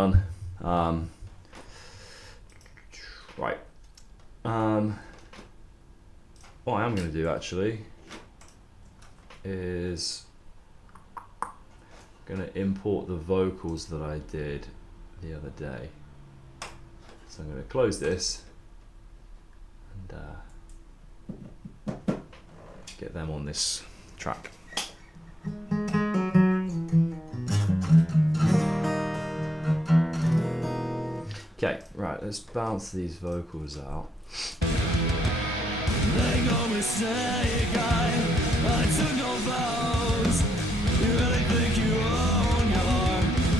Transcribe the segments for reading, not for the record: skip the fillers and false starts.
done. Right. What I am going to do actually is going to import the vocals that I did the other day. So I'm going to close this and get them on this track. Okay, right, let's bounce these vocals out. Make no mistake, I took no vows. You really think you own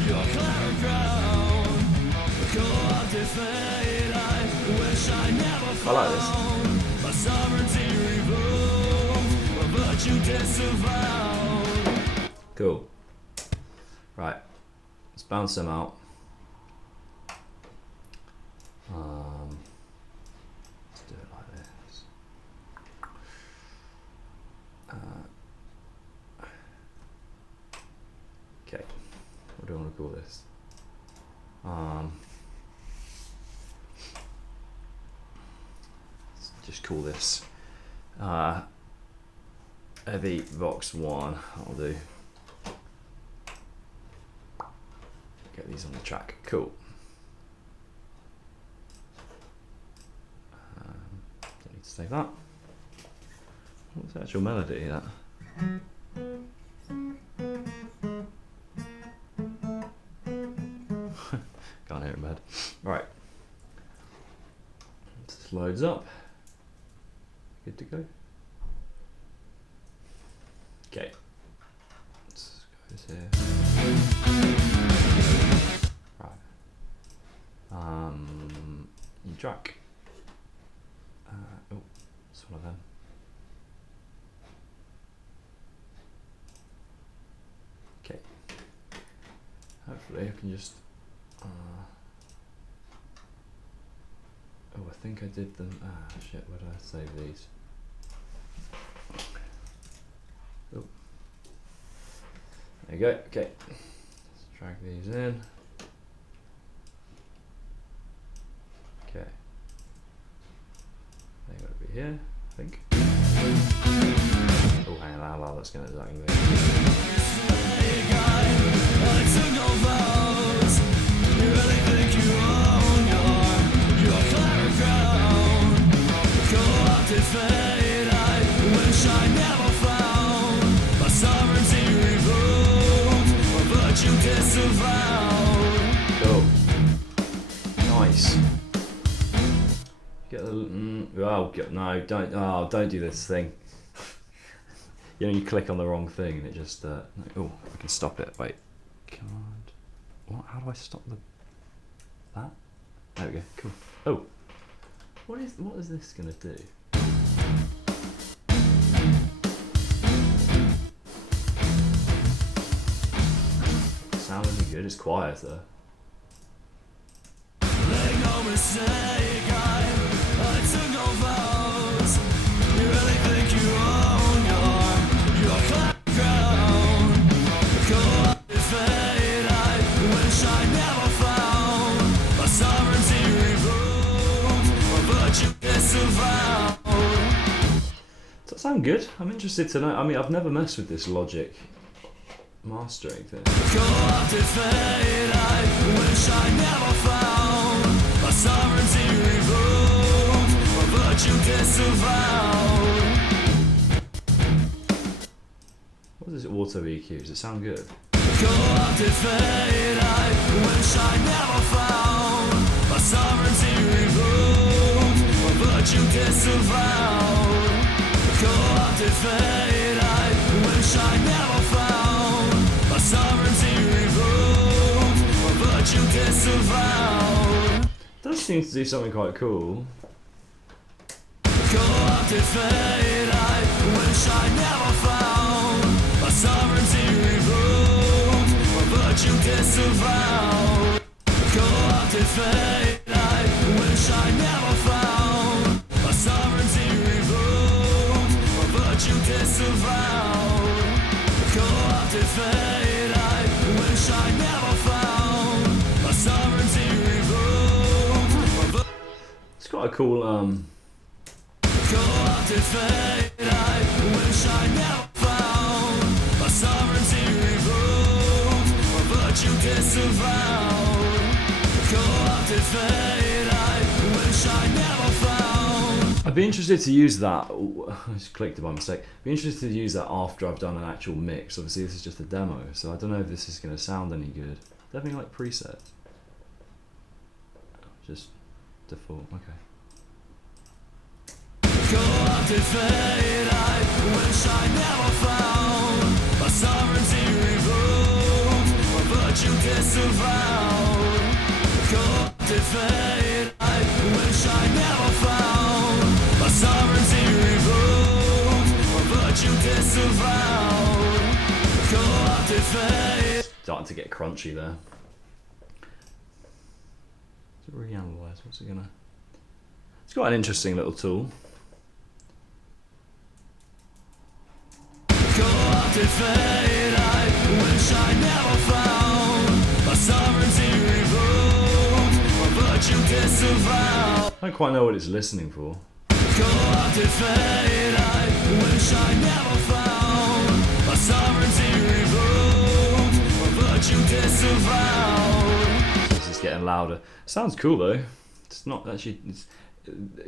your clever crown? Co-opted fate, I wish I never found. I like this. My sovereignty revoked, my virtue disavowed. Cool. Right, let's bounce them out. Let's do it like this. Okay, what do I want to call this? Let's just call this Heavy Vox 1. I'll do. Get these on the track. Cool. Don't need to save that. What's the actual melody that? Can't hear it in bed. Right. This loads up. Good to go. Okay. Let's go this here. Right. New track. Oh, it's one of them. Okay. Hopefully I can just. Oh, I think I did them. Ah, shit, where did I save these? Oh. There you go, okay. Let's drag these in. Okay. They gotta be here, I think. Oh, hang on, how loud that's gonna be. Cool. Nice. Get the oh no, don't do this thing. You know, you click on the wrong thing and it just oh, I can stop it. Wait, can't. What? How do I stop that? There we go. Cool. Oh, what is this gonna do? Sound really good. It's quieter. Make no mistake, I took no vows. You really think you own your crown? Co-opted fate, I wish I never found. My sovereignty revoked, my virtue disavowed. Does that sound good? I'm interested to know. I mean, I've never messed with this Logic mastering thing. Co-opted fate, I wish I never found. My sovereignty revoked, my virtue disavowed. What is this auto EQ? Does it sound good? Co-opted fate, I wish I never found. My sovereignty revoked, my virtue disavowed. Co-opted fate, I wish I never found. My sovereignty revoked, my virtue disavowed. Does seem to do something quite cool. Co-opted fate, I wish I never found. My sovereignty revoked, my virtue disavowed. Co-opted fate, I wish I never found. My sovereignty revoked, my virtue disavowed. Co-opted fate, I wish I never found. My quite a cool co-opted fate. I wish I never found a sovereignty revoked or virtue disavowed. Co-opted fate. I wish I never found. I'd be interested to use that. Ooh, I just clicked it by mistake. I'd be interested to use that after I've done an actual mix. Obviously, this is just a demo, so I don't know if this is going to sound any good. Definitely like presets. Just default. Okay. Co-opted fate, I wish I never found a sovereignty revoked or virtue disavowed. Co-opted fate, I wish I never found a sovereignty revoked or virtue disavowed. Co-opted fate. Starting to get crunchy there. Reanalyze, what's it gonna? It's got an interesting little tool. Co-opted fate, I wish I never found a sovereignty revoked or virtue disavowed. I don't quite know what it's listening for. Co-opted fate, I wish I never found a sovereignty revoked or virtue disavowed. This is getting louder. Sounds cool though. It's not actually.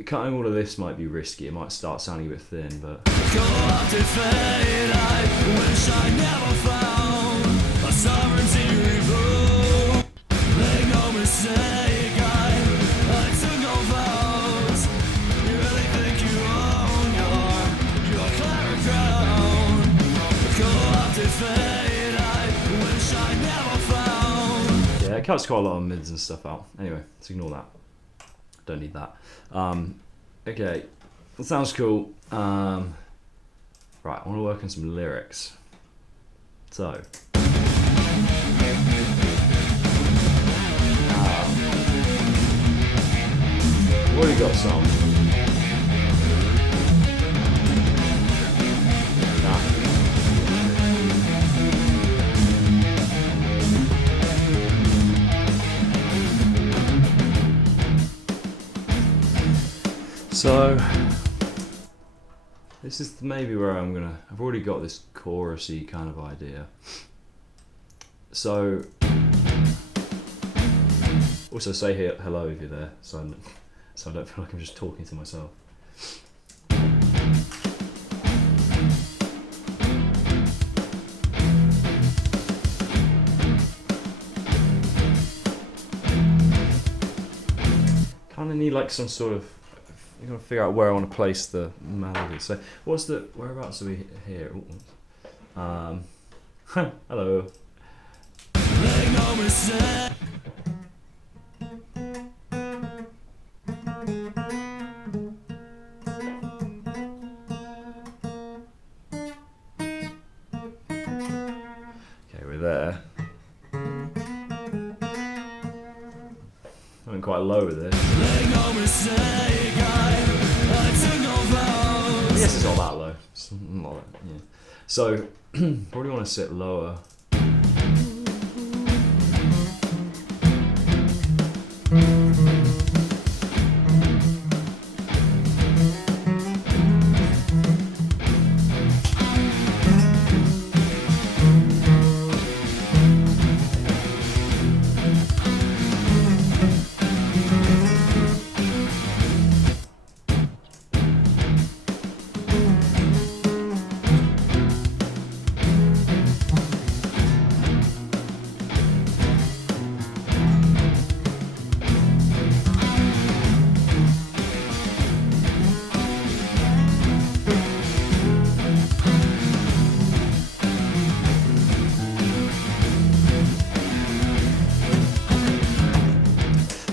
Cutting all of this might be risky. It might start sounding a bit thin, but. Co-opted fate, I wish I never found a sovereignty revoked. Make no mistake, I took no vows. You really think you own your clever crown? Co-opted fate, I wish I never found. Yeah, it cuts quite a lot of mids and stuff out. Anyway, let's ignore that. Don't need that. Okay, that sounds cool. Right, I want to work on some lyrics. So, I've already got some. So, this is maybe where I've already got this chorusy kind of idea. So, also say here, hello if you're there, so I don't feel like I'm just talking to myself. Kind of need like some sort of. I'm gonna figure out where I want to place the melody. So, whereabouts are we here? Hello. Make no mistake. Okay, we're there. I went quite low with this. Make no mistake, I took no vows. I guess it's not that low. It's not that, yeah. So, probably want to sit lower.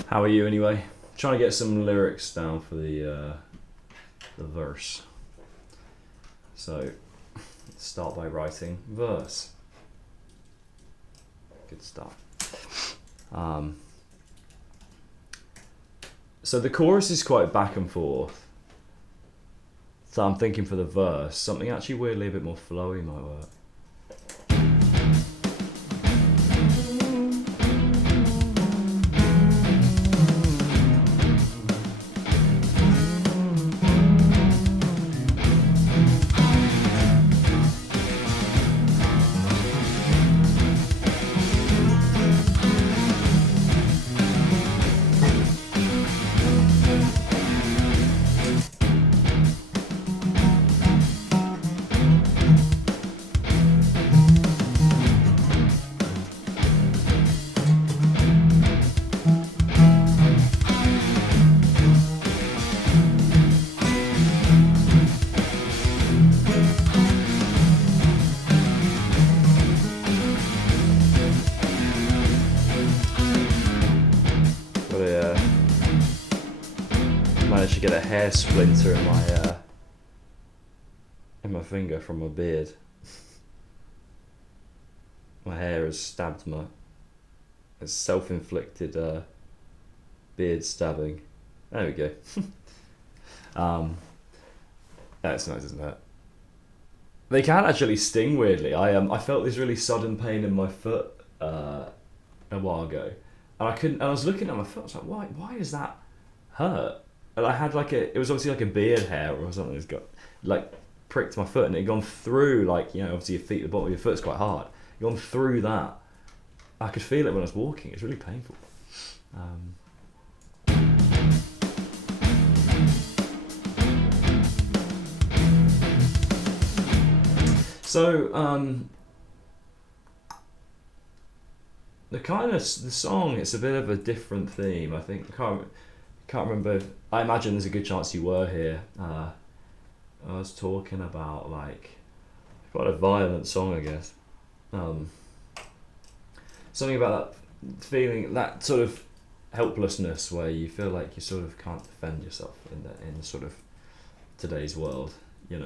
How are you anyway? Trying to get some lyrics down for the verse. So let's start by writing verse. Good start. So the chorus is quite back and forth. So I'm thinking for the verse, something actually weirdly a bit more flowy might work. hair splinter in my finger from my beard. My hair has stabbed my. It's self-inflicted beard stabbing. There we go. That's nice, isn't it? They can actually sting weirdly. I felt this really sudden pain in my foot a while ago, and I couldn't. And I was looking at my foot. I was like, why does that hurt? And I had it was obviously like a beard hair or something. It's got like pricked my foot, and it had gone through obviously your feet, the bottom of your foot's quite hard. It gone through that. I could feel it when I was walking. It's really painful. So the song, it's a bit of a different theme. I think I can't remember. I imagine there's a good chance you were here. I was talking about quite a violent song, I guess. Something about that feeling, that sort of helplessness where you feel like you sort of can't defend yourself in sort of today's world, and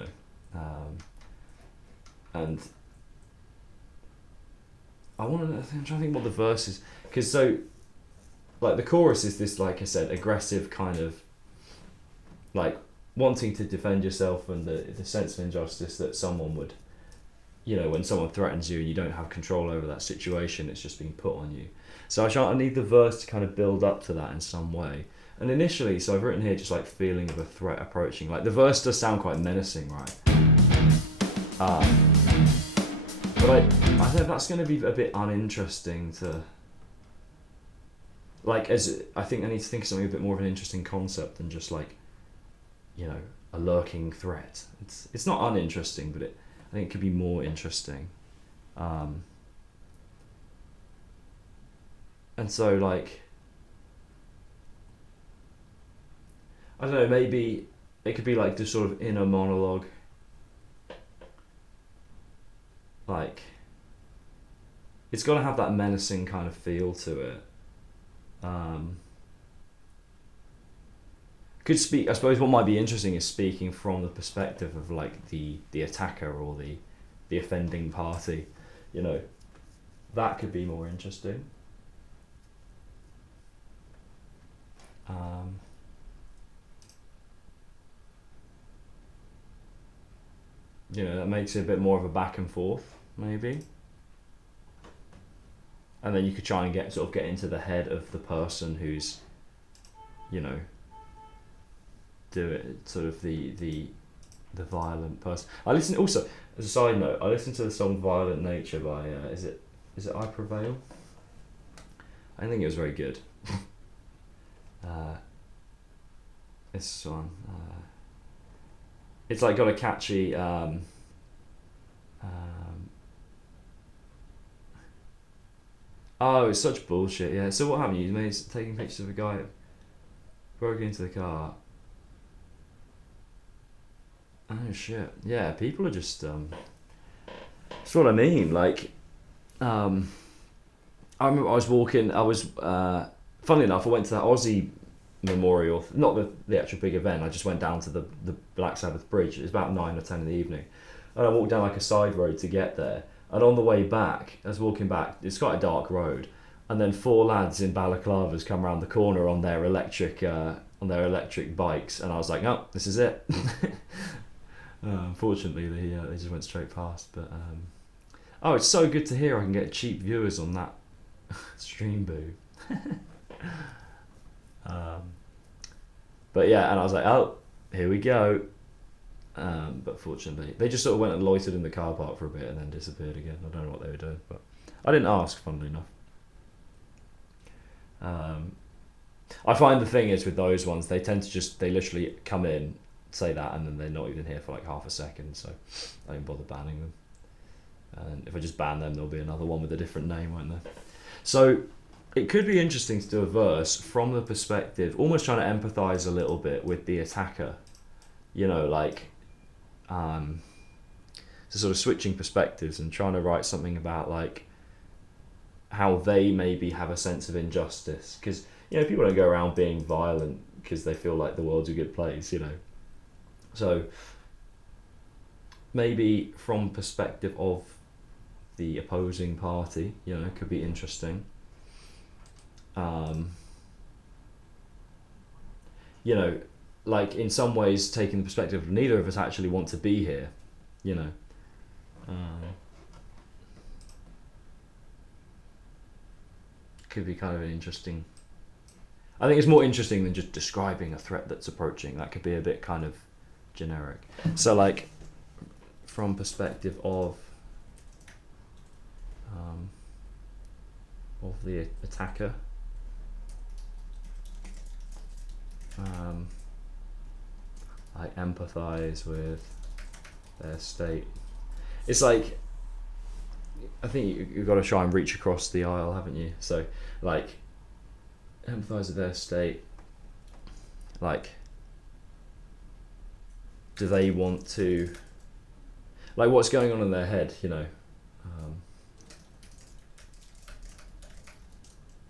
I'm trying to think what the verse is, because the chorus is this, like I said, aggressive kind of wanting to defend yourself, and the sense of injustice that someone would, when someone threatens you and you don't have control over that situation, it's just being put on you. So I need the verse to kind of build up to that in some way. And initially, so I've written here just feeling of a threat approaching. The verse does sound quite menacing, right? But I think that's going to be a bit uninteresting to. I think I need to think of something a bit more of an interesting concept than just a lurking threat. It's not uninteresting, but I think it could be more interesting. And so I don't know, maybe it could be this sort of inner monologue. It's got to have that menacing kind of feel to it. Could speak. I suppose what might be interesting is speaking from the perspective of the attacker or the offending party. That could be more interesting. That makes it a bit more of a back and forth, maybe. And then you could try and get into the head of the person who's, do it, sort of the violent person. I listen also, as a side note, I listened to the song "Violent Nature" by is it I Prevail? I think it was very good. This one, it's got a catchy. Oh, it's such bullshit. Yeah. So what happened? You made taking pictures of a guy broke into the car. Oh shit! Yeah, people are just. That's what I mean. I remember I was walking. Funnily enough, I went to that Aussie memorial. Not the actual big event. I just went down to the Black Sabbath bridge. It was about 9 or 10 in the evening, and I walked down a side road to get there. And on the way back, I was walking back. It's quite a dark road, and then 4 lads in balaclavas come around the corner on their electric bikes, and I was like, "Oh, this is it." Unfortunately, they just went straight past. But it's so good to hear I can get cheap viewers on that stream boo. But yeah, and I was like, "Oh, here we go." But fortunately, they just sort of went and loitered in the car park for a bit and then disappeared again. I don't know what they were doing, but I didn't ask, funnily enough. I find the thing is with those ones, they tend to they literally come in, say that, and then they're not even here for half a second, so I don't bother banning them. And if I just ban them, there'll be another one with a different name, won't there? So it could be interesting to do a verse from the perspective, almost trying to empathise a little bit with the attacker. So sort of switching perspectives and trying to write something about how they maybe have a sense of injustice, because people don't go around being violent because they feel like the world's a good place, you know. So maybe from perspective of the opposing party, you know, could be interesting. You know, like in some ways taking the perspective of neither of us actually want to be here, you know. Could be kind of an interesting, I think it's more interesting than just describing a threat that's approaching. That could be a bit kind of generic. So like from perspective of the attacker, I empathize with their state. It's like, I think you've got to try and reach across the aisle, haven't you? So like empathize with their state, like do they want to, like what's going on in their head, you know,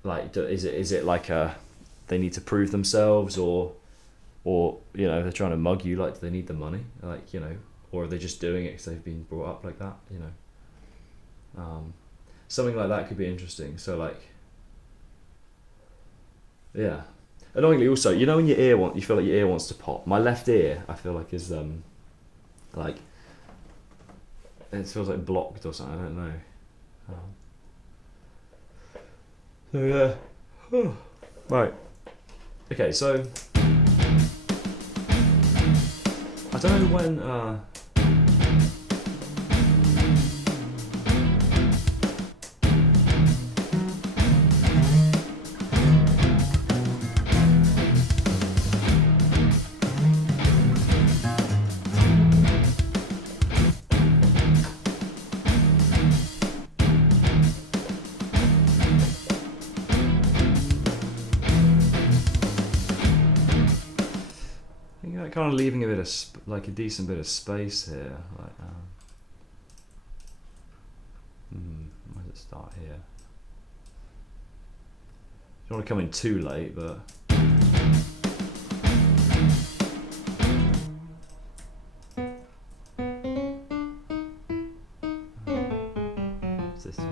like is it like they need to prove themselves, or you know, they're trying to mug you, like do they need the money, like, you know, or are they just doing it because they've been brought up like that, you know. Something like that could be interesting. So like, yeah, annoyingly also, you know, when your ear you feel like your ear wants to pop. My left ear, I feel like is like it feels like blocked or something. I don't know. So yeah, right. Okay, so I don't know when. Kind of leaving a bit of like a decent bit of space here. Like, where does it start here? Don't want to come in too late, but what's this one?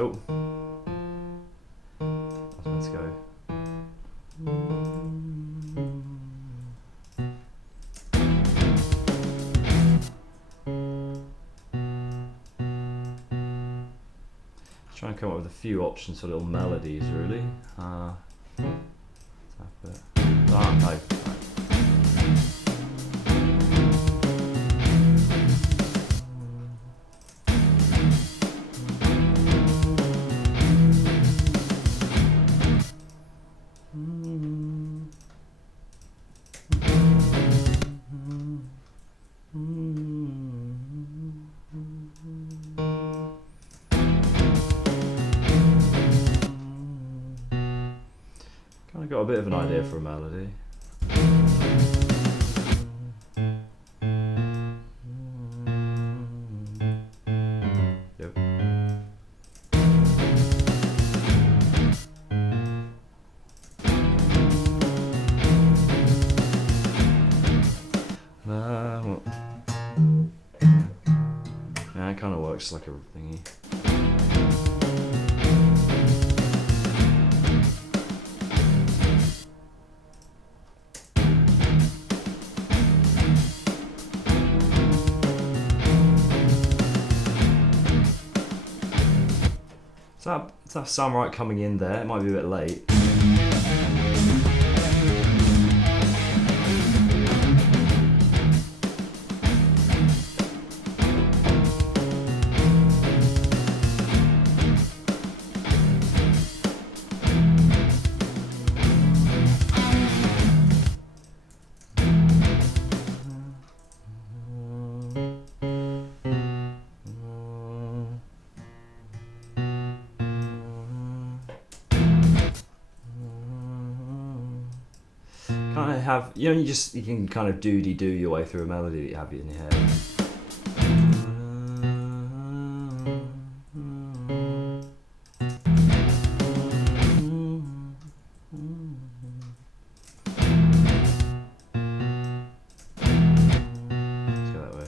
Oh, let's go. Try and come up with a few options for little melodies, really. Tap it. Ah, no. Right. Kind of got a bit of an idea for a melody. Yep. Yeah, it kind of works like a thingy. Is that Samurai coming in there? It might be a bit late. have, you know, you can kind of doody-do your way through a melody that you have in your head. Let's go that way.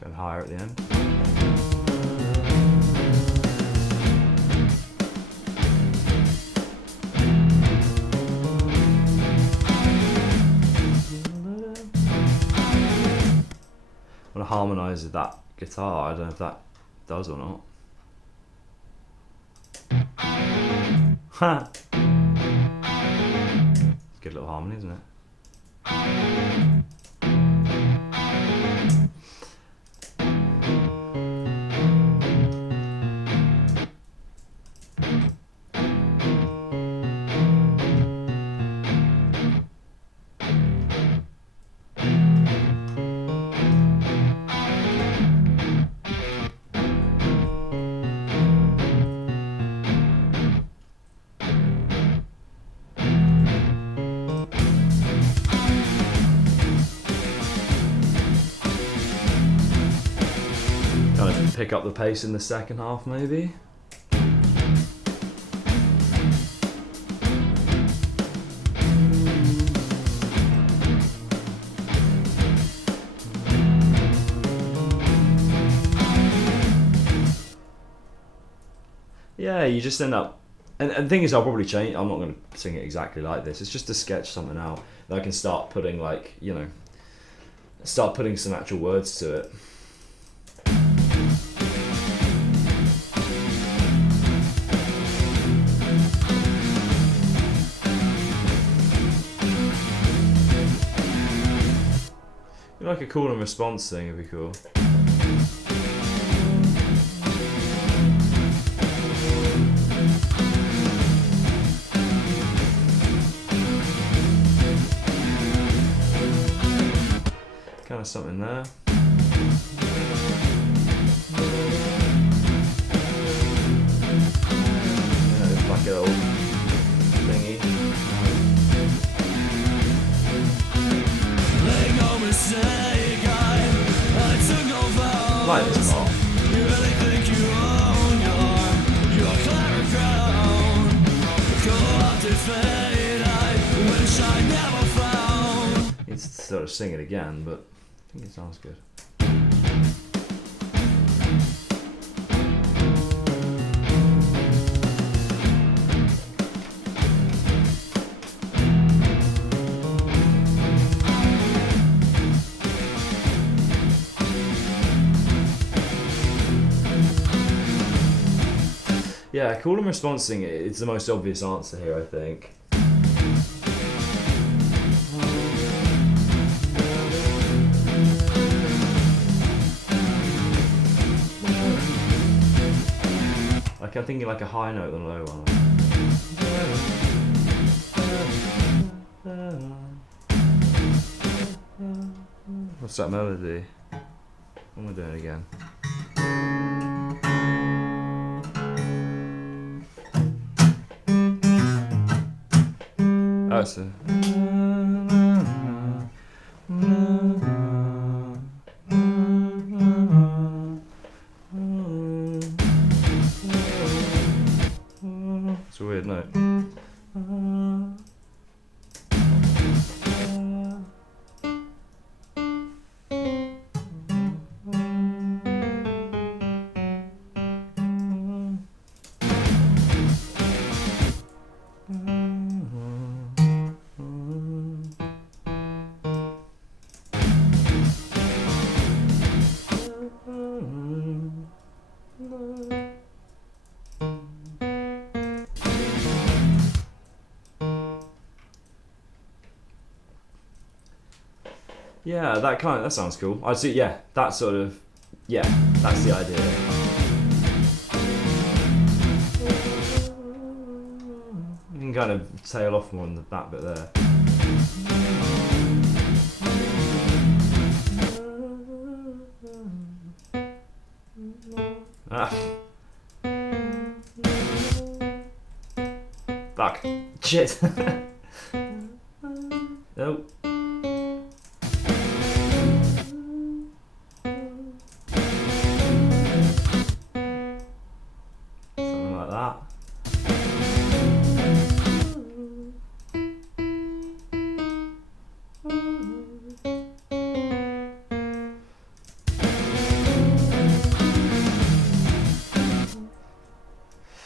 Going higher at the end. I want to harmonise with that guitar. I don't know if that does or not. Ha! It's a good little harmony, isn't it? Kind of pick up the pace in the second half, maybe. Yeah, you just end up, and the thing is, I'll probably change. I'm not going to sing it exactly like this. It's just to sketch something out that I can start putting, like, you know, start putting some actual words to it. Like a call and response thing would be cool. Kind of something there. Yeah, it's like an old thingy. I like this part. You really think you own your clever crown? Co-opted fate, I wish I never found. It's sort of sing it again, but I think it sounds good. Yeah, call and responsing, it's the most obvious answer here, I think. Like, I'm thinking like a high note than a low one. What's that melody? What am I doing again? Oh, it's a... It's a weird note. Yeah, that sounds cool. I see. Yeah, that sort of. Yeah, that's the idea. You can kind of tail off more on that bit there. Ah. Fuck. Shit. Nope. Something like that.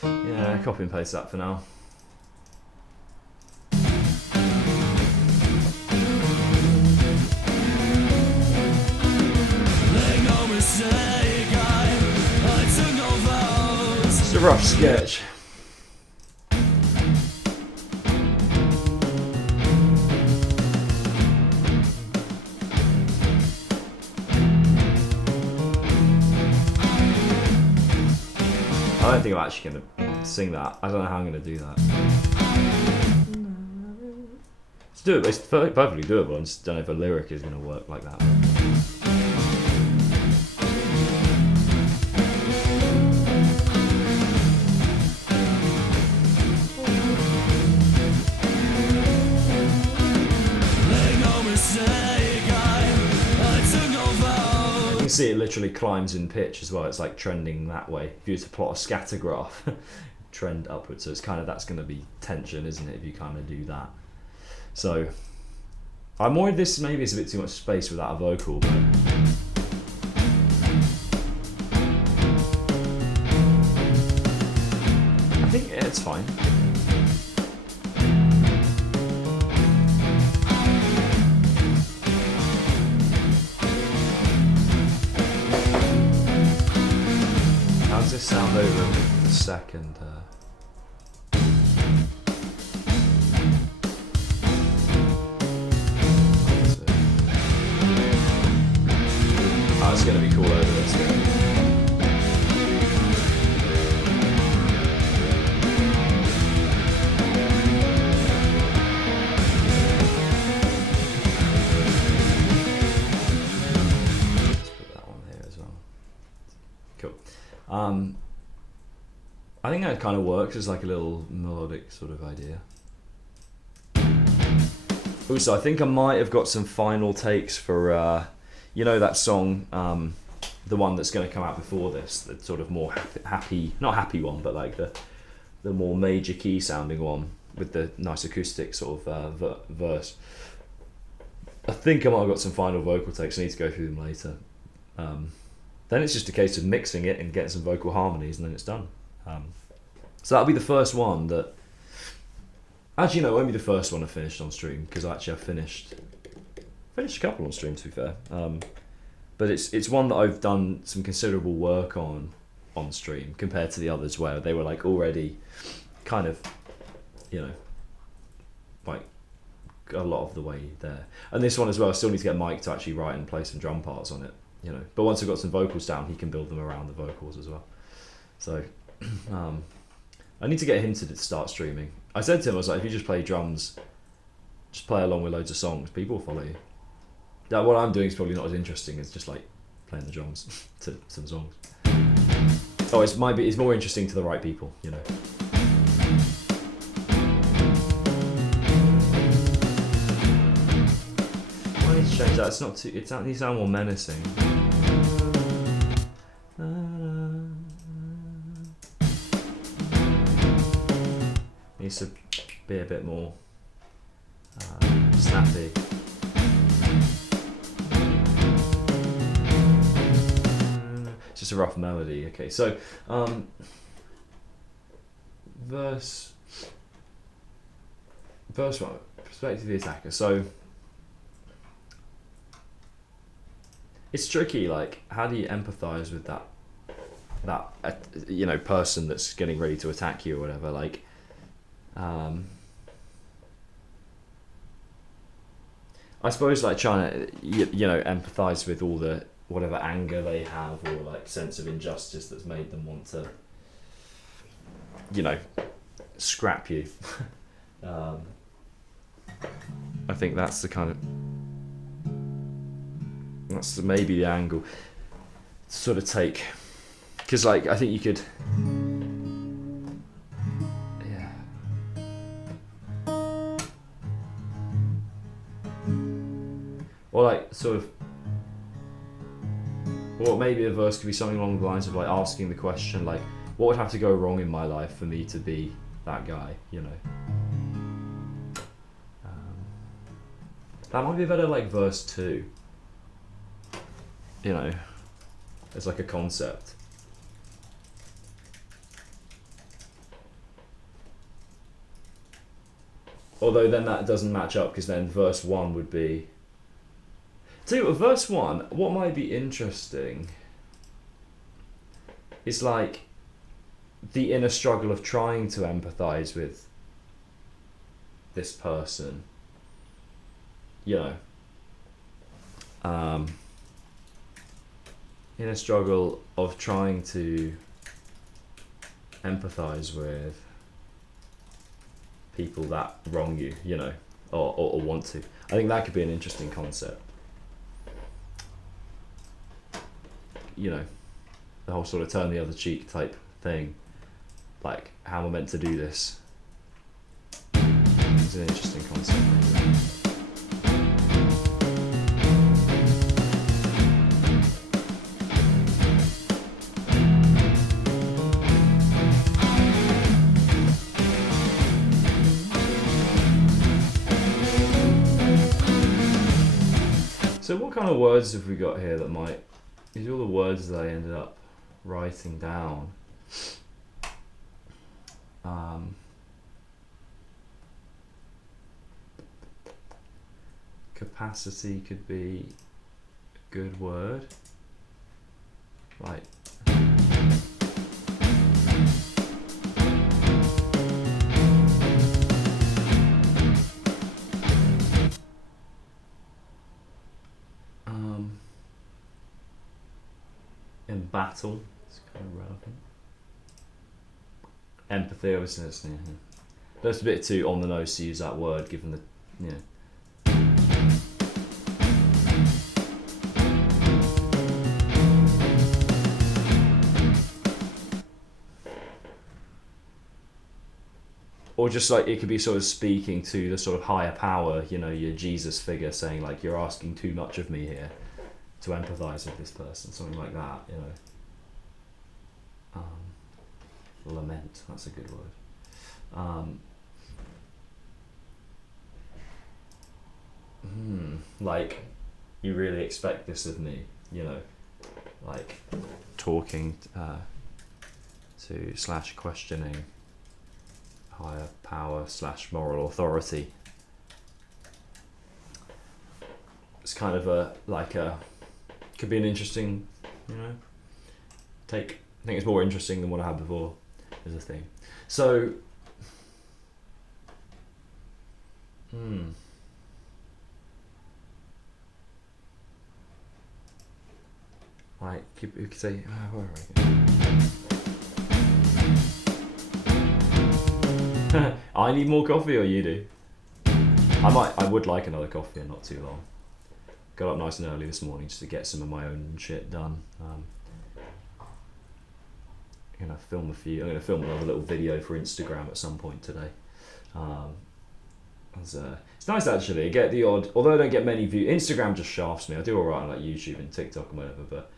Yeah, copy and paste that for now. It's a rough sketch. I don't think I'm actually going to sing that. I don't know how I'm going to do that. It's doable. It's perfectly doable. I just don't know if a lyric is going to work like that. You can see it literally climbs in pitch as well. It's like trending that way. If you were to plot a scatter graph, trend upwards. So it's kind of, that's going to be tension, isn't it? If you kind of do that. So I'm worried this maybe is a bit too much space without a vocal, but I think it's fine. How does this sound over the second? It's going to be cool over this. Yeah. Let's put that one here as well. Cool. I think that kind of works as like a little melodic sort of idea. Also, I think I might have got some final takes for you know that song, the one that's going to come out before this, the sort of more happy, not happy one, but like the more major key sounding one with the nice acoustic sort of verse. I think I might have got some final vocal takes. I need to go through them later. Then it's just a case of mixing it and getting some vocal harmonies, and then it's done. So that'll be the first one that. Actually, no, it won't be the first one I finished on stream, because actually I've finished a couple on stream, to be fair. But it's one that I've done some considerable work on stream compared to the others where they were like already kind of, you know, like a lot of the way there. And this one as well, I still need to get Mike to actually write and play some drum parts on it, you know. But once I've got some vocals down, he can build them around the vocals as well. So I need to get him to start streaming. I said to him, I was like, if you just play drums, just play along with loads of songs, people will follow you. Now, what I'm doing is probably not as interesting as just like playing the drums to some songs. Oh, it's more interesting to the right people, you know. I need to change that. It's not too. It needs to sound more menacing. Needs to be a bit more snappy. It's just a rough melody. Okay, so verse one, perspective of the attacker. So it's tricky. Like, how do you empathize with that you know, person that's getting ready to attack you or whatever? Like, I suppose like trying to you know empathize with all the whatever anger they have or like sense of injustice that's made them want to, you know, scrap you. I think that's the kind of that's maybe the angle to sort of take, because like I think you could, yeah. Or like sort of, or maybe a verse could be something along the lines of like asking the question like, what would have to go wrong in my life for me to be that guy, you know? That might be a better like verse 2, you know, as like a concept. Although then that doesn't match up, because then verse 1 would be... Tell you what, verse 1, what might be interesting is like the inner struggle of trying to empathise with this person, you know. Inner struggle of trying to empathise with people that wrong you, you know, or want to. I think that could be an interesting concept. You know, the whole sort of turn the other cheek type thing. Like, how am I meant to do this? It's an interesting concept. So what kind of words have we got here that might... These are all the words that I ended up writing down. Capacity could be a good word. Like... in battle, it's kind of relevant. Empathy, obviously, that's, yeah. That's a bit too on the nose to use that word, given the, you know. Or just like, it could be sort of speaking to the sort of higher power, you know, your Jesus figure, saying like, you're asking too much of me here to empathise with this person, something like that, you know. Lament, that's a good word. Like, you really expect this of me, you know, like talking to / questioning higher power / moral authority. It's kind of a, like a, could be an interesting, you know, take. I think it's more interesting than what I had before as a thing. So, like, you could say, where are we? I need more coffee, or you do? I would like another coffee and not too long. Got up nice and early this morning just to get some of my own shit done. I'm gonna film another little video for Instagram at some point today. It's nice actually. I get the odd, although I don't get many views. Instagram just shafts me. I do alright on like YouTube and TikTok and whatever, but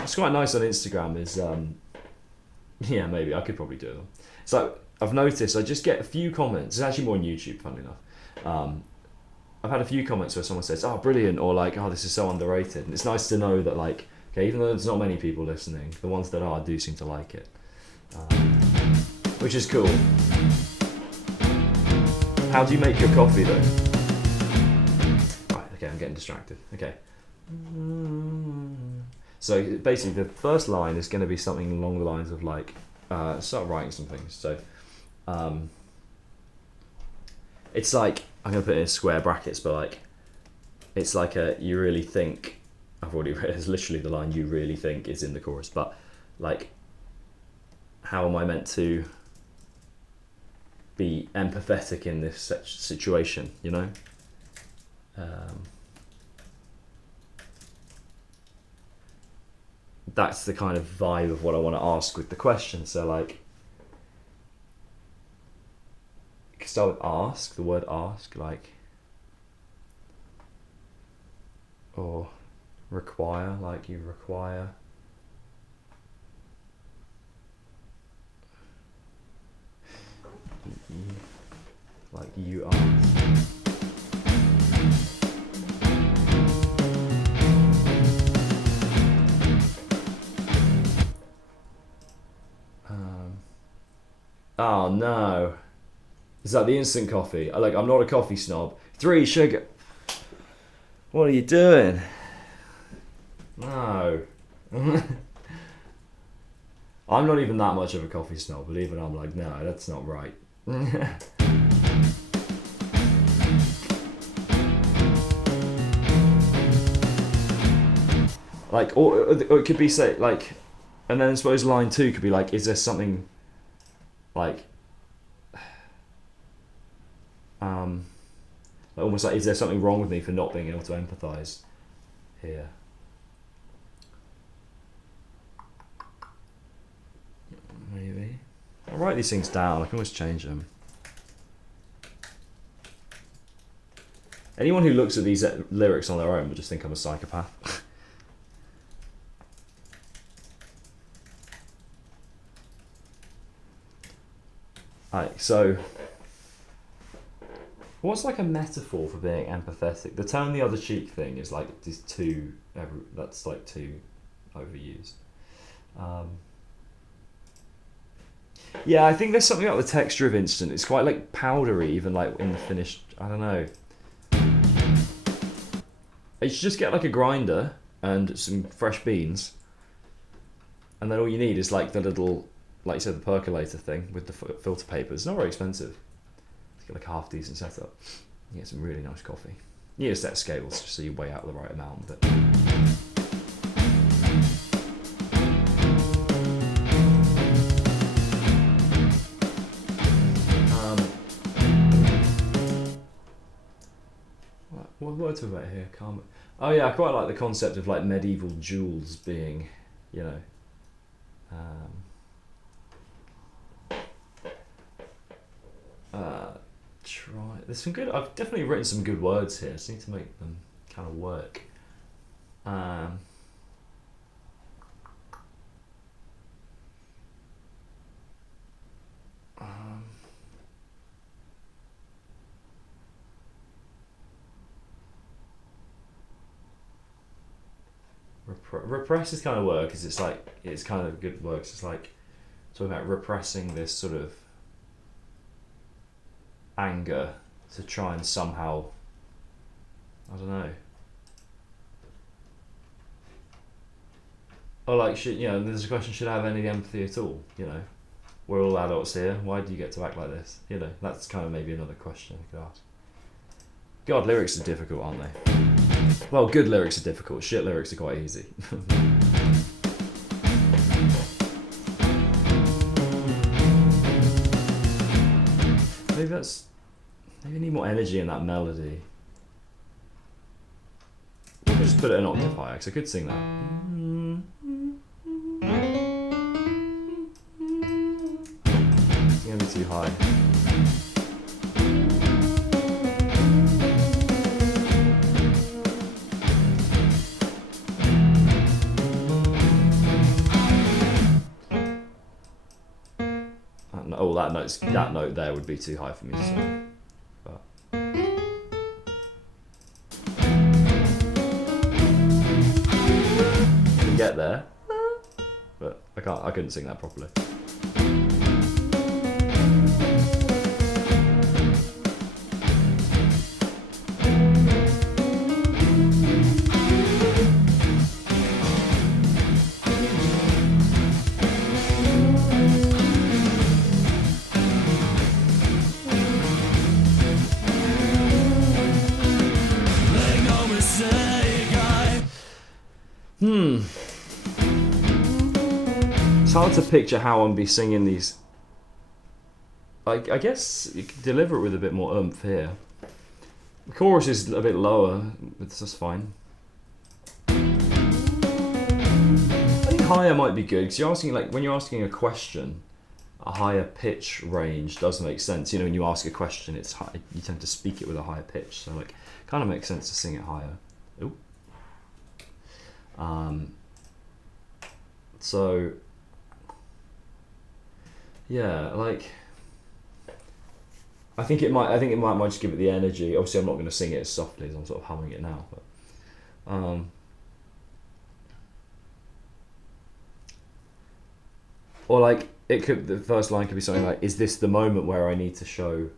it's quite nice on Instagram. Is yeah, maybe I could probably do them. So I've noticed I just get a few comments. It's actually more on YouTube, funnily enough. I've had a few comments where someone says, "Oh, brilliant," or like, "Oh, this is so underrated." And it's nice to know that, like, okay, even though there's not many people listening, the ones that are do seem to like it, which is cool. How do you make your coffee though? Right, okay, I'm getting distracted. Okay. So basically, the first line is going to be something along the lines of like, start writing some things. So, it's like, I'm going to put it in square brackets, but like, it's like a you really think. I've already read. It's literally the line "you really think" is in the chorus, but like, how am I meant to be empathetic in this situation? You know. That's the kind of vibe of what I want to ask with the question. So like, you can start with ask, the word ask, like, or require, like you require. Like you ask. Oh no. Is that the instant coffee? I'm not a coffee snob. 3 sugar. What are you doing? No. I'm not even that much of a coffee snob, but even I'm like, no, that's not right. Like, or it could be say like, and then I suppose line 2 could be like, is there something like almost like, is there something wrong with me for not being able to empathise here? Maybe. I'll write these things down. I can always change them. Anyone who looks at these lyrics on their own would just think I'm a psychopath. Right, so what's like a metaphor for being empathetic? The turn the other cheek thing is like these two. That's like too overused. Yeah, I think there's something about the texture of instant. It's quite like powdery, even like in the finished. I don't know. You should just get like a grinder and some fresh beans, and then all you need is like the little, like you said, the percolator thing with the filter paper. It's not very expensive. It's got like a half decent setup. You get some really nice coffee. You need a set of scales just so you weigh out the right amount. But what are we talking about here? Calm. Oh yeah, I quite like the concept of like medieval jewels being, you know. Try. There's some good. I've definitely written some good words here. I just need to make them kind of work. Repress is kind of work, because it's like it's kind of good works. It's like talking about repressing this sort of anger to try and somehow, I don't know. Or like, there's a question, should I have any empathy at all? You know, we're all adults here. Why do you get to act like this? You know, that's kind of maybe another question I could ask. God, lyrics are difficult, aren't they? Well, good lyrics are difficult. Shit lyrics are quite easy. Maybe I need more energy in that melody. Or just put it an octave higher, because I could sing that. It's gonna be too high. That note there would be too high for me to sing. But I can get there, but I couldn't sing that properly. It's hard to picture how I'm be singing these. I guess you could deliver it with a bit more oomph here. The chorus is a bit lower, but that's fine. I think higher might be good because you're asking, like, when you're asking a question, a higher pitch range does make sense. You know, when you ask a question, it's high, you tend to speak it with a higher pitch, so like, kind of makes sense to sing it higher. Ooh. So yeah, like, I think it might just give it the energy. Obviously, I'm not going to sing it as softly as I'm sort of humming it now, but or like, the first line could be something like, "Is this the moment where I need to show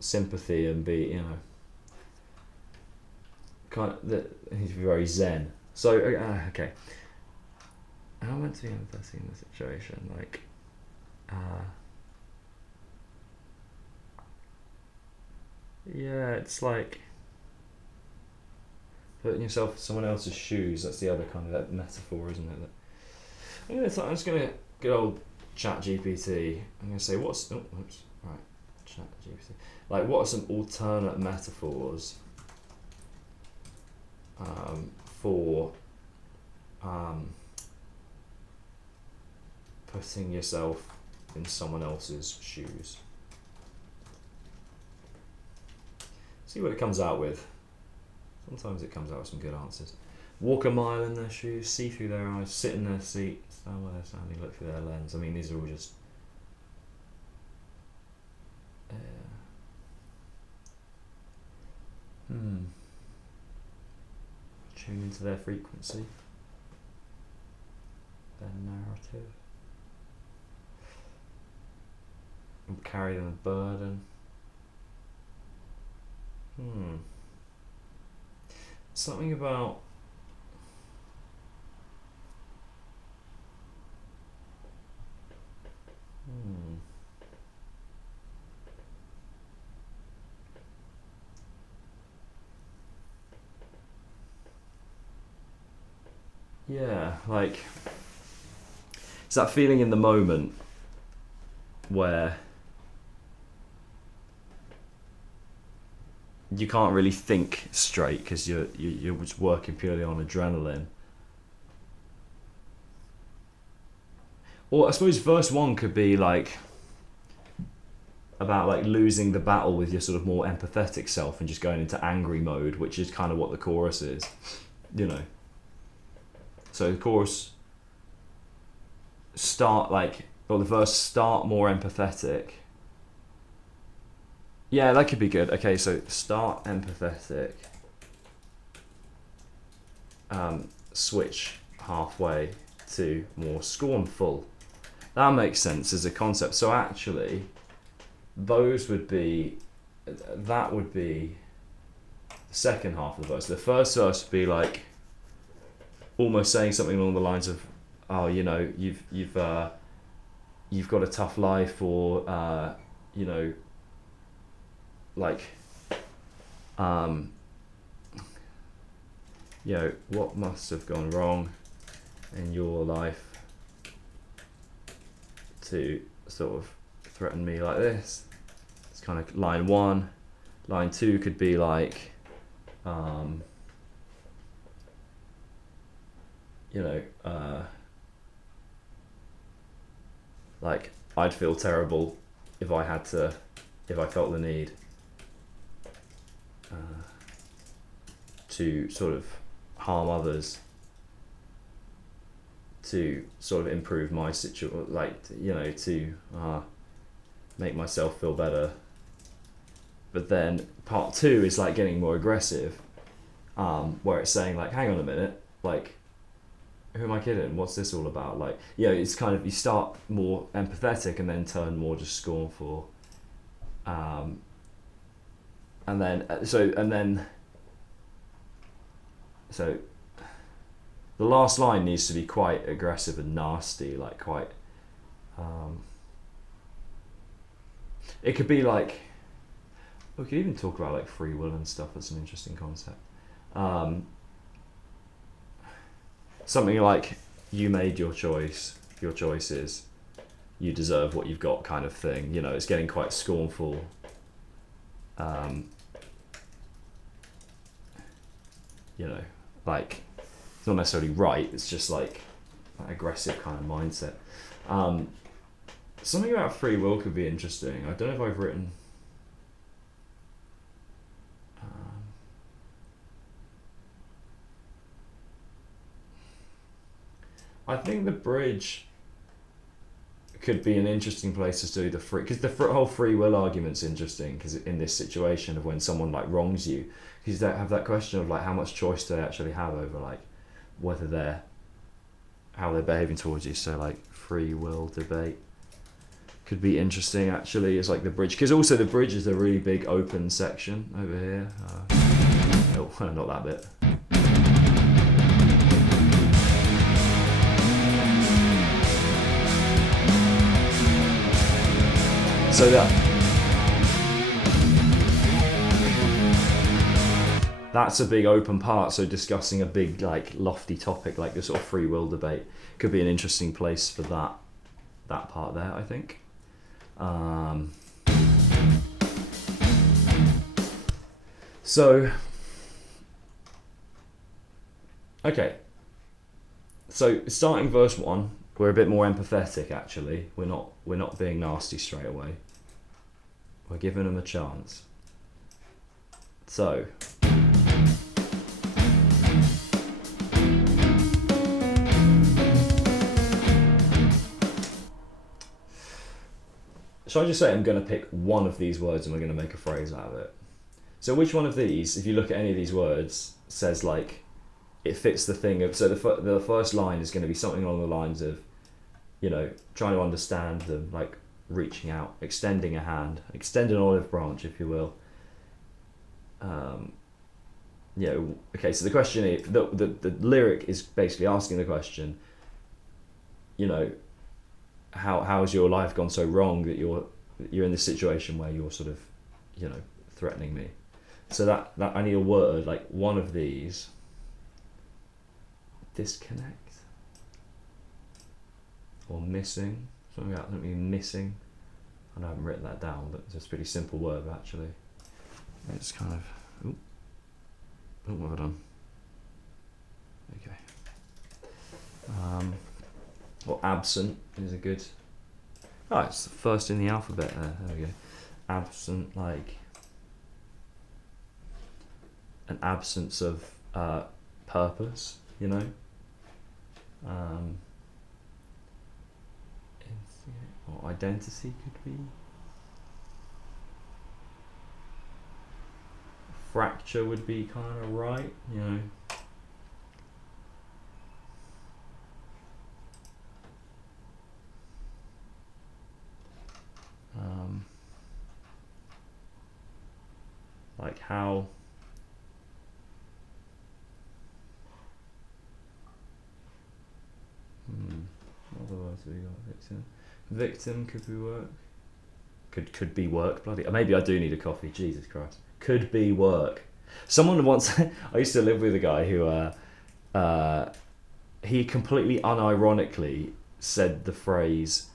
sympathy and be, you know, kind of, he's very zen." So okay, how meant to be empathetic in the situation, like, yeah, it's like putting yourself in someone else's shoes. That's the other kind of that metaphor, isn't it? I'm just gonna good old Chat GPT. I'm gonna say Chat GPT. Like, what are some alternate metaphors for putting yourself in someone else's shoes? See what it comes out with. Sometimes it comes out with some good answers. Walk a mile in their shoes, see through their eyes, sit in their seat, stand where they're standing, look through their lens. I mean, these are all just tune into their frequency, their narrative, and carry them a burden. Something about yeah, like, it's that feeling in the moment where you can't really think straight because you're just working purely on adrenaline. Or I suppose verse 1 could be like about like losing the battle with your sort of more empathetic self and just going into angry mode, which is kind of what the chorus is, you know. So the chorus the verse start more empathetic. Yeah, that could be good. Okay, so start empathetic, switch halfway to more scornful. That makes sense as a concept. So actually, that would be the second half of the verse. The first verse would be like almost saying something along the lines of, "Oh, you know, you've got a tough life," or you know, like, you know, what must have gone wrong in your life to sort of threaten me like this. It's kind of line 1. Line 2 could be like, you know, like, I'd feel terrible if I felt the need to sort of harm others to sort of improve my situation, like, you know, to make myself feel better. But then part 2 is like getting more aggressive, where it's saying like, hang on a minute, like, who am I kidding? What's this all about? Like, you know, it's kind of, you start more empathetic and then turn more just scornful. And then the last line needs to be quite aggressive and nasty, like quite, it could be like, we could even talk about like free will and stuff. That's an interesting concept. something like you made your choice, your choices, you deserve what you've got kind of thing. You know, it's getting quite scornful. You know, like, it's not necessarily right, it's just like that aggressive kind of mindset. Something about free will could be interesting. I don't know if I've written... I think the bridge could be an interesting place to do the free, because the whole free will argument's interesting, because in this situation of when someone like wrongs you, because you have that question of like how much choice do they actually have over like whether they're, how they're behaving towards you. So like free will debate could be interesting actually, as like the bridge, because also the bridge is a really big open section over here. Oh, not that bit. So that's a big open part. So discussing a big like lofty topic like the sort of free will debate could be an interesting place for that part there, I think. So okay, so starting verse 1, we're a bit more empathetic actually. We're not being nasty straight away. We're giving them a chance. So shall I just say I'm going to pick one of these words and we're going to make a phrase out of it? So which one of these, if you look at any of these words, says like it fits the thing of, so the first line is going to be something along the lines of, you know, trying to understand them, like reaching out, extending a hand, extend an olive branch, if you will. You know, okay, so the question is, the lyric is basically asking the question, you know, how has your life gone so wrong that you're in this situation where you're sort of, you know, threatening me. So that I need a word, like one of these. Disconnect or missing, something missing. I haven't written that down, but it's a pretty simple word actually. It's kind of, what have I done? Okay. Or absent is a good, it's the first in the alphabet there we go. Absent, like an absence of purpose, you know. Or identity could be. Fracture would be kind of right, you know. Like how other words we got. Victim could be work. Could be work. Bloody. Maybe I do need a coffee. Jesus Christ. Could be work. Someone once. I used to live with a guy who. He completely unironically said the phrase.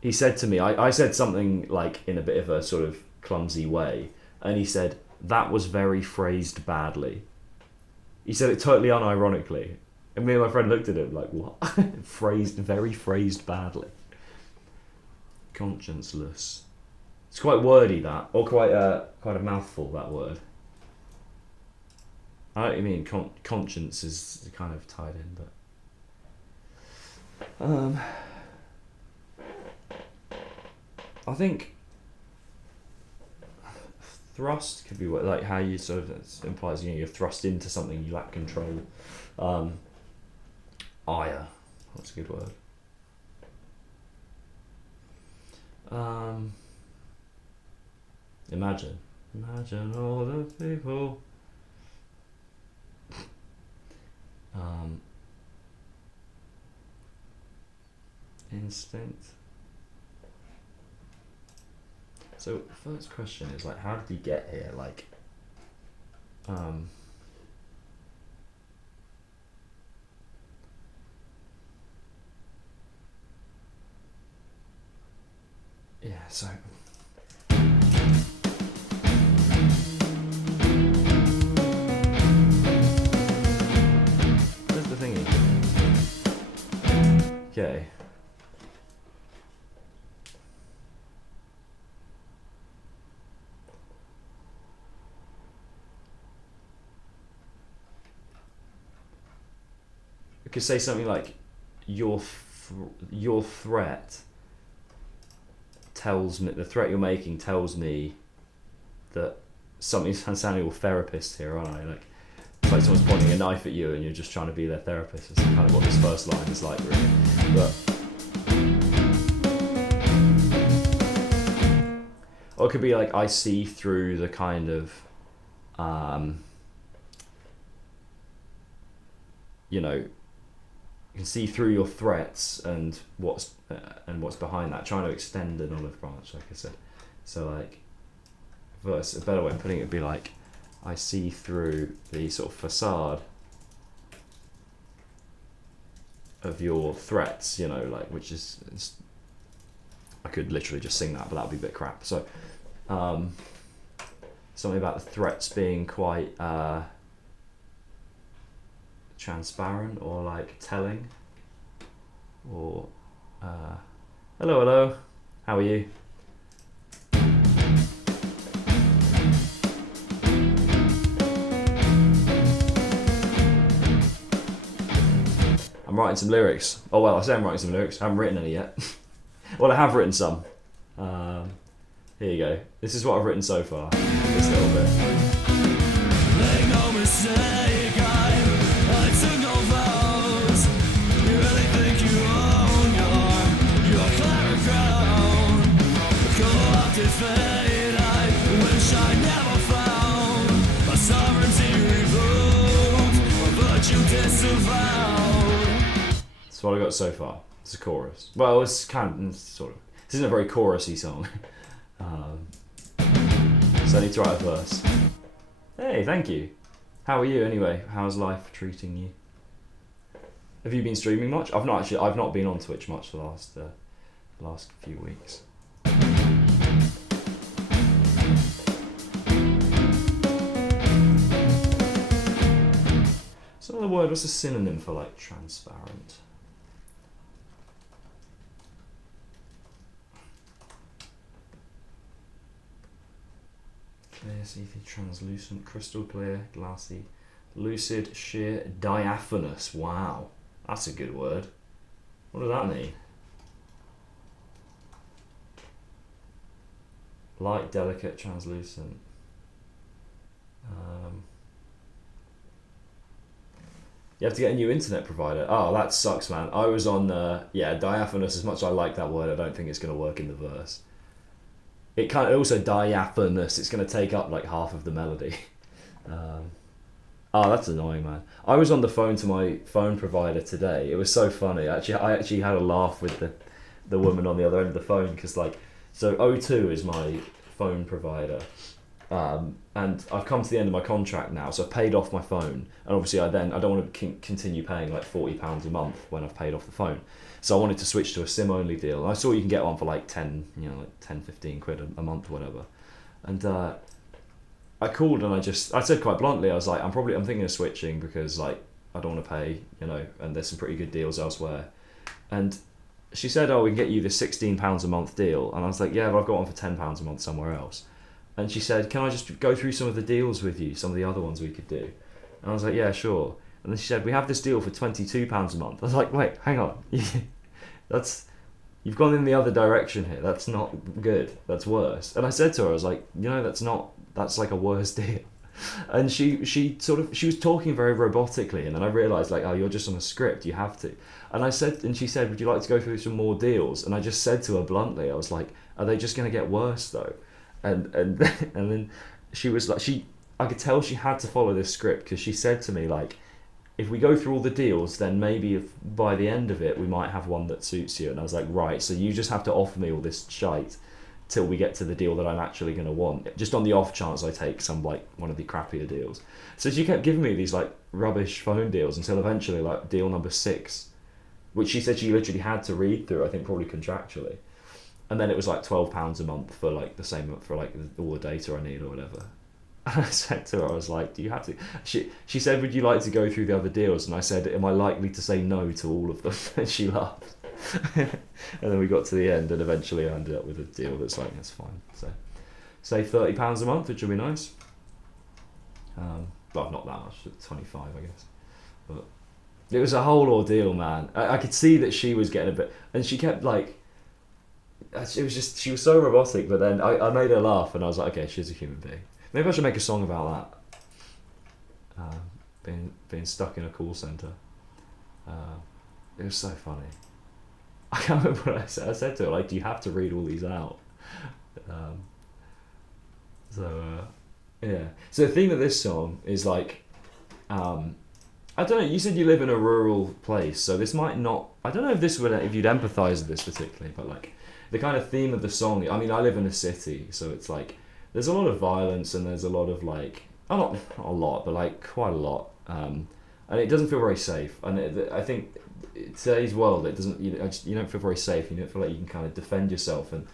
He said to me. I said something like in a bit of a sort of clumsy way, and he said that was very phrased badly. He said it totally unironically. And me and my friend looked at him like, what? Very phrased badly. Conscienceless. It's quite wordy, that. Or quite a mouthful, that word. I know what you mean. Conscience is kind of tied in, but... I think... Thrust could be like how you sort of... It implies, you know, you're thrust into something, you lack control. Ire, that's a good word. Imagine all the people. Instinct. So first question is like, how did we get here? Like, yeah, so where's the thingy? Okay. We could say something like, your threat tells me, the threat you're making tells me that something's, I'm sounding all therapist here, aren't I? Like, it's like someone's pointing a knife at you and you're just trying to be their therapist. It's kind of what this first line is like, really. But, or it could be like, I see through the kind of, you know, you can see through your threats and what's behind that. Trying to extend an olive branch, like I said. So like, verse, a better way of putting it would be like, I see through the sort of facade of your threats, you know, like, which is, I could literally just sing that, but that would be a bit crap. So, something about the threats being quite transparent or like telling, or hello, how are you? I'm writing some lyrics. Oh well, I say I'm writing some lyrics. I haven't written any yet. Well, I have written some. Here you go. This is what I've written so far. This little bit. Make no mistake, I took no vows. You really think you own your clever crown? Co-opted fate, I wish I never found. My sovereignty revoked, my virtue disavowed. That's what I got so far. It's a chorus. Well, it's kind of, sort of. This isn't a very chorusy song. So I need to write a verse. Hey, thank you. How are you anyway? How's life treating you? Have you been streaming much? I've not been on Twitch much the last few weeks. What's another word? What's a synonym for like transparent? Clear, see-through, translucent, crystal clear, glassy, lucid, sheer, diaphanous. Wow, that's a good word. What does that mean? Light, delicate, translucent. You have to get a new internet provider. Oh, that sucks, man. I was on, diaphanous. As much as I like that word, I don't think it's going to work in the verse. It kind of also diaphanous. It's going to take up like half of the melody. That's annoying, man. I was on the phone to my phone provider today. It was so funny. I actually had a laugh with the woman on the other end of the phone, because like, so O2 is my phone provider, and I've come to the end of my contract now, so I've paid off my phone, and obviously I don't want to continue paying like £40 a month when I've paid off the phone. So I wanted to switch to a SIM only deal. And I saw you can get one for like 10, like 10, 15 quid a month or whatever. And I called and I said quite bluntly, I was like, I'm thinking of switching because like I don't want to pay, and there's some pretty good deals elsewhere. And she said, oh, we can get you this £16 a month deal. And I was like, yeah, but I've got one for £10 a month somewhere else. And she said, can I just go through some of the deals with you, some of the other ones we could do? And I was like, yeah, sure. And then she said, we have this deal for £22 a month. I was like, wait, hang on. You've gone in the other direction here. That's not good. That's worse. And I said to her, I was like, that's like a worse deal. And she was talking very robotically, and then I realised like, oh, you're just on a script, you have to. And she said, would you like to go through some more deals? And I just said to her bluntly, I was like, are they just going to get worse though? And then she was like, I could tell she had to follow this script, because she said to me like, if we go through all the deals, then maybe if by the end of it we might have one that suits you. And I was like, right, so you just have to offer me all this shite till we get to the deal that I'm actually going to want, just on the off chance I take some like one of the crappier deals. So she kept giving me these like rubbish phone deals until eventually like deal number 6, which she said she literally had to read through, I think probably contractually, and then it was like £12 a month for like the same for like all the data I need or whatever. And I said to her, I was like, do you have to? She said, would you like to go through the other deals? And I said, am I likely to say no to all of them? And she laughed. And then we got to the end, and eventually I ended up with a deal that's like, that's fine. So, say £30 a month, which would be nice. Well, not that much, 25, I guess. But it was a whole ordeal, man. I could see that she was getting a bit, and she kept like, it was just, she was so robotic. But then I made her laugh, and I was like, okay, she's a human being. Maybe I should make a song about that. Being stuck in a call centre. It was so funny. I can't remember what I said. I said to her, like, do you have to read all these out? Yeah. So the theme of this song is like, I don't know. You said you live in a rural place, so this might not. I don't know if this would, if you'd empathise with this particularly, but like, the kind of theme of the song. I mean, I live in a city, so it's like there's a lot of violence and there's a lot of like, not a lot, but like quite a lot, and it doesn't feel very safe. And I think today's world, it doesn't. You don't feel very safe. You don't feel like you can kind of defend yourself, and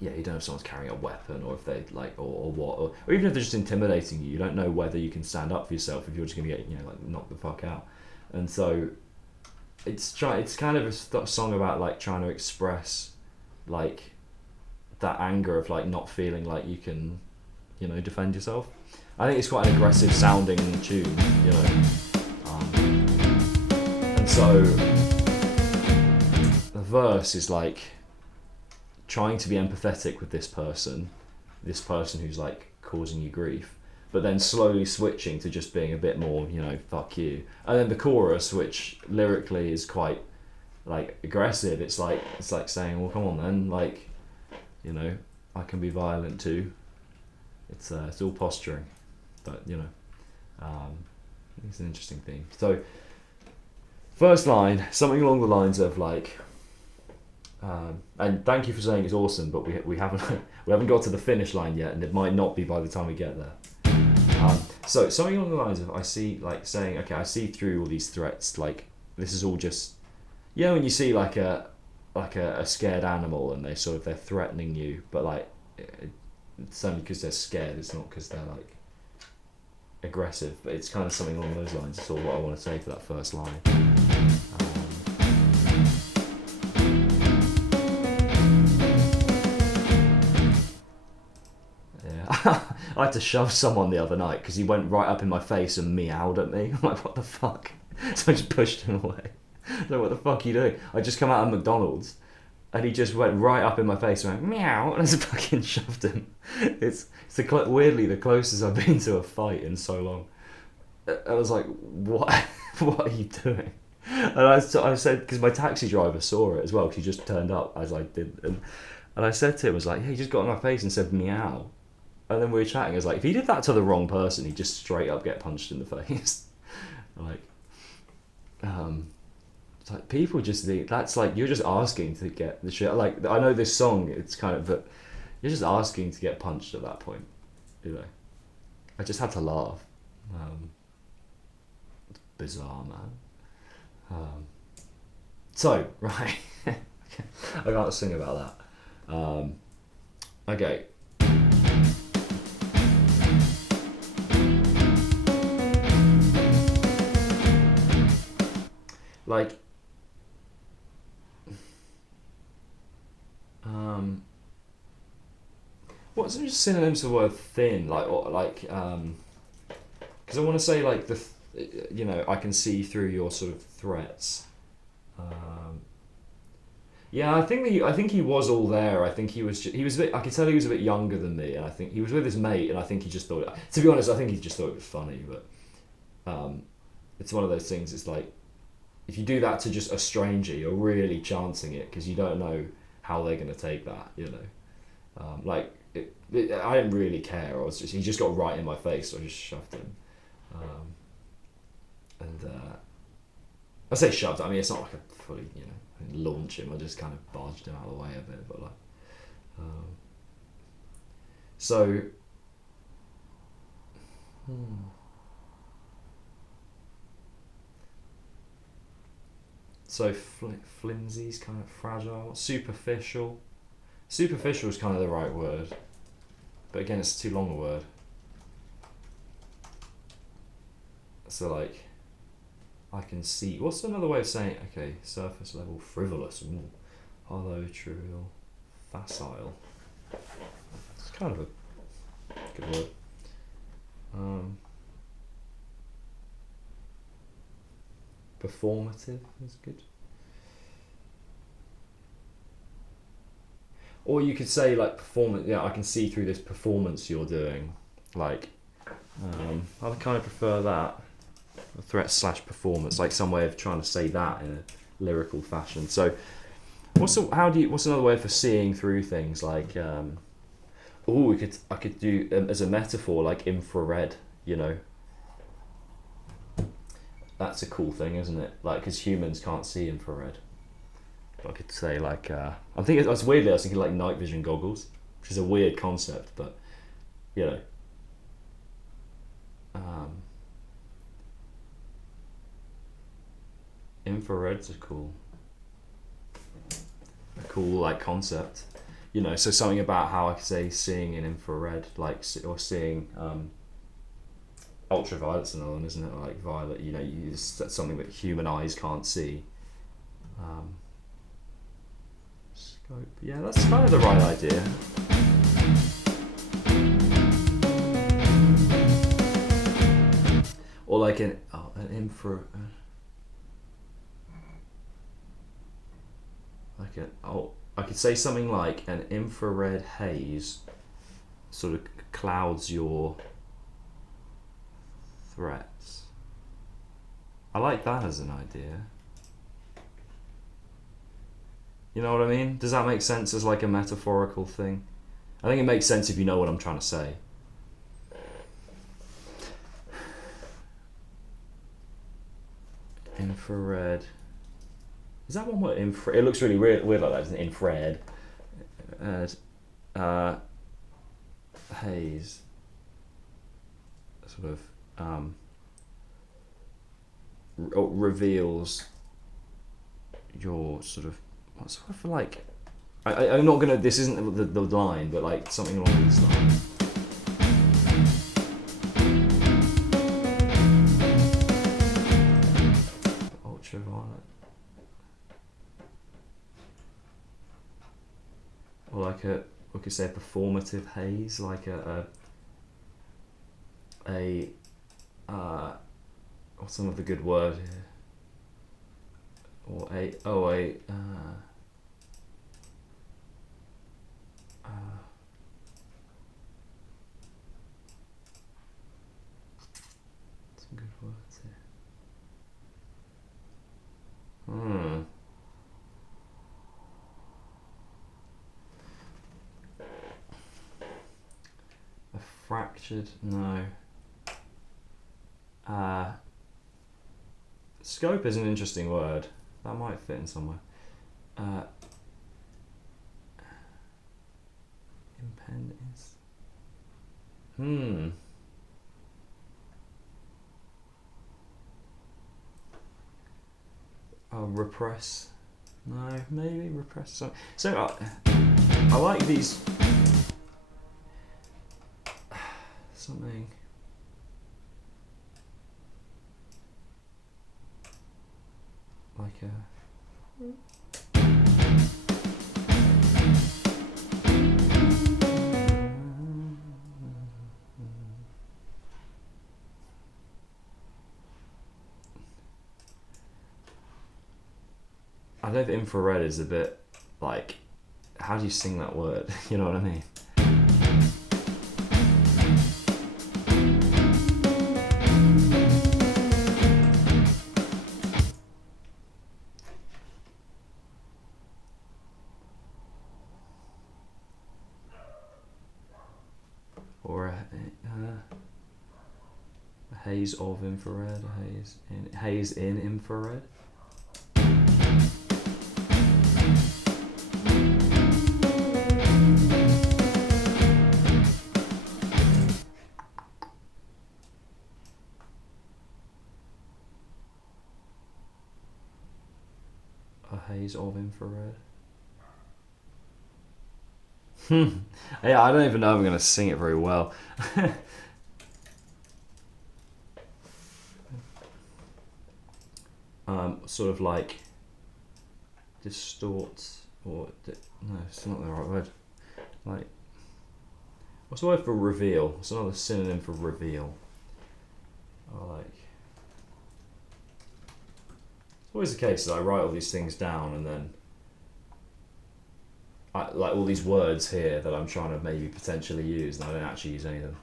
yeah, you don't know if someone's carrying a weapon or if they like or what, or even if they're just intimidating you. You don't know whether you can stand up for yourself if you're just gonna get like knocked the fuck out. And so it's kind of a song about like trying to express like that anger of like not feeling like you can defend yourself. I think it's quite an aggressive sounding tune, and so the verse is like trying to be empathetic with this person who's like causing you grief, but then slowly switching to just being a bit more, fuck you. And then the chorus, which lyrically is quite like aggressive, it's like saying, well, come on then, like, I can be violent too. It's all posturing, but it's an interesting theme. So first line, something along the lines of like, and thank you for saying it's awesome, but we haven't got to the finish line yet, and it might not be by the time we get there. So something along the lines of, I see, like saying, okay, I see through all these threats. Like this is all just, when you see like a scared animal and they're threatening you, but like it's only because they're scared. It's not because they're like aggressive. But it's kind of something along those lines. That's all what I want to say for that first line. I had to shove someone the other night because he went right up in my face and meowed at me. I'm like, what the fuck? So I just pushed him away. I'm like, what the fuck are you doing? I just come out of McDonald's and he just went right up in my face and went meow, and I just fucking shoved him. It's weirdly the closest I've been to a fight in so long. I was like, what? What are you doing? And I said, because my taxi driver saw it as well, because he just turned up as I did, and I said to him, I was like, hey, he just got in my face and said meow. And then we were chatting. I was like, if he did that to the wrong person, he'd just straight up get punched in the face. Like, it's like people just think that's like you're just asking to get the shit. Like I know this song, it's kind of, but you're just asking to get punched at that point. I just had to laugh. It's bizarre, man. So right, I can't sing about that. Okay. Like, what's just synonyms for the word thin? Like, or like, because I want to say like I can see through your sort of threats. Yeah, I think he was all there. I think he was a bit. I could tell he was a bit younger than me, and I think he was with his mate, and I think he just thought. To be honest, I think he just thought it was funny, but it's one of those things. It's like, if you do that to just a stranger, you're really chancing it because you don't know how they're going to take that, I didn't really care. He just got right in my face, so I just shoved him. I say shoved. I mean, it's not like a fully, launch him. I just kind of barged him out of the way a bit, but like, so. So flimsy is kind of fragile. Superficial. Superficial is kind of the right word. But again, it's too long a word. So like, I can see. What's another way of saying? Okay, surface level, frivolous, ooh, hollow, trivial, facile. It's kind of a good word. Performative is good. Or you could say like performance. Yeah, I can see through this performance you're doing. Like, I kind of prefer that. Threat / performance, like some way of trying to say that in a lyrical fashion. So, what's another way for seeing through things? Like, I could do as a metaphor, like infrared. You know, that's a cool thing, isn't it? Like, because humans can't see infrared. I could say like, I'm thinking. That's weirdly, I was thinking like night vision goggles, which is a weird concept, but you know. Infrared's a cool like concept, you know. So something about how I could say seeing in infrared, like, or seeing ultraviolet's another one, isn't it? Like violet, you know, that's something that human eyes can't see. Scope, yeah, that's kind of the right idea. Or like an infra. I could say something like an infrared haze sort of clouds your threats. I like that as an idea. You know what I mean? Does that make sense as like a metaphorical thing? I think it makes sense if you know what I'm trying to say. Infrared. Is that one word? It looks really weird like that, isn't it? Infrared. Haze. Sort of reveals your sort of, what's sort of like, I'm not gonna, this isn't the line, but like something along these lines. Ultraviolet. Or like we could say a performative haze, like what's another good word here? Or some good words here. A fractured, no. Scope is an interesting word. That might fit in somewhere. Impendence. Repress. No, maybe repress. So I like these. Something. Like I know the infrared is a bit like, how do you sing that word? You know what I mean? Or a haze of infrared, a haze in infrared. haze of infrared. Yeah, I don't even know if I'm going to sing it very well. Sort of like distorts, or no, it's not the right word. Like, what's the word for reveal? It's another synonym for reveal. Or like, it's always the case that I write all these things down and then like all these words here that I'm trying to maybe potentially use, and I don't actually use any of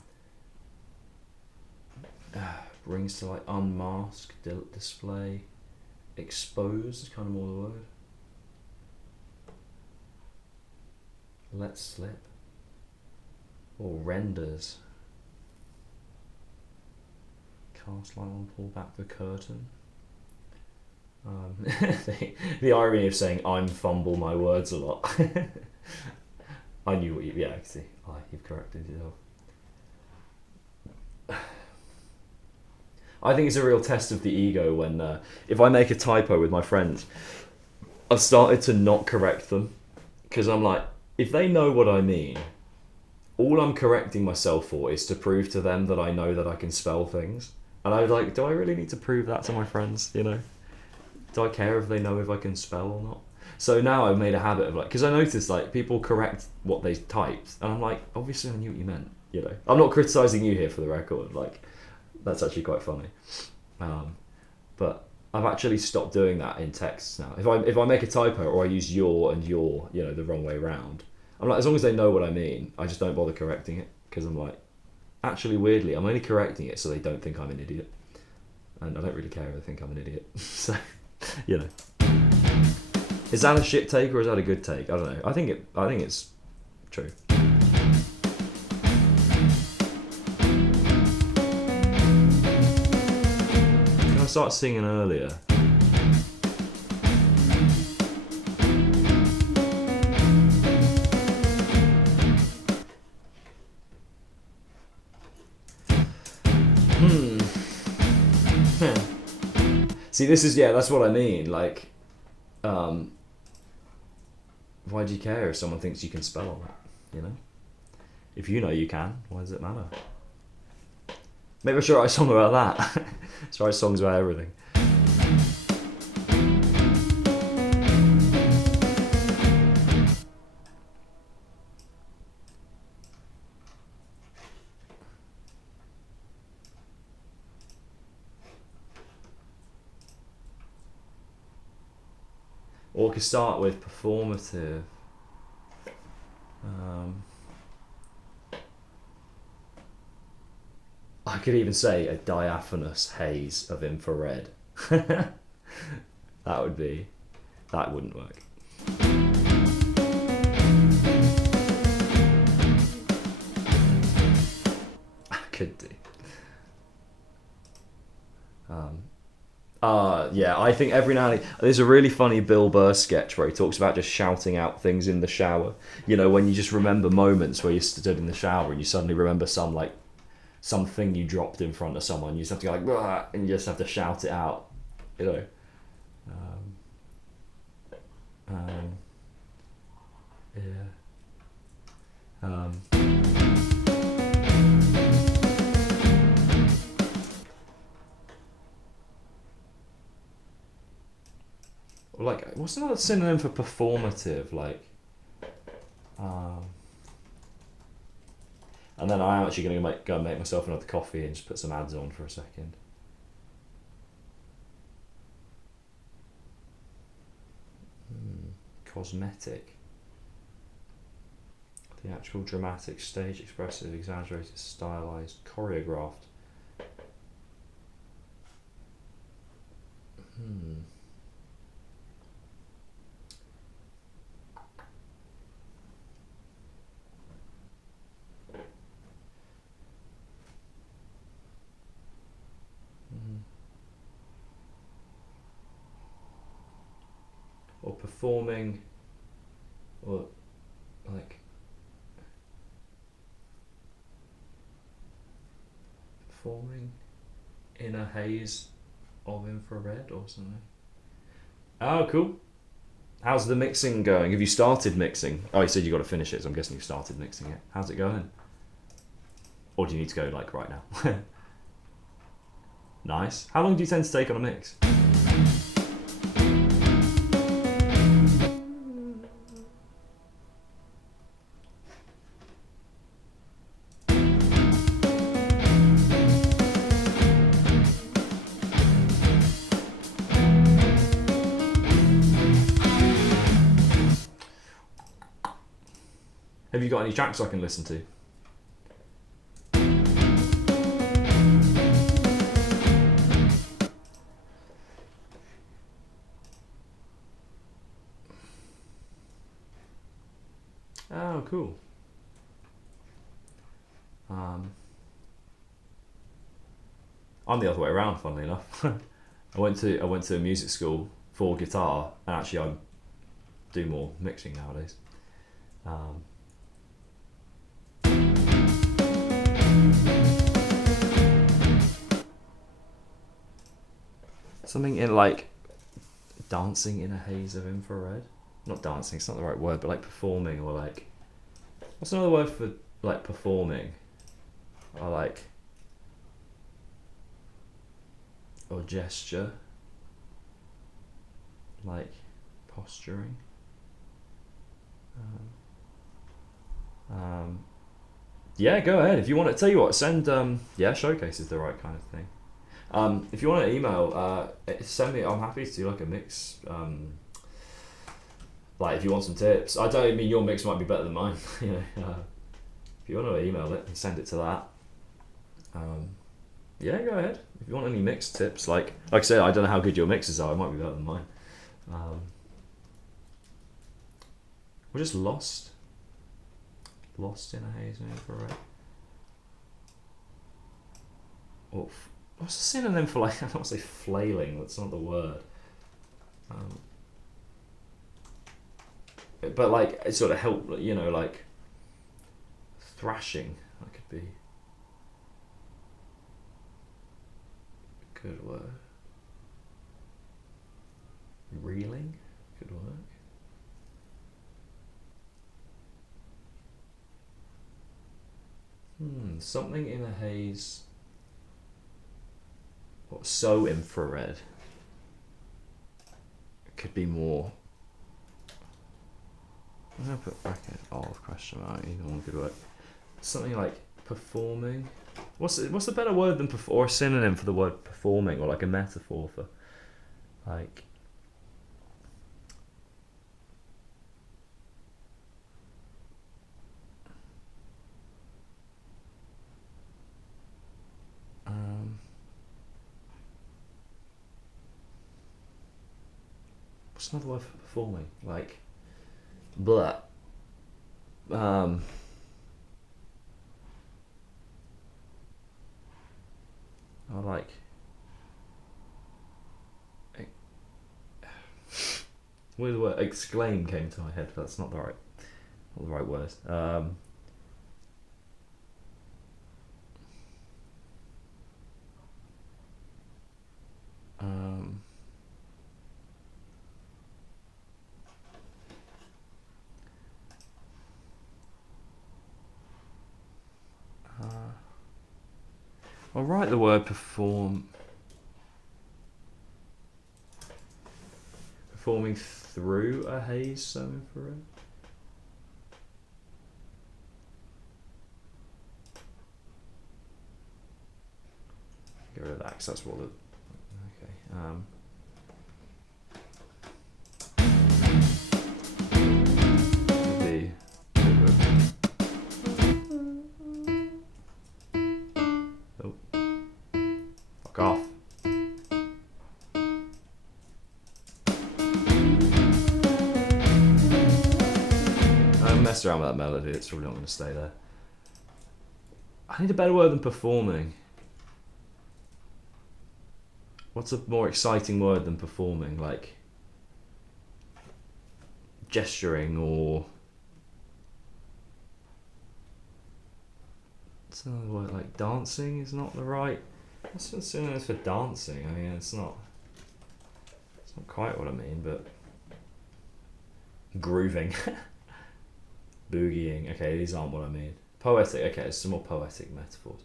them. Brings to like unmask, display, expose is kind of more the word. Let slip. Or renders. Cast light on, pull back the curtain. The irony of saying I'm fumble my words a lot. I knew what you. Yeah, see, you've corrected yourself. I think it's a real test of the ego when, if I make a typo with my friends, I've started to not correct them, because I'm like, if they know what I mean, all I'm correcting myself for is to prove to them that I know that I can spell things. And I was like, do I really need to prove that to my friends, you know? Do I care if they know if I can spell or not? So now I've made a habit of like, because I noticed like people correct what they typed, and I'm like, obviously I knew what you meant, you know? I'm not criticising you here for the record, like, that's actually quite funny. But I've actually stopped doing that in texts now. If I make a typo or I use your and your, you know, the wrong way around, I'm like, as long as they know what I mean, I just don't bother correcting it, because I'm like, actually weirdly, I'm only correcting it so they don't think I'm an idiot. And I don't really care if they think I'm an idiot. So, you know. Is that a shit take or is that a good take? I don't know. I think it's true. Can I start singing earlier? See, this is, yeah, that's what I mean. Like, why do you care if someone thinks you can spell on it? You know? If you know you can, why does it matter? Maybe I should write a song about that. Let's write songs about everything. Or we could start with performative. I could even say a diaphanous haze of infrared. That wouldn't work. I could do. Yeah, I think every now and then, there's a really funny Bill Burr sketch where he talks about just shouting out things in the shower. You know, when you just remember moments where you stood in the shower and you suddenly remember something you dropped in front of someone, you just have to go like, "Rah!" and you just have to shout it out, you know. Like, what's another synonym for performative? Like, and then I'm actually going to go and make myself another coffee and just put some ads on for a second. Cosmetic. Theatrical, dramatic, stage expressive, exaggerated, stylized, choreographed. Or performing, or like performing in a haze of infrared or something. Oh, cool. How's the mixing going? Have you started mixing? Oh, you said you got to finish it, so I'm guessing you've started mixing it. How's it going? Or do you need to go like right now? Nice. How long do you tend to take on a mix? Have you got any tracks I can listen to? Oh, cool. I'm the other way around, funnily enough. I went to a music school for guitar, and actually I do more mixing nowadays. Something in like dancing in a haze of infrared. Not dancing, it's not the right word, but like performing, or like, what's another word for like performing? Or like, or gesture, like posturing. Yeah, go ahead if you want to. Tell you what, send yeah, showcase is the right kind of thing. If you want to email, send me. I'm happy to do like a mix. Like if you want some tips, I don't mean your mix might be better than mine. You know, if you want to email it and send it to that. Yeah, go ahead. If you want any mix tips, like I said, I don't know how good your mixes are. It might be better than mine. We're just lost in a haze of infrared. Or what's the synonym for like? I don't want to say flailing. That's not the word. But like it sort of help, you know, like thrashing. That could be a good word. Reeling could work. Something in a haze. What, so infrared. It could be more. I'm gonna put bracket of question mark. Either one could work. Something like performing. What's a better word than or a synonym for the word performing, or like a metaphor for like. What's another word for performing? Like, blah. I like. What the word? Exclaim came to my head, but that's not the right word. I'll write the word perform. Performing through a haze, so infrared. Get rid of that, because that's what the. Okay. Oh. Fuck off. I messed around with that melody, it's probably not going to stay there. I need a better word than performing. What's a more exciting word than performing? Like gesturing, or what's another word? Like dancing is not the right. What's the synonym for dancing? I mean, it's not quite what I mean, but Grooving. Boogieing. Okay, these aren't what I mean. Poetic. Okay, it's some more poetic metaphors.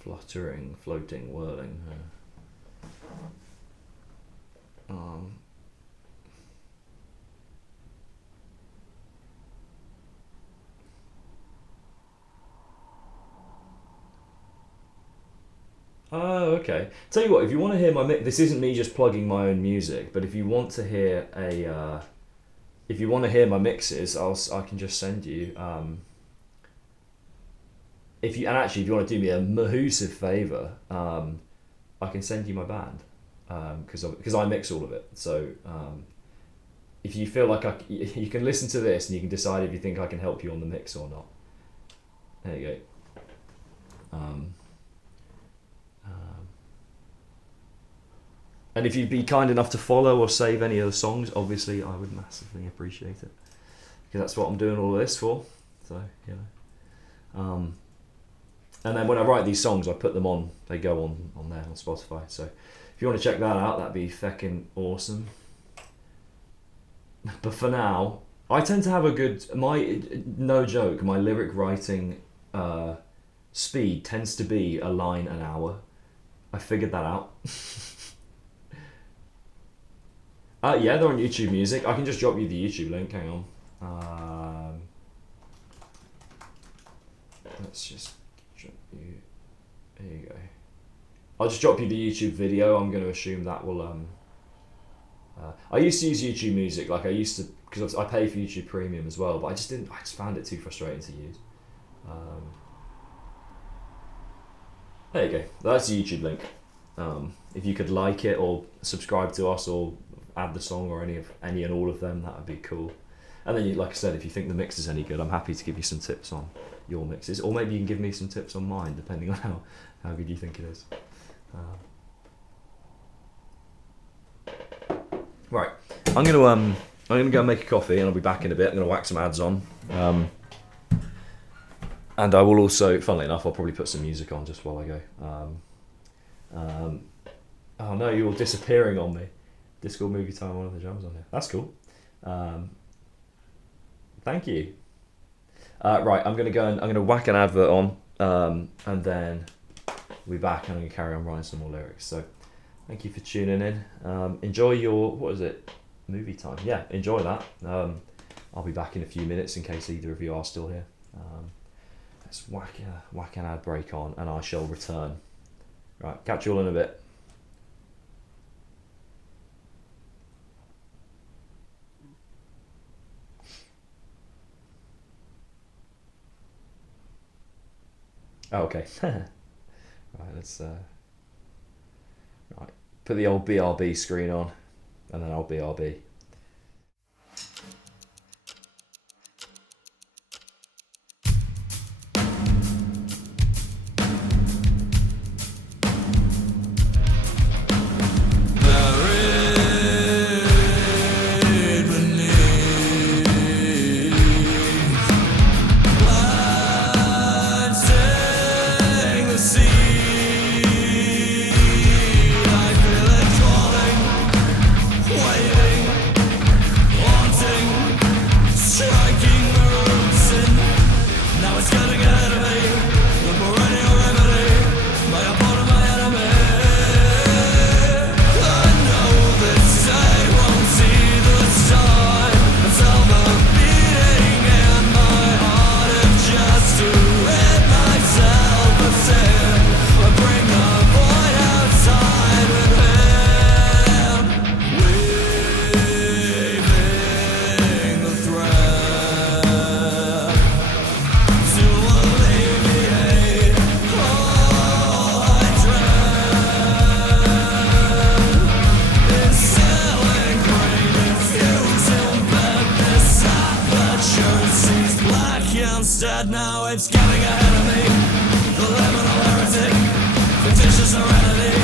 Fluttering, floating, whirling. Oh, okay. Tell you what, if you want to hear my mix, this isn't me just plugging my own music, but if you want to hear if you want to hear my mixes, I can just send you. If you want to do me a massive favor, I can send you my band, because I mix all of it. So if you feel like you can listen to this and you can decide if you think I can help you on the mix or not. There you go. And if you'd be kind enough to follow or save any of the songs, obviously I would massively appreciate it, because that's what I'm doing all of this for. So and then when I write these songs, I put them on. They go on there on Spotify. So if you want to check that out, that'd be feckin' awesome. But for now, I tend to have no joke, my lyric writing speed tends to be a line an hour. I figured that out. Yeah, they're on YouTube Music. I can just drop you the YouTube link. Hang on. Let's just drop you. There you go. I'll just drop you the YouTube video. I'm going to assume that will. I used to use YouTube Music. Like I used to, because I pay for YouTube Premium as well. But I just found it too frustrating to use. There you go. That's the YouTube link. If you could like it or subscribe to us or add the song or any and all of them, that would be cool. And then, like I said, if you think the mix is any good, I'm happy to give you some tips on your mixes, or maybe you can give me some tips on mine, depending on how good you think it is. Right, I'm gonna go make a coffee, and I'll be back in a bit. I'm gonna whack some ads on, and I will also, funnily enough, I'll probably put some music on just while I go. Oh no, you're disappearing on me. Discord movie time, one of the drums on here. That's cool. Thank you. Right, I'm gonna whack an advert on, and then we'll be back, and I'm gonna carry on writing some more lyrics. So, thank you for tuning in. Enjoy your movie time. Yeah, enjoy that. I'll be back in a few minutes in case either of you are still here. Let's whack an ad break on, and I shall return. Right, catch you all in a bit. Oh, okay. Right, let's right, put the old BRB screen on, and then I'll BRB. Instead, now it's getting ahead of me. The liminal heretic, fictitious serenity,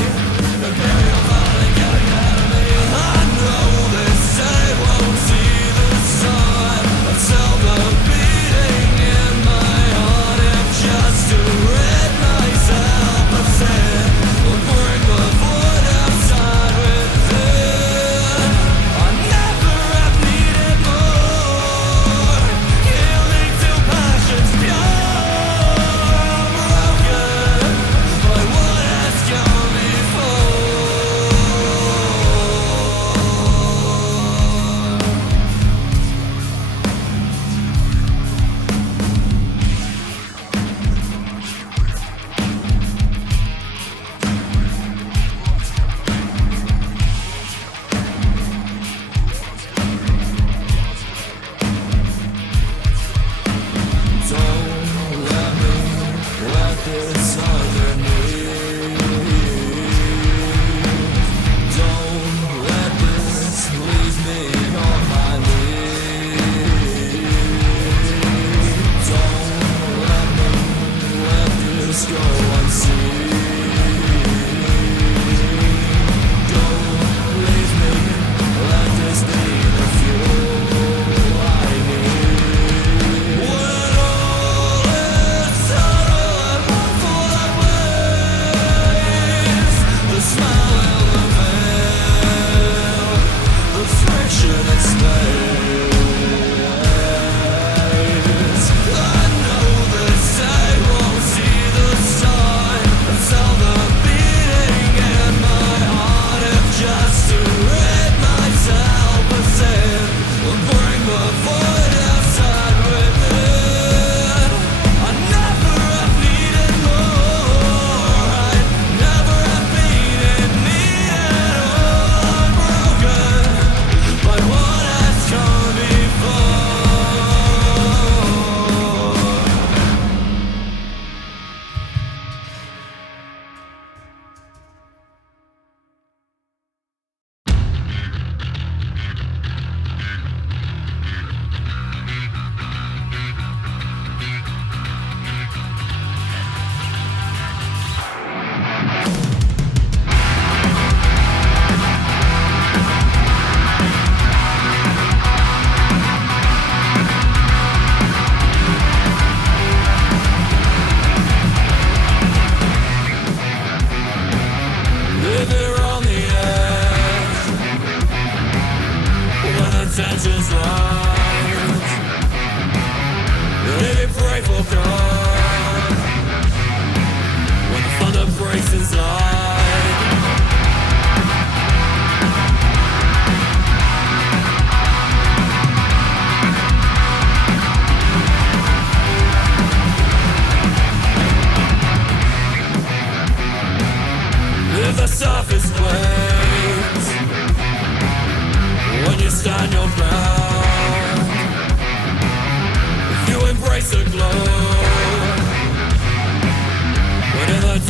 imperial finally getting ahead of me. I know this day won't see the sun until the beating in my heart, if just to rid myself of sin, will bring the void outside within.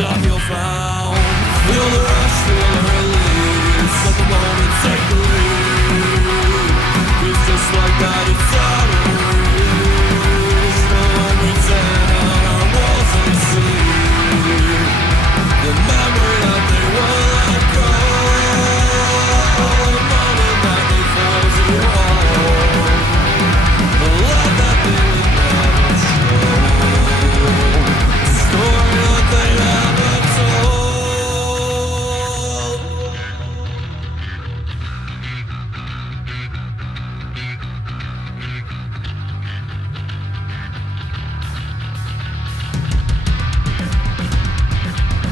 time you're found. Feel the rush, feel the release. Let the moment take the lead. 'Cause just like that it's out of reach. No one pretend on our walls they see the memory that they won't let go. The moment that they felt you all. The love that they would never show. The story that they never told.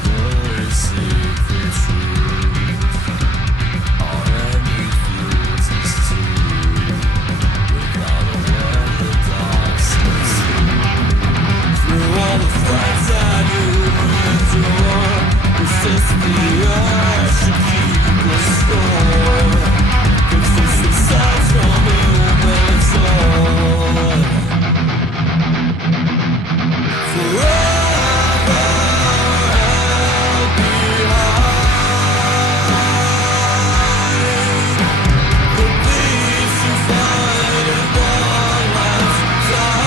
Very secret truth. All that need feels is true. Without a word, the dark slips through all the friends that you endure. It's just the urge to keep the score. 'Cause it's the sounds from human soul. Forever held behind. The peace you find in one last time.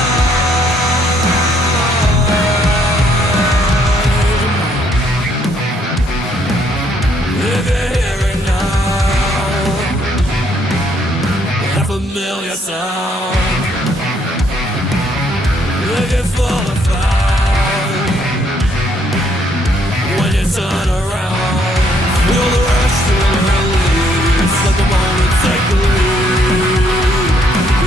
If you're hearing now a familiar sound, looking for the found. When you turn around, feel the rush, feel the release. Let the moment take the lead.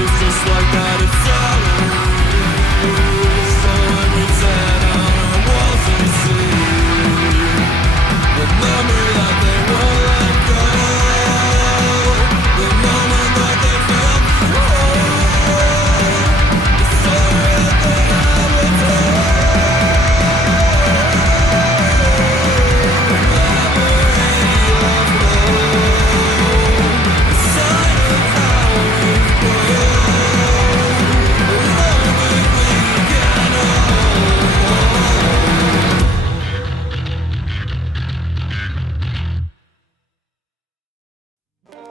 It's just like that, it's out of reach. So when we turn on our walls they see the memory that they won't let go. The moment that they felt the story that they never told. The memory of love. The sign of how we've grown. The moment we get old.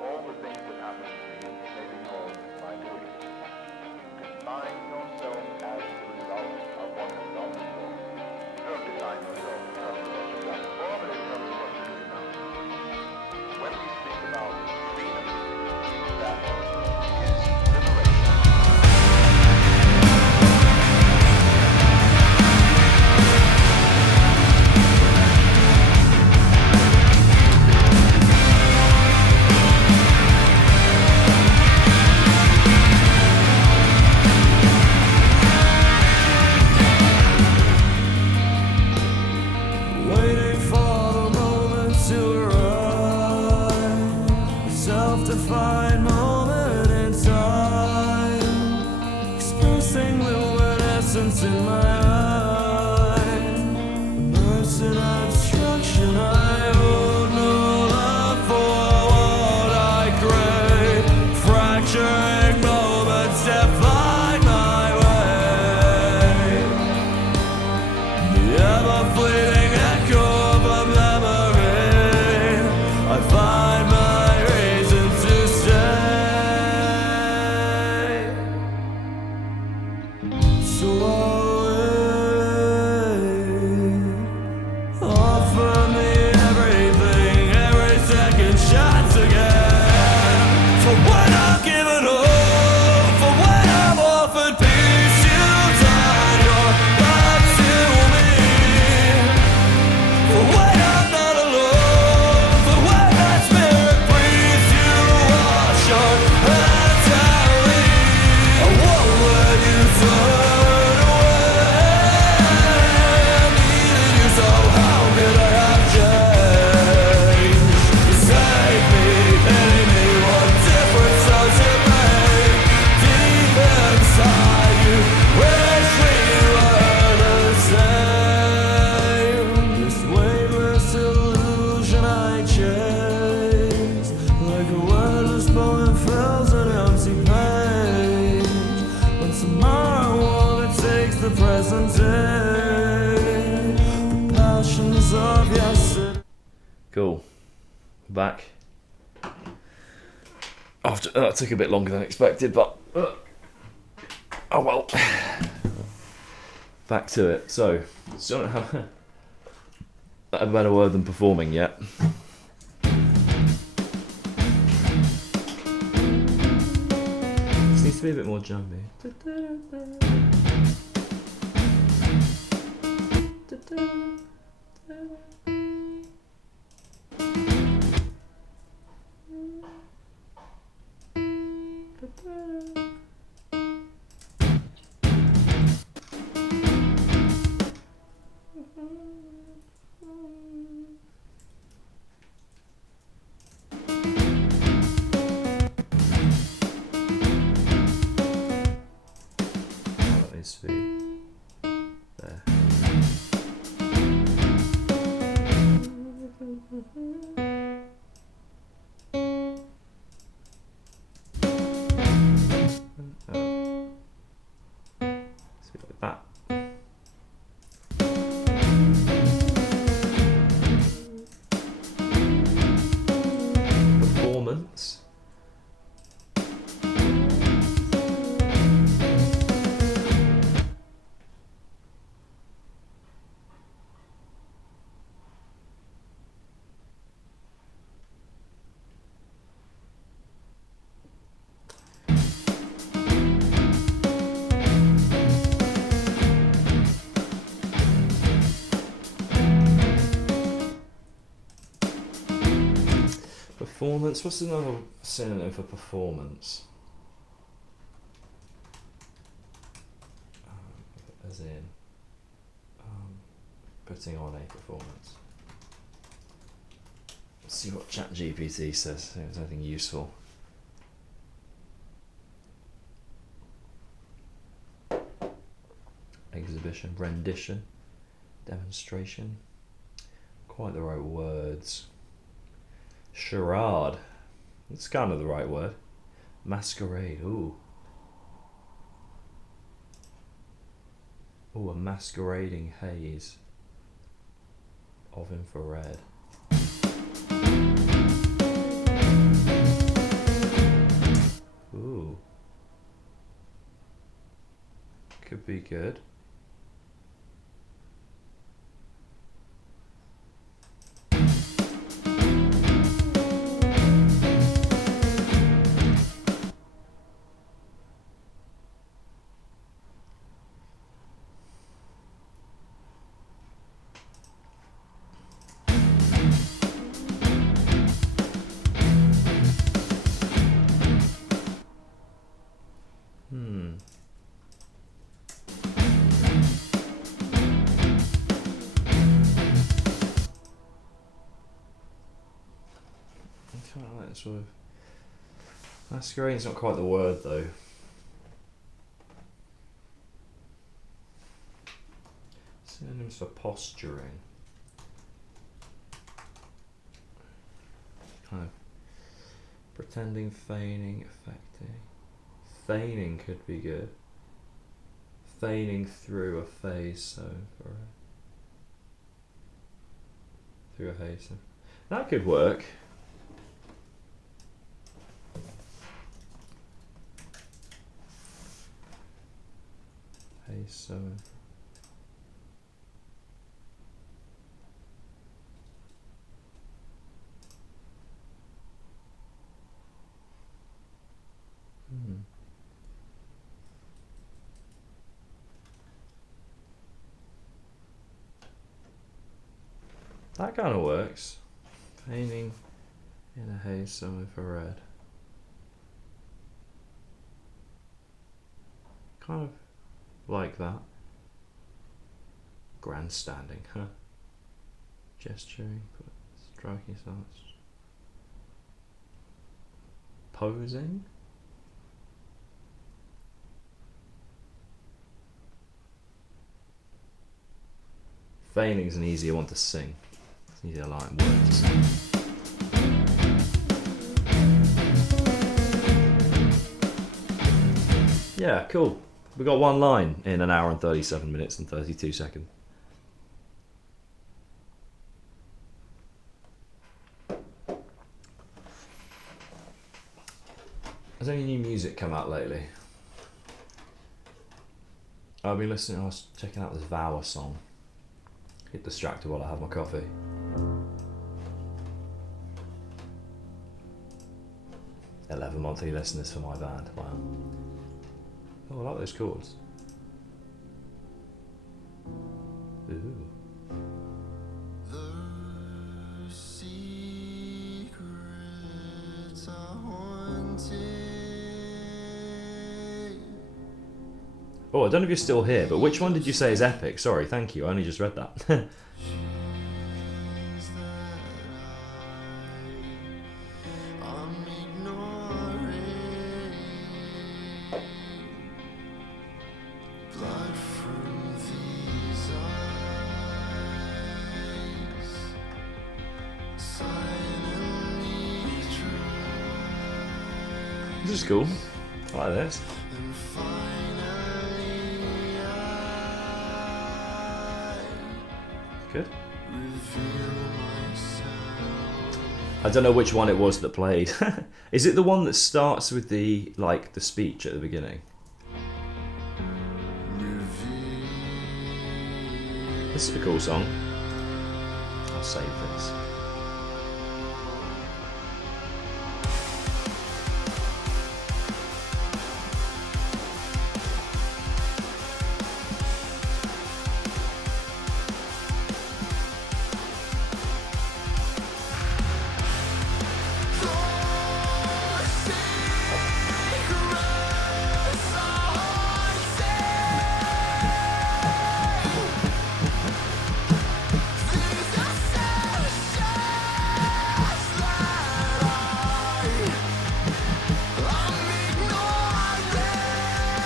All the things that happen to me may be called my duty. Define yourself as the result of what has gone before. Don't define yourself in terms of what you've done before, but in terms of what you're doing now. When we speak about freedom, that is liberation. Waiting for the moment to arrive. A self-defined moment in time. Expressing luminescence in my eye. Immersed in abstraction, I hold no love for what I crave. Fracturing moments define my way. The ever-fleeting echo of a memory. I find my reason to stay. So I'll wait. Offer me everything, every second chance again. For when I'm given hope, for when I'm offered peace, you turn your back to me. For when I'm not alone, for when that spirit breathes, you wash on entirely. I won't let you turn away. I needed you, so how could I have changed? You save me, pity me, what difference does it make? Deep inside you, wish we were the same. This weightless illusion I chase, like a wordless poem fills an empty page. When tomorrow overtakes the present day, the passions shadows of yesterday. Cool. Back. After that took a bit longer than expected, but oh well. Back to it. So, still don't have a better word than performing yet. This needs to be a bit more jumpy. That needs to be there. Let's go like that. Performance. Performance. What's another synonym for performance? As in putting on a performance. Let's see what ChatGPT says. If there's anything useful. Exhibition, rendition, demonstration. Quite the right words. Charade. It's kind of the right word. Masquerade. Ooh. Ooh, a masquerading haze of infrared. Ooh. Could be good. Sort of masquerading's not quite the word though. Synonyms for posturing. Kind of pretending, feigning, affecting. Feigning could be good. Feigning through a phase, so through a haze. That could work. So that kind of works. Painting in a haze, so infrared. Kind of like that. Grandstanding, huh? Gesturing, striking starts. Posing? Feigning's an easier one to sing. It's an easier line word to sing. Yeah, cool. We got one line in an hour and 37 minutes and 32 seconds. Has any new music come out lately? I've been listening, I was checking out this Vower song. Get distracted while I have my coffee. 11 monthly listeners for my band, wow. Oh, I like those chords. Ooh. The secrets are haunting. Oh, I don't know if you're still here, but which one did you say is epic? Sorry, thank you, I only just read that. Things that I'm ignoring. Blood from these eyes. Silently try This is cool. I like this. and finally Good. reveal myself. I don't know which one it was that played. Is it the one that starts with the the speech at the beginning? This is a cool song. I'll save this.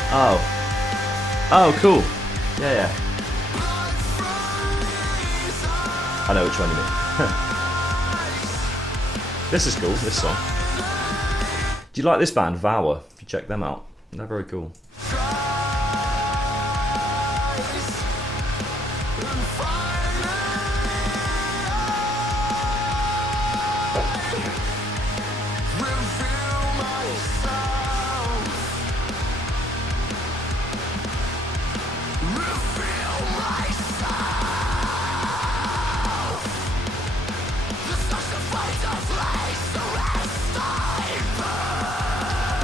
Oh. Oh, cool. Yeah, yeah. I know which one you mean. This is cool, this song. Do you like this band, Vower? If you check them out, they're very cool.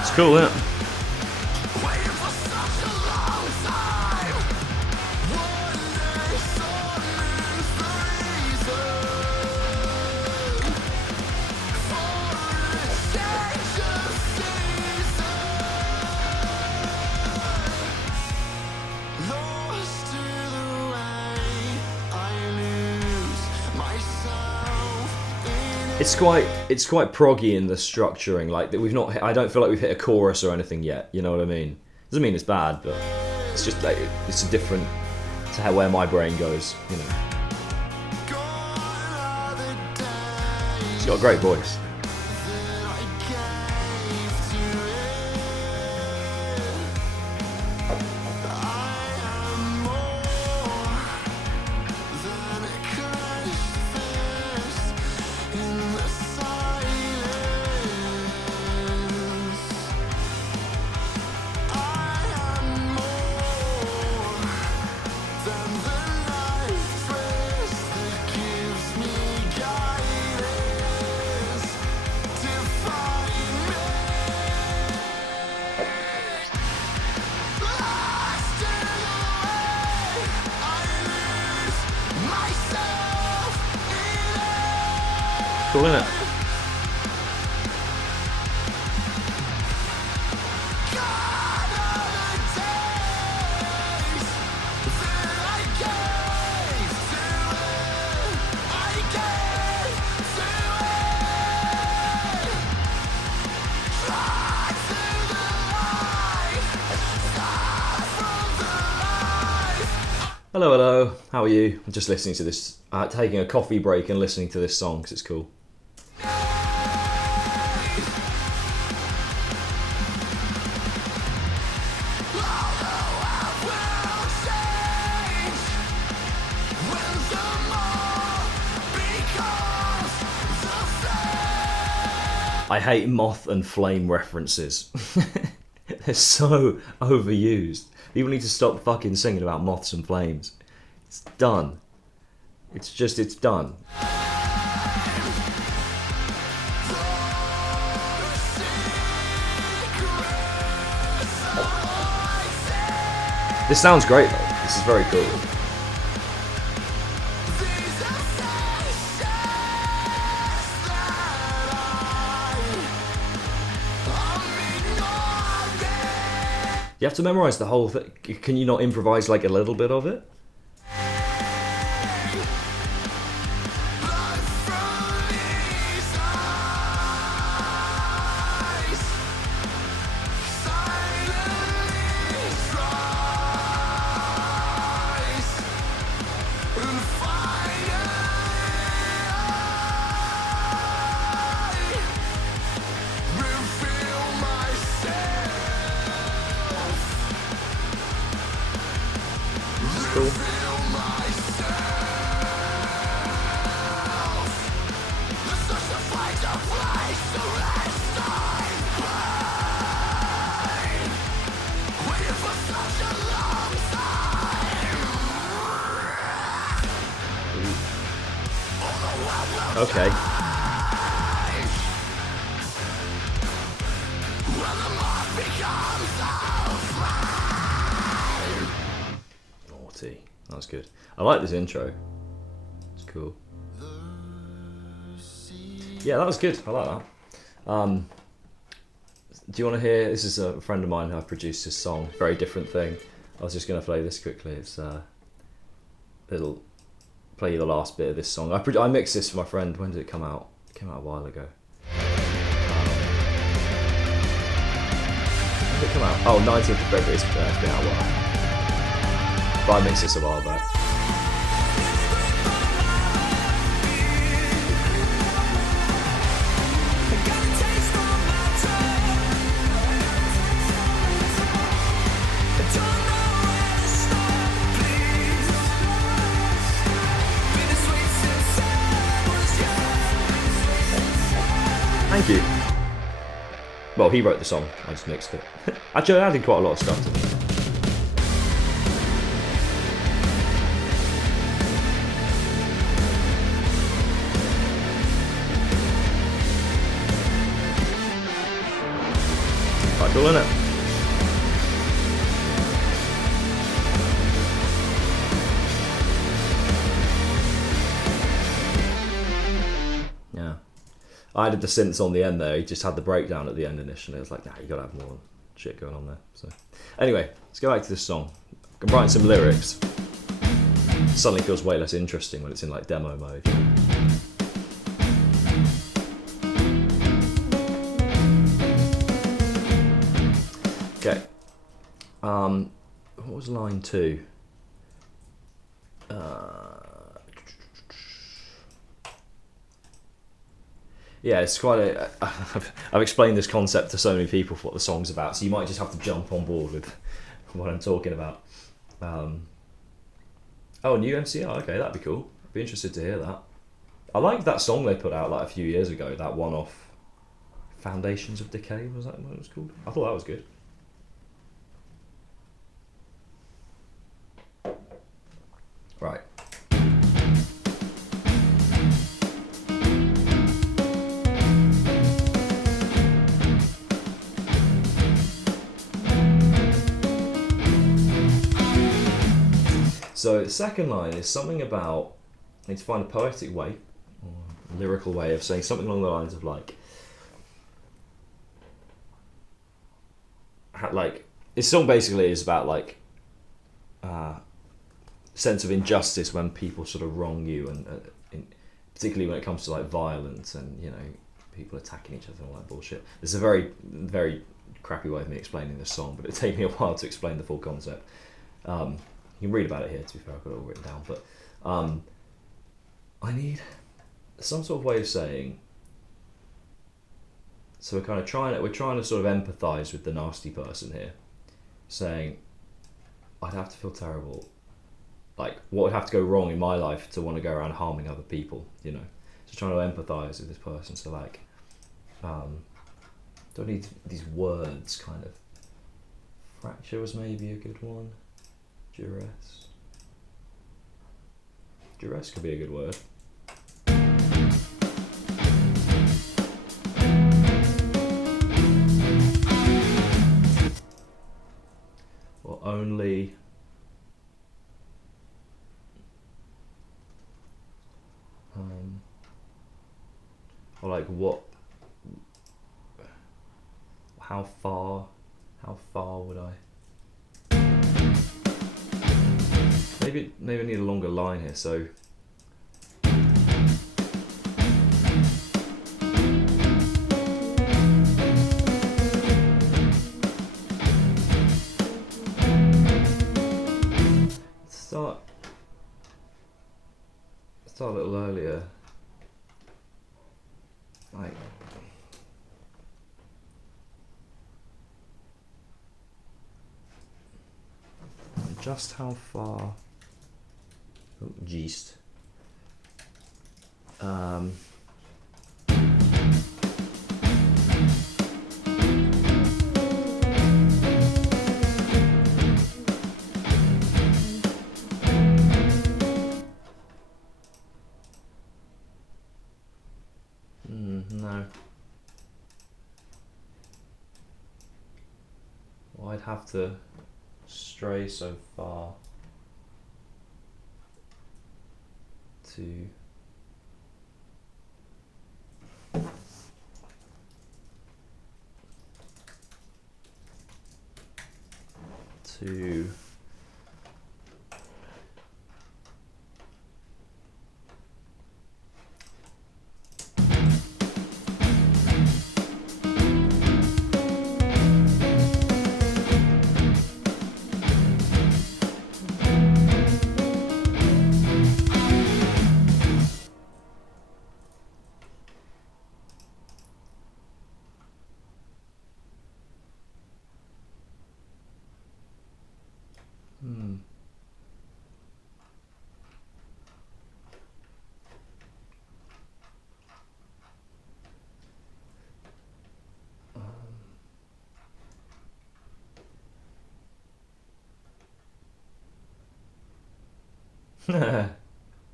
It's cool, isn't it? It's quite proggy in the structuring. Like that, we've not. I don't feel like we've hit a chorus or anything yet. You know what I mean? Doesn't mean it's bad, but it's just like it's different to where my brain goes. You know. He's got a great voice. Cool, isn't it? Hello, hello. How are you? I'm just listening to this, taking a coffee break and listening to this song because it's cool. I hate moth and flame references. They're so overused. People need to stop fucking singing about moths and flames. It's done. It's done. This sounds great though. This is very cool. You have to memorize the whole thing. Can you not improvise like a little bit of it? Cool. Okay. Naughty. That was good. I like this intro. It's cool. Yeah, that was good. I like that. Do you want to hear? This is a friend of mine who produced this song. Very different thing. I was just going to play this quickly. It's it'll play you the last bit of this song. I mixed this for my friend. When did it come out? It came out a while ago. When did it come out? Oh, 19th of February. It's been out a while. But I mixed this a while back. Thank you. Well, he wrote the song, I just mixed it. Actually, I added quite a lot of stuff to it. Quite cool, isn't it? Yeah. I added the synths on the end there. He just had the breakdown at the end initially. I was like, nah, you gotta have more shit going on there. So, anyway, let's go back to this song. I'm writing some lyrics. It suddenly feels way less interesting when it's in like demo mode. Okay. What was line 2? Yeah, it's quite a... I've explained this concept to so many people for what the song's about, so you might just have to jump on board with what I'm talking about. Oh, new MCR, okay, that'd be cool. I'd be interested to hear that. I liked that song they put out like a few years ago, that one-off Foundations of Decay, was that what it was called? I thought that was good. Right. So the second line is something about, I need to find a poetic way, or a lyrical way of saying something along the lines of like this song basically is about like sense of injustice when people sort of wrong you, and particularly when it comes to like violence and, you know, people attacking each other and all that bullshit. It's a very, very crappy way of me explaining this song, but it'd take me a while to explain the full concept. You can read about it here, to be fair, I've got it all written down, but I need some sort of way of saying, so we're trying to sort of empathise with the nasty person here, saying, I'd have to feel terrible, like what would have to go wrong in my life to want to go around harming other people, you know, so trying to empathise with this person, so like, don't need these words kind of. Fracture was maybe a good one. Duress. Duress could be a good word. Or only. Or like what? How far would I? Maybe I need a longer line here. So. Start a little earlier. Like. Just how far? Oh, geest. No. Well, I'd have to stray so far to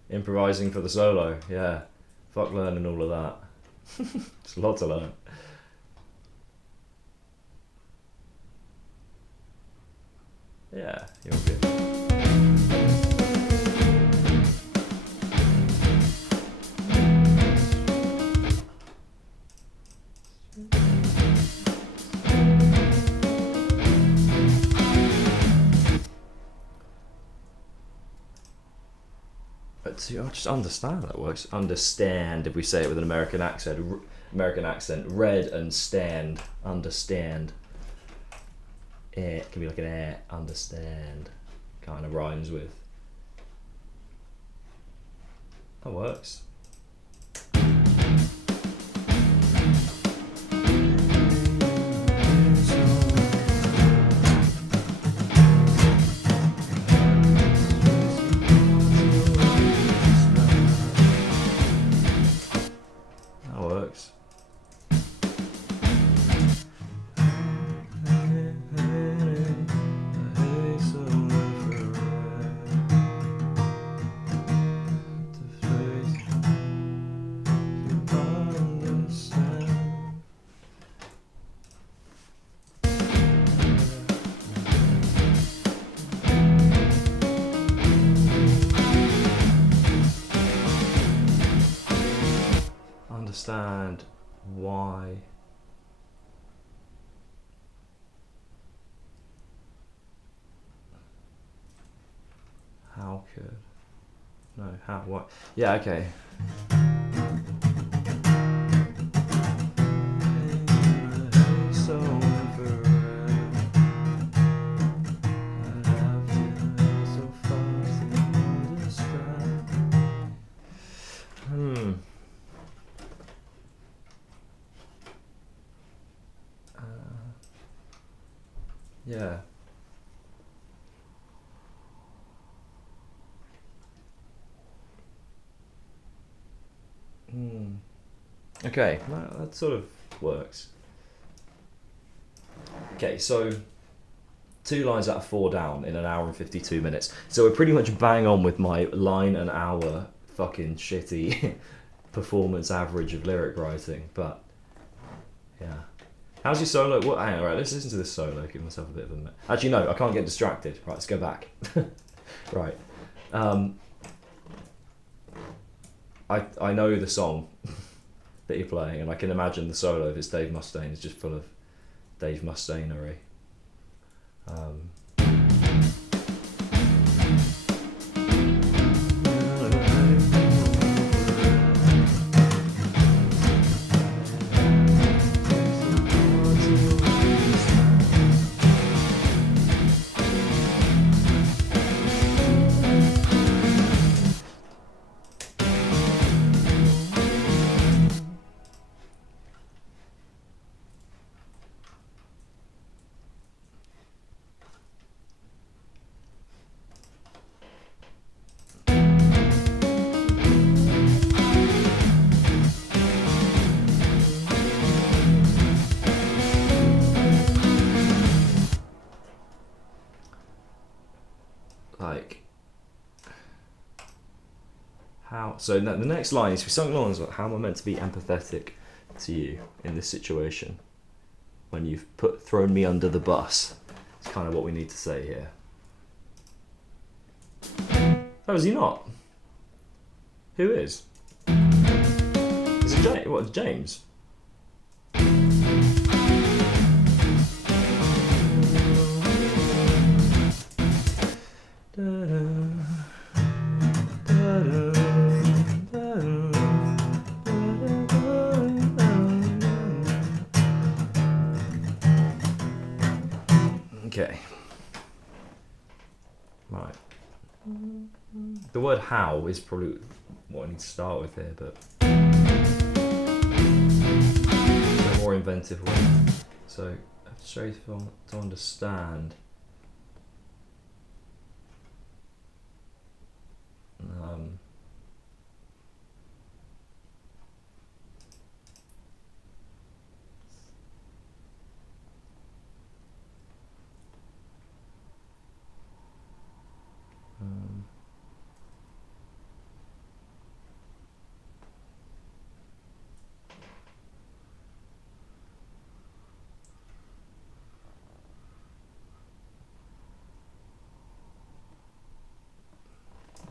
improvising for the solo. Yeah, fuck learning all of that. It's a lot to learn. Yeah, you're good. But to just understand that works. Understand, if we say it with an American accent. Read and stand. Understand. It can be like an air. Understand. Kind of rhymes with. That works. Understand why how could no how what yeah okay yeah. Okay, well, that's sort of works. Okay, so 2 lines out of 4 down in an hour and 52 minutes. So we're pretty much bang on with my line an hour fucking shitty performance average of lyric writing, but yeah. How's your solo? What? Hang on, right, let's listen to this solo, give myself a bit of a minute. Actually, no, I can't get distracted. Right, let's go back. Right. I know the song that you're playing, and I can imagine the solo if it's Dave Mustaine is just full of Dave Mustainery. Like, how? So the next line is, we sung along, is like, how am I meant to be empathetic to you in this situation when you've thrown me under the bus? It's kind of what we need to say here. Oh, is he not? Who is? Is it James? What, James? Okay. Right. The word how is probably what I need to start with here, but a more inventive way. So, straight to understand.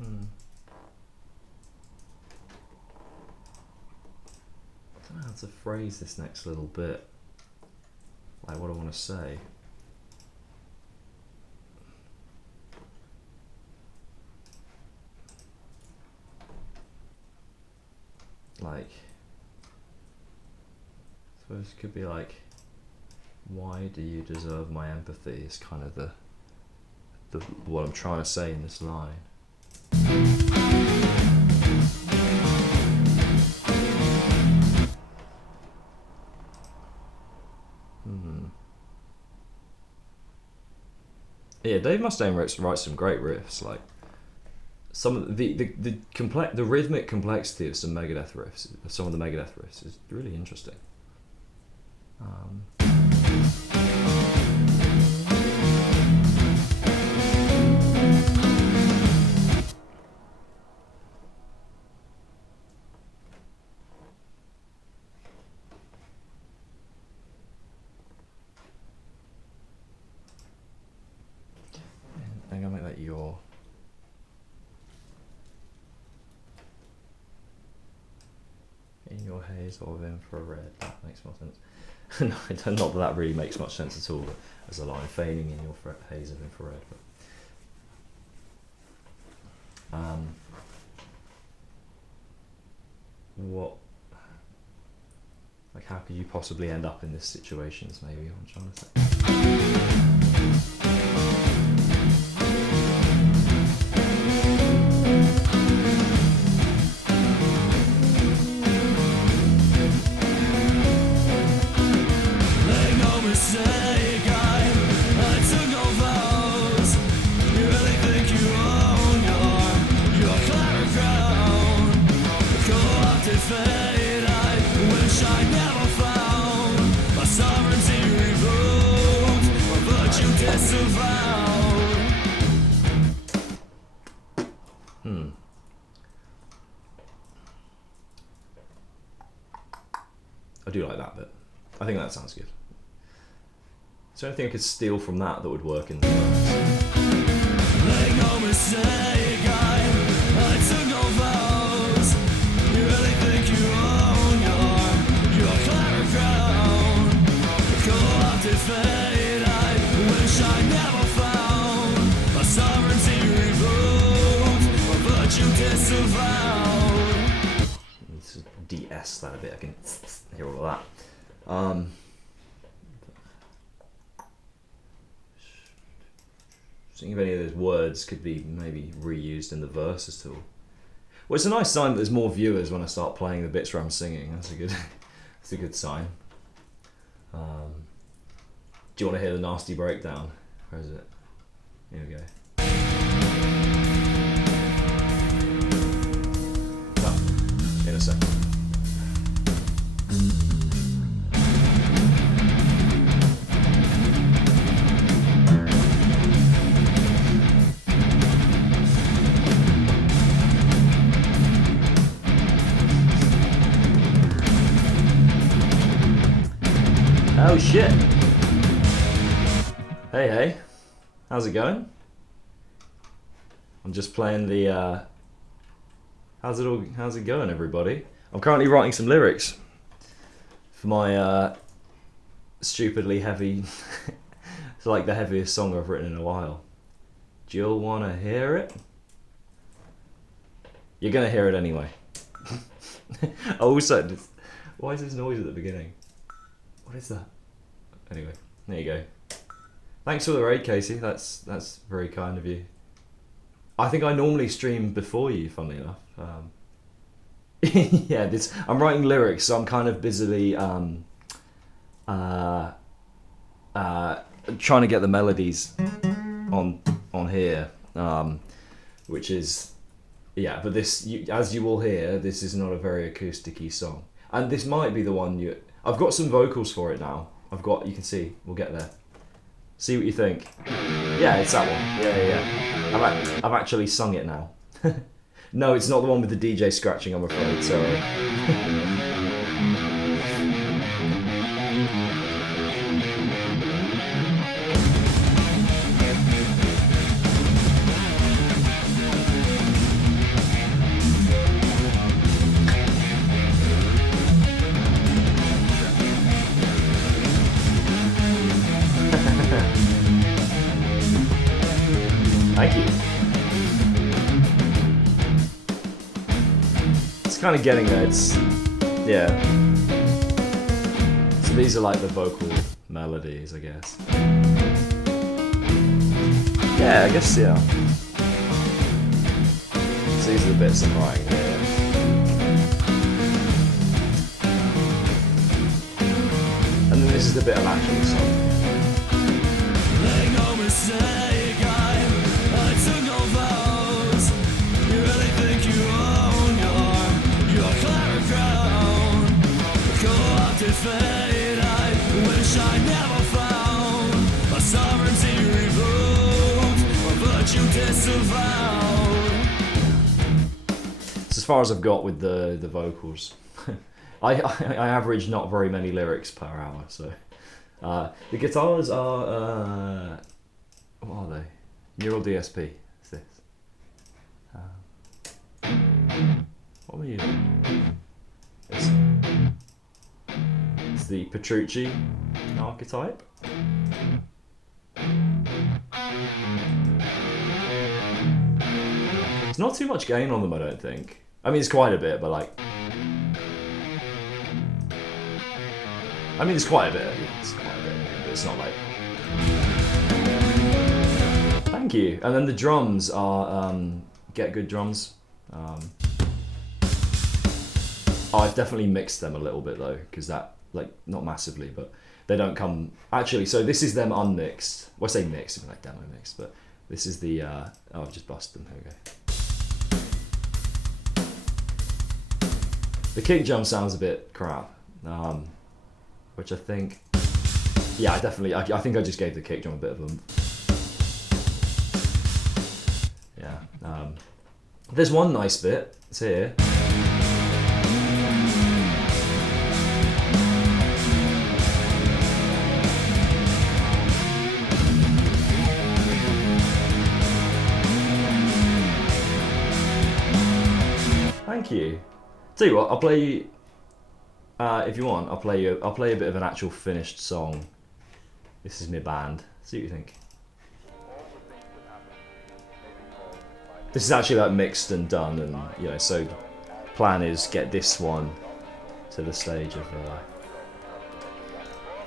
I don't know how to phrase this next little bit, like what I want to say. Like, I suppose it could be like, why do you deserve my empathy is kind of the what I'm trying to say in this line. Yeah, Dave Mustaine writes some great riffs. Like some of the rhythmic complexity of some Megadeth riffs, some of the Megadeth riffs, is really interesting. I'm gonna make that your. In your haze or infrared. That makes more sense. No, not that really makes much sense at all as a line. Feigning in your haze of infrared. But, what? Like, how could you possibly end up in this situation? Is maybe what I'm trying to say. Fate I wish I never found. I do like that bit. I think that sounds good. Is there anything I could steal from that would work in the Make no mistake, I took no vows. You really think you own your clever crown? Co-opted fate, I wish I never found a sovereignty reboot, a virtue disavowed. Let's just DS that a bit. I can hear all of that. Think if any of those words could be maybe reused in the verse at all. Well, it's a nice sign that there's more viewers when I start playing the bits where I'm singing. That's a good, that's a good sign. Do you want to hear the nasty breakdown? Where is it? Here we go. Oh, in a second. Oh shit! Hey, how's it going? I'm just playing the. How's it going, everybody? I'm currently writing some lyrics for my stupidly heavy. It's like the heaviest song I've written in a while. Do you all want to hear it? You're gonna hear it anyway. Also, why is this noise at the beginning? What is that? Anyway, there you go. Thanks for the raid, Casey. That's very kind of you. I think I normally stream before you, funnily enough. Yeah, I'm writing lyrics, so I'm kind of busily trying to get the melodies on here, which is yeah. But this, as you will hear, this is not a very acoustic-y song, and this might be the one you. I've got some vocals for it now. You can see, we'll get there. See what you think. Yeah, it's that one. Yeah. I've actually sung it now. No, it's not the one with the DJ scratching, I'm afraid, sorry. Thank you. It's kind of getting there. Yeah. So these are like the vocal melodies, I guess. Yeah, I guess, yeah. So these are the bits I'm writing here. And then this is the bit I'm actually singing. Make no mistake, I took no vows. You really think you own your clever crown? Co-opted fate, I wish I never found a sovereignty reboot, a virtue disavowed. It's as far as I've got with the vocals. I average not very many lyrics per hour, so the guitars are what are they? Neural DSP. What's this? What were you? It's the Petrucci archetype. It's not too much gain on them, I don't think. I mean, it's quite a bit, but like. I mean, it's quite a bit. It's quite a bit, but it's not like. Thank you. And then the drums are Get Good drums. I've definitely mixed them a little bit though, because that like not massively, but they don't come actually. So this is them unmixed. Well, I say mixed, I mean like demo mixed, but this is the. Oh, I've just busted them. Here we go. The kick drum sounds a bit crap. Which I think, yeah, I think I just gave the kick drum a bit of a, yeah. There's one nice bit. It's here. Thank you. Tell you what, I'll play you. If you want, I'll play a bit of an actual finished song. This is my band. See what you think. This is actually like mixed and done, and you know, so plan is get this one to the stage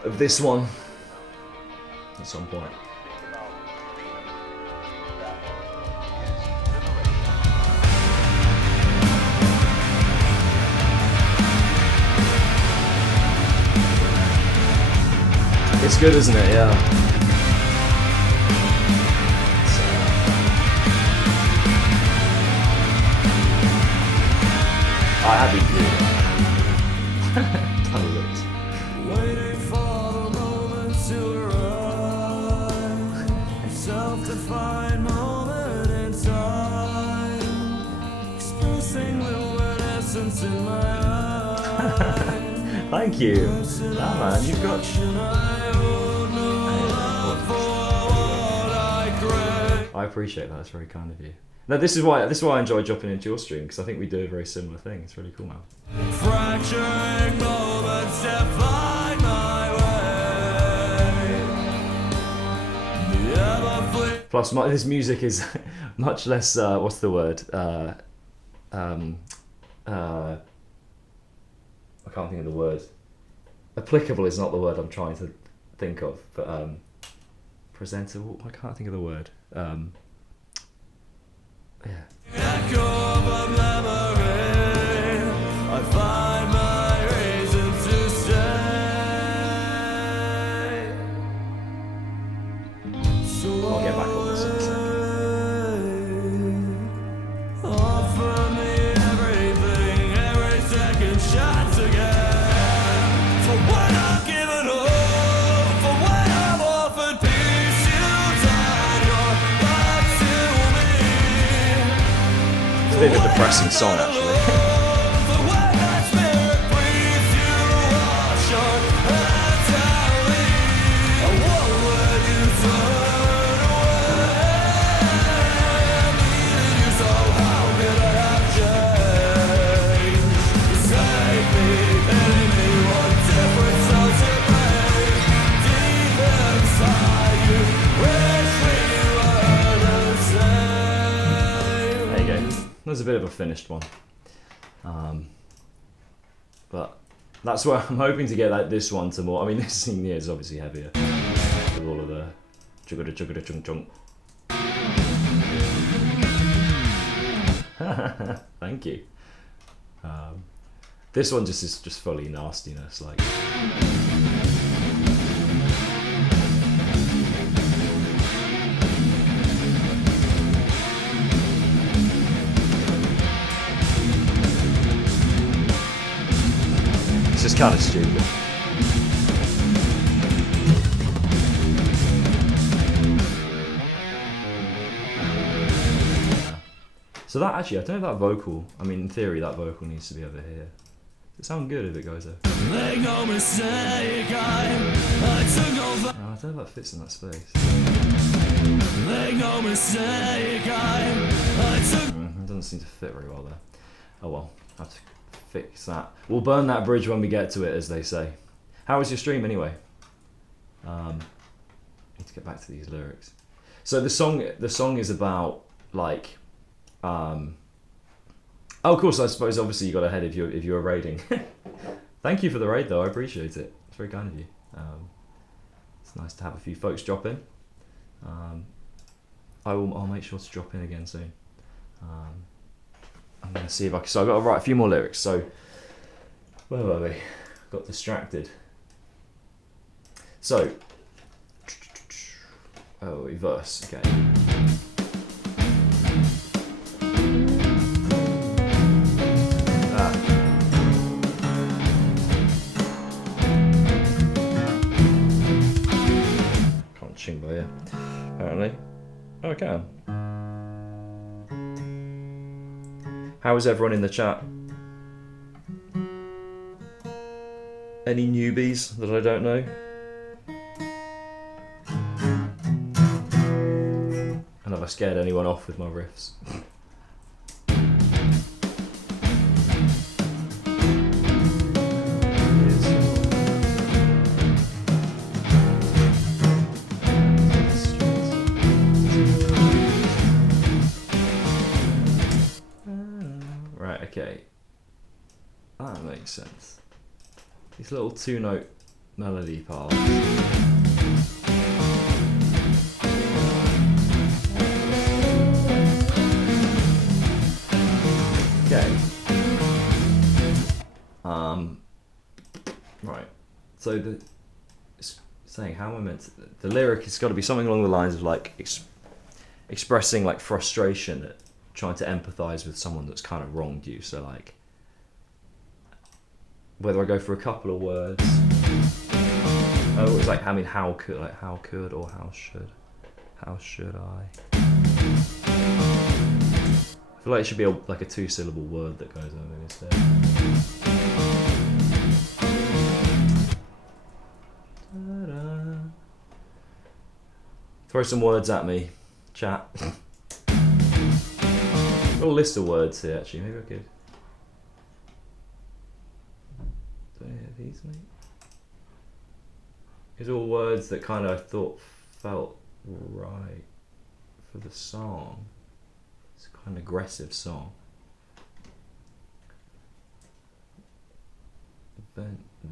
of this one at some point. It's good, isn't it? Yeah. I have been Waiting for the moment to arrive, self-defined moment in time, expressing luminescence in my eyes. Thank you. Nah, man, you've got. I appreciate that. It's very kind of you. No, this is why I enjoy dropping into your stream, because I think we do a very similar thing. It's really cool, man. Fracturing moments define my way. Plus, this music is much less. What's the word? I can't think of the word. Applicable is not the word I'm trying to think of, but presentable. I can't think of the word. Yeah. Echo of a memory, I find my reason to stay. So I'll get back on this in a second. offer me everything, every second shots again. For when I'm given up, for when I'm offered peace, you turn your back to me. It's a bit of a depressing song, actually. For when that spirit breathes, you wash your hands and leave. I won't let you turn away. I needed you, so how could I have changed? Save me, pity me, what difference does it make? Deep inside you, wish we were the same. There you go. There's a bit of a finished one. But that's where I'm hoping to get like this one to more. I mean, this thing here is obviously heavier with all of the chugga chugga chung chung. Thank you. This one just is just fully nastiness, like. It's just kind of stupid. So that actually, I don't know if that vocal, I mean in theory that vocal needs to be over here. Does it sound good if it goes there? Make no mistake, I took over. No, I don't know if that fits in that space. Make no mistake, I took. It doesn't seem to fit very well there. Oh well, I have to fix that. We'll burn that bridge when we get to it, as they say. How was your stream anyway? Need to get back to these lyrics. So the song is about like, oh, of course, I suppose obviously you got ahead if you're raiding. Thank you for the raid though, I appreciate it. It's very kind of you. It's nice to have a few folks drop in. I'll make sure to drop in again soon. I'm gonna see if I can. So I've got to write a few more lyrics. So where were we? Got distracted. So verse. Okay. Can't ching by here. Apparently. Oh, I can. How is everyone in the chat? Any newbies that I don't know? And have I scared anyone off with my riffs? Right, okay. That makes sense. These little two-note melody parts. Okay. Right. So it's saying how am I meant to, the lyric has got to be something along the lines of like expressing like frustration at trying to empathize with someone that's kind of wronged you. So like whether I go for a couple of words. Oh, it's like how could or how should I? I feel like it should be like a two-syllable word that goes over instead. Ta-da. Throw some words at me, chat. Got a list of words here actually. Maybe I could. Do any of these, mate? These are all words that kind of I thought felt right for the song. It's quite an aggressive song.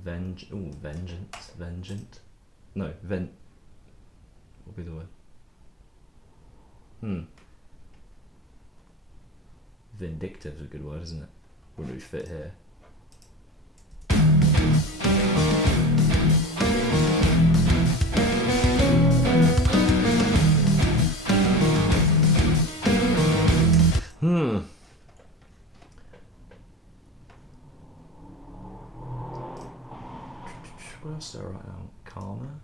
Vengeance. No, what would be the word? Vindictive is a good word, isn't it? Wouldn't really fit here. What else do I write down? Karma?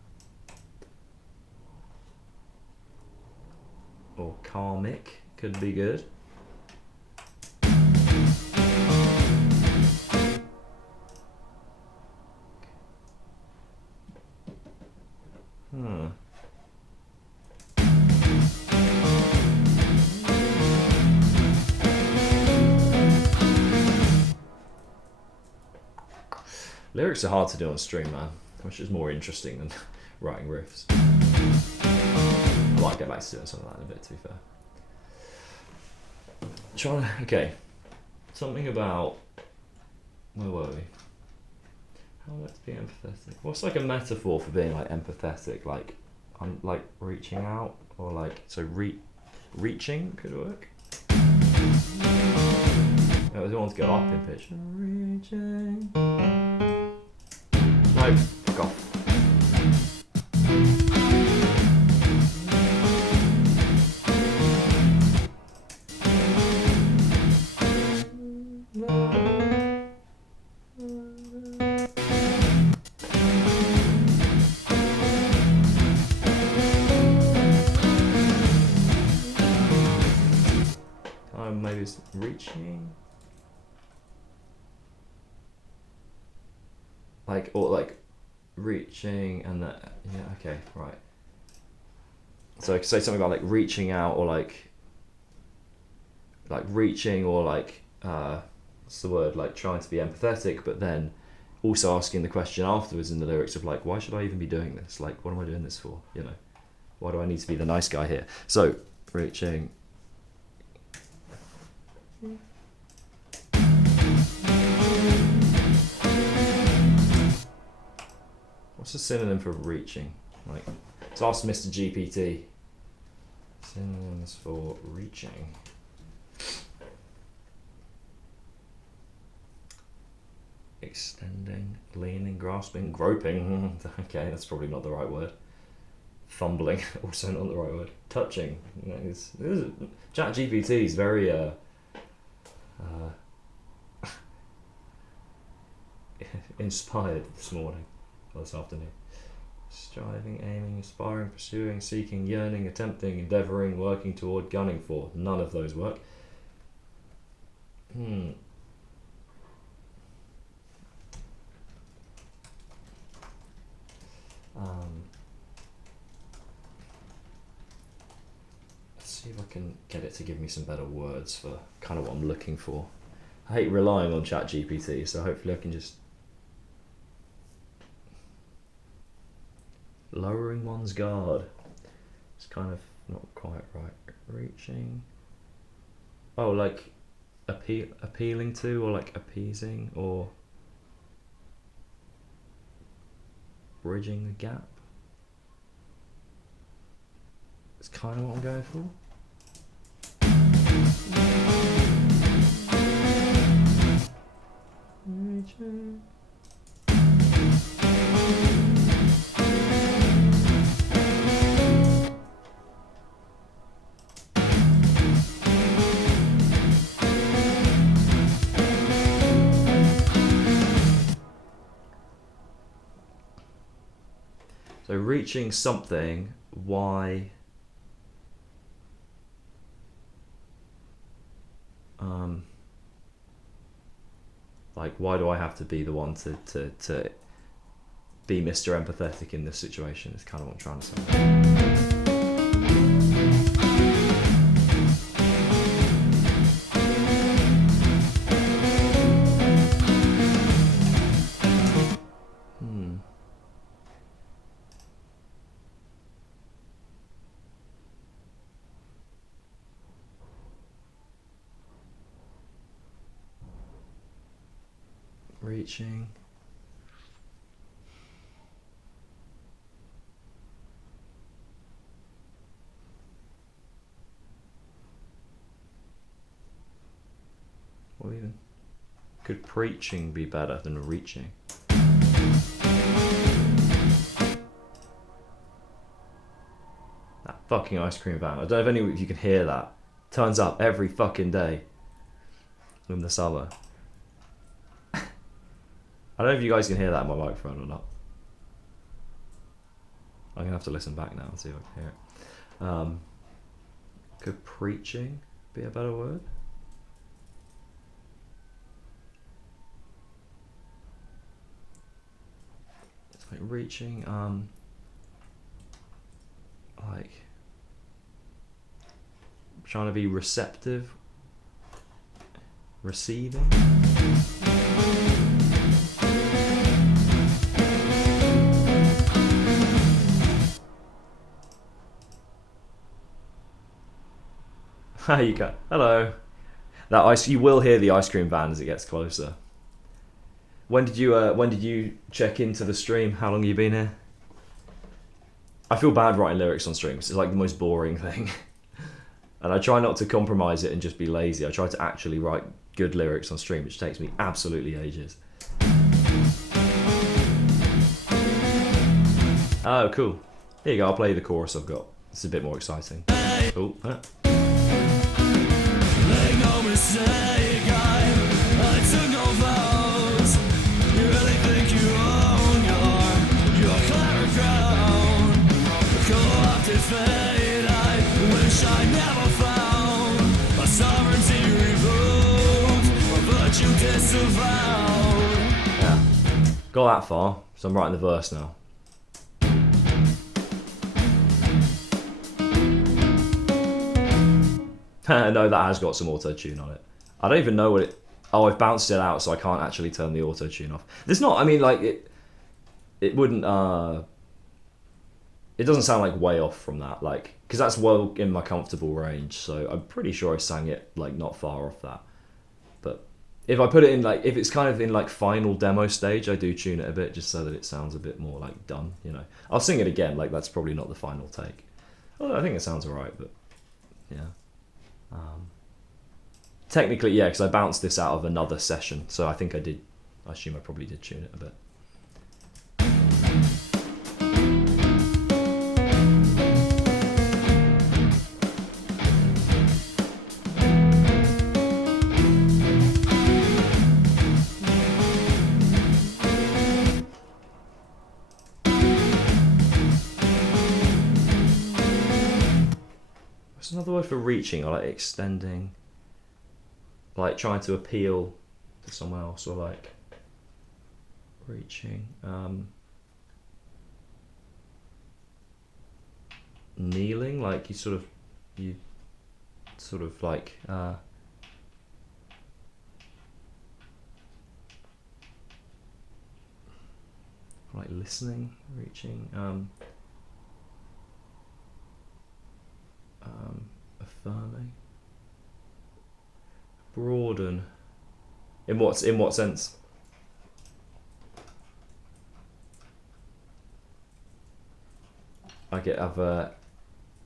Or karmic could be good. Lyrics are hard to do on stream, man, which is more interesting than writing riffs. I might get back to doing something like that in a bit, to be fair. Okay, something about, where were we? How am I to be empathetic? What's like a metaphor for being like empathetic? Like, I'm like reaching out, or like, so reaching could work. I was want to go up in pitch. Reaching. No, fuck off. Maybe it's reaching. Like, or like reaching and that, yeah, okay, right. So I could say something about like reaching out, or like reaching, or like, what's the word, like trying to be empathetic, but then also asking the question afterwards in the lyrics of like, why should I even be doing this? Like, what am I doing this for? You know, why do I need to be the nice guy here? So, reaching. What's a synonym for reaching? Like, let's ask Mr. GPT. Synonyms for reaching. Extending, leaning, grasping, groping. Okay, that's probably not the right word. Fumbling, also not the right word. Touching. You know, ChatGPT is very inspired this morning, or this afternoon. Striving, aiming, aspiring, pursuing, seeking, yearning, attempting, endeavouring, working toward, gunning for. None of those work. Hmm. Let's see if I can get it to give me some better words for kind of what I'm looking for. I hate relying on ChatGPT, so hopefully I can just... Lowering one's guard. It's kind of not quite right. Reaching. Oh, like appealing to, or like appeasing, or bridging the gap. It's kind of what I'm going for. Reaching. So reaching something, why? Like, why do I have to be the one to be Mr. Empathetic in this situation? Is kind of what I'm trying to say. Reaching. Or even, could preaching be better than reaching? That fucking ice cream van. I don't know if any of you can hear that. Turns up every fucking day in the summer. I don't know if you guys can hear that in my microphone or not. I'm gonna have to listen back now and see if I can hear it. Could preaching be a better word? It's like reaching, like trying to be receptive, receiving. There you go. Hello. That you will hear the ice cream van as it gets closer. When did you check into the stream? How long have you been here? I feel bad writing lyrics on streams. It's like the most boring thing. And I try not to compromise it and just be lazy. I try to actually write good lyrics on stream, which takes me absolutely ages. Oh, cool. Here you go, I'll play the chorus I've got. It's a bit more exciting. Oh, huh. Make no mistake, I took no vows. You really think you own your clever crown? Co-opted fate, I wish I never found. My sovereignty revoked, my virtue disavowed. Yeah. Got that far, so I'm writing the verse now. No, that has got some auto-tune on it. I don't even know what it... Oh, I've bounced it out, so I can't actually turn the auto-tune off. There's not... I mean, like, it wouldn't... It doesn't sound, like, way off from that, like... Because that's well in my comfortable range, so I'm pretty sure I sang it, like, not far off that. But if I put it in, like... If it's kind of in, like, final demo stage, I do tune it a bit, just so that it sounds a bit more, like, done, you know. I'll sing it again, like, that's probably not the final take. Well, I think it sounds alright, but... Yeah. Technically, yeah, because I bounced this out of another session, so I think I did. I assume I probably did tune it a bit. What's another word for reaching, or like extending? like trying to appeal to someone else, or like reaching, kneeling, like you sort of like like listening, reaching, affirming, broaden. In what sense?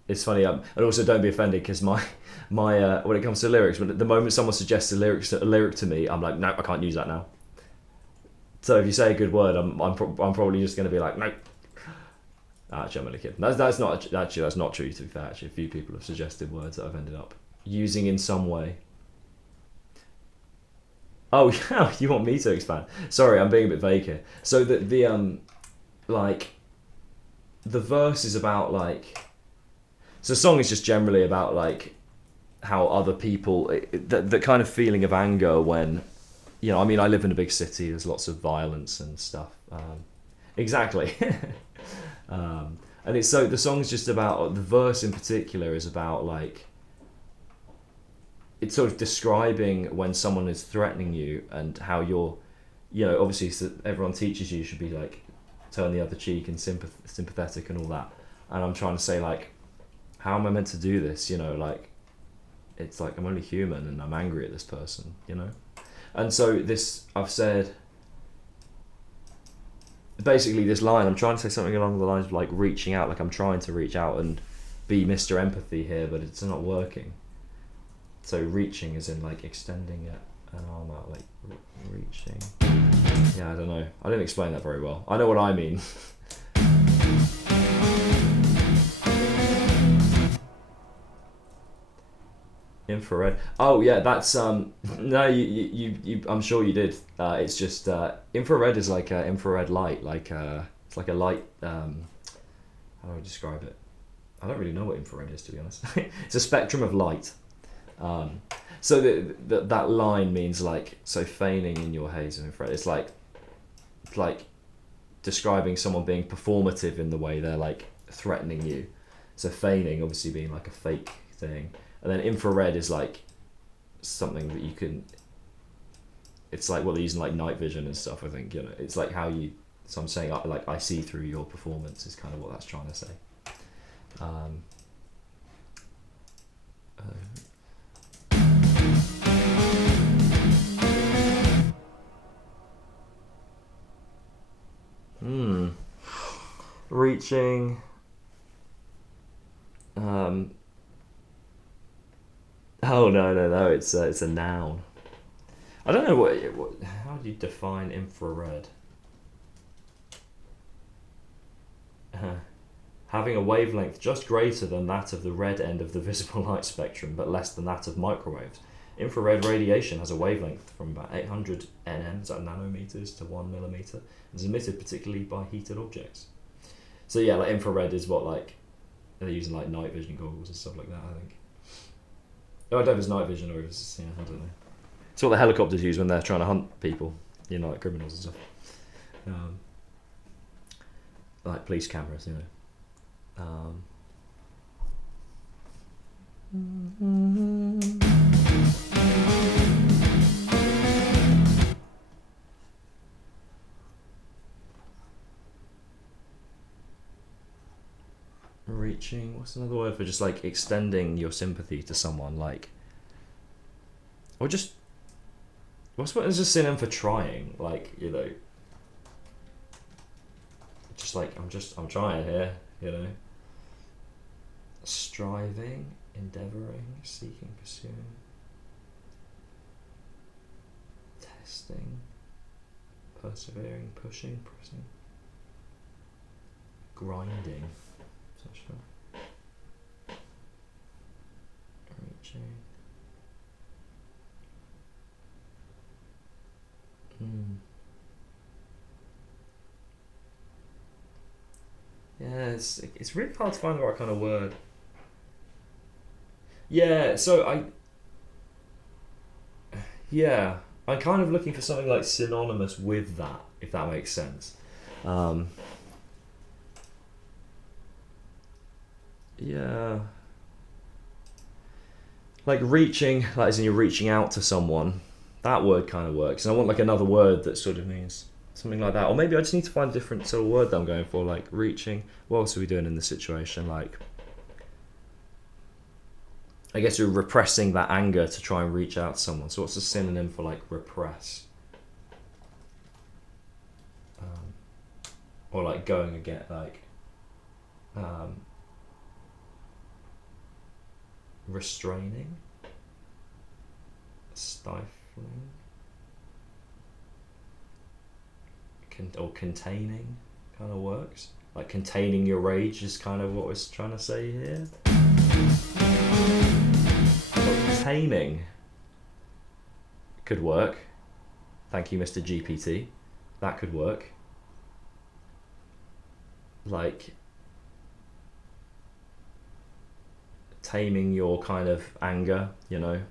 It's funny, and also don't be offended, because my when it comes to lyrics, when the moment someone suggests a lyric to me, I'm like, no, I can't use that now. So if you say a good word, I'm probably just going to be like, no. Actually, I'm only kidding. That's not true. To be fair, actually, a few people have suggested words that I've ended up using in some way. Oh, yeah, you want me to expand? Sorry, I'm being a bit vague here. So the verse is about like, so the song is just generally about like how other people, the kind of feeling of anger when, you know, I mean, I live in a big city. There's lots of violence and stuff. Exactly. And it's so the song's just about, the verse in particular is about like, it's sort of describing when someone is threatening you and how you're, you know, obviously everyone teaches you should be like, turn the other cheek and sympathetic and all that. And I'm trying to say like, how am I meant to do this? You know, like, it's like I'm only human and I'm angry at this person, you know? And so I've said, basically this line, I'm trying to say something along the lines of like reaching out, like I'm trying to reach out and be Mr. Empathy here, but it's not working. So reaching is in like extending an arm out, like reaching. Yeah, I don't know. I didn't explain that very well. I know what I mean. Infrared. Oh yeah, that's no, you I'm sure you did. It's just infrared is like infrared light, like it's like a light, how do I describe it? I don't really know what infrared is, to be honest. It's a spectrum of light. So that line means like, so feigning in your haze and infrared, it's like describing someone being performative in the way they're like threatening you. So feigning obviously being like a fake thing. And then infrared is like something that you can, it's like what they're using like night vision and stuff, I think, you know. It's like how you, so I'm saying like I see through your performance is kind of what that's trying to say. Reaching. Oh no! It's a noun. I don't know what. How do you define infrared? Having a wavelength just greater than that of the red end of the visible light spectrum, but less than that of microwaves. Infrared radiation has a wavelength from about 800 nm, is that nanometers, to 1 millimeter, and is emitted particularly by heated objects. So yeah, like infrared is what like they're using like night vision goggles and stuff like that, I think. Oh, I don't know if it's night vision or if it's, yeah, I don't know. It's what the helicopters use when they're trying to hunt people, you know, like criminals and stuff. Like police cameras, you know. Reaching, what's another word for just like extending your sympathy to someone, like, or just, what's a synonym for trying, like, you know, just like I'm trying here, you know. Striving, endeavoring, seeking, pursuing, testing, persevering, pushing, pressing, grinding. Reaching. Yeah, it's really hard to find the right kind of word. Yeah, so Yeah, I'm kind of looking for something like synonymous with that, if that makes sense. Yeah. Like reaching, like as in you're reaching out to someone, that word kind of works. And I want like another word that sort of means something like that. Or maybe I just need to find a different sort of word that I'm going for, like reaching. What else are we doing in this situation? Like, I guess you're repressing that anger to try and reach out to someone. So what's a synonym for like repress? Or like going again, like restraining, stifling, or containing kind of works. Like containing your rage is kind of what we're trying to say here. But taming could work. Thank you, Mr. GPT. That could work. Like taming your kind of anger, you know.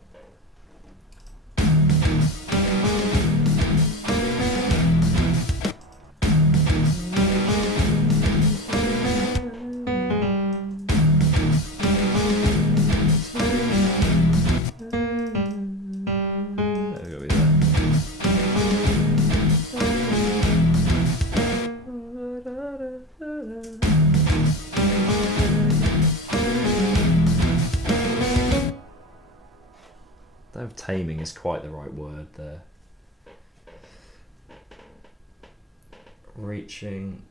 Taming is quite the right word there. Reaching,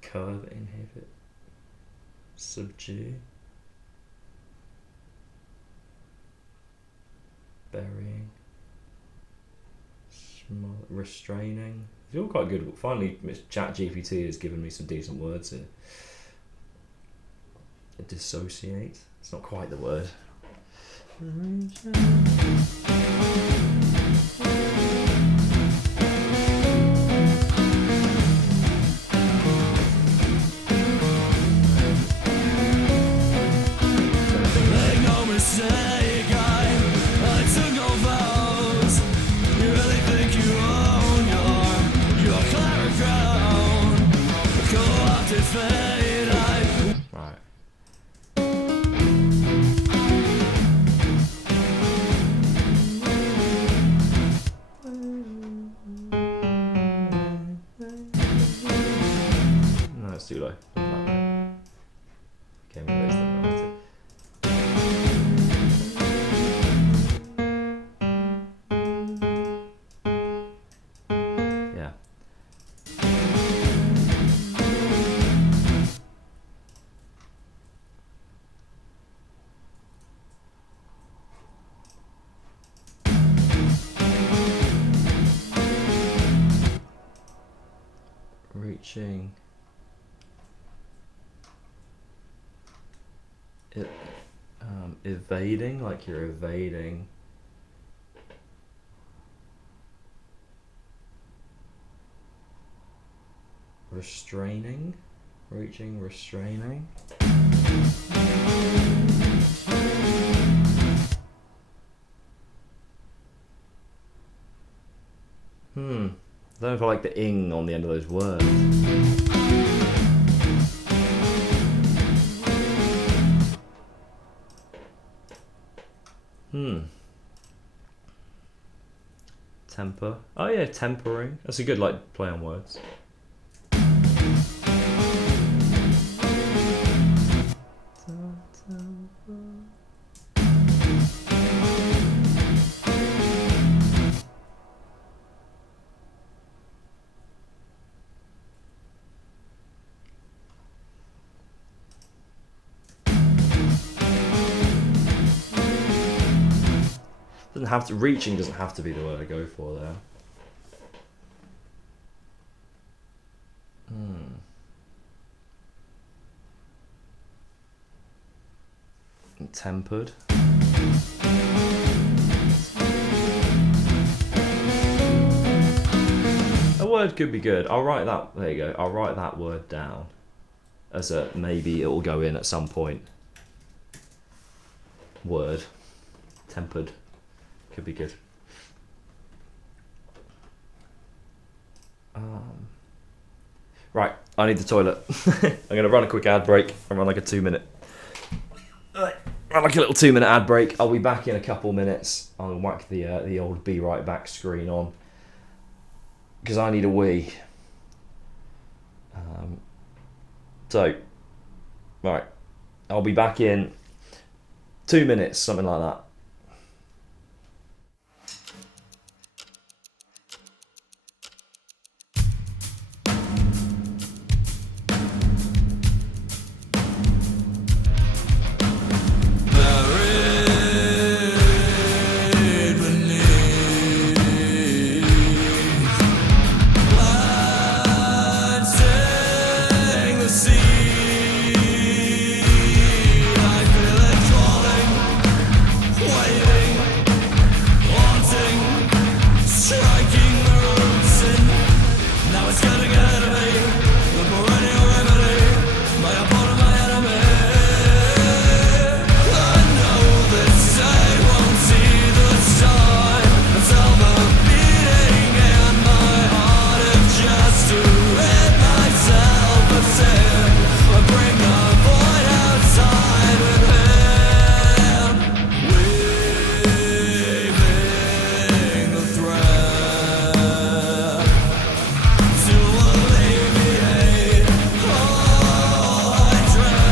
curb, inhibit, subdue, burying, restraining. It's all quite good. Finally, ChatGPT has given me some decent words here. Dissociate. It's not quite the word. Make no mistake, I took no vows. You really think you own your clever crown? Co-opted fate, Right. No, it's too low. Okay, we raise them down to. Yeah. Reaching. Evading, like you're evading. Restraining. Reaching, restraining. I don't know if I like the ing on the end of those words. Temper. Oh yeah, tempering. That's a good like play on words. Doesn't have to. Reaching doesn't have to be the word I go for there. Tempered. A word could be good. I'll write that. There you go. I'll write that word down as a maybe it will go in at some point. Word. Tempered. Could be good. Right, I need the toilet. I'm gonna run a quick ad break. I'll run like a 2-minute. Run like a little 2-minute ad break. I'll be back in a couple minutes. I'll whack the old be right back screen on because I need a wee. So, right, I'll be back in 2 minutes, something like that. Buried beneath planting the seed, I feel it calling, waiting, wanting, striking the roots, and now it's getting ahead of me. The perennial remedy, my opponent, my enemy. I know this day won't see the sun until the beating in my heart of just to rid myself of sin. I bring the void outside with him, weaving the thread to alleviate all I dread.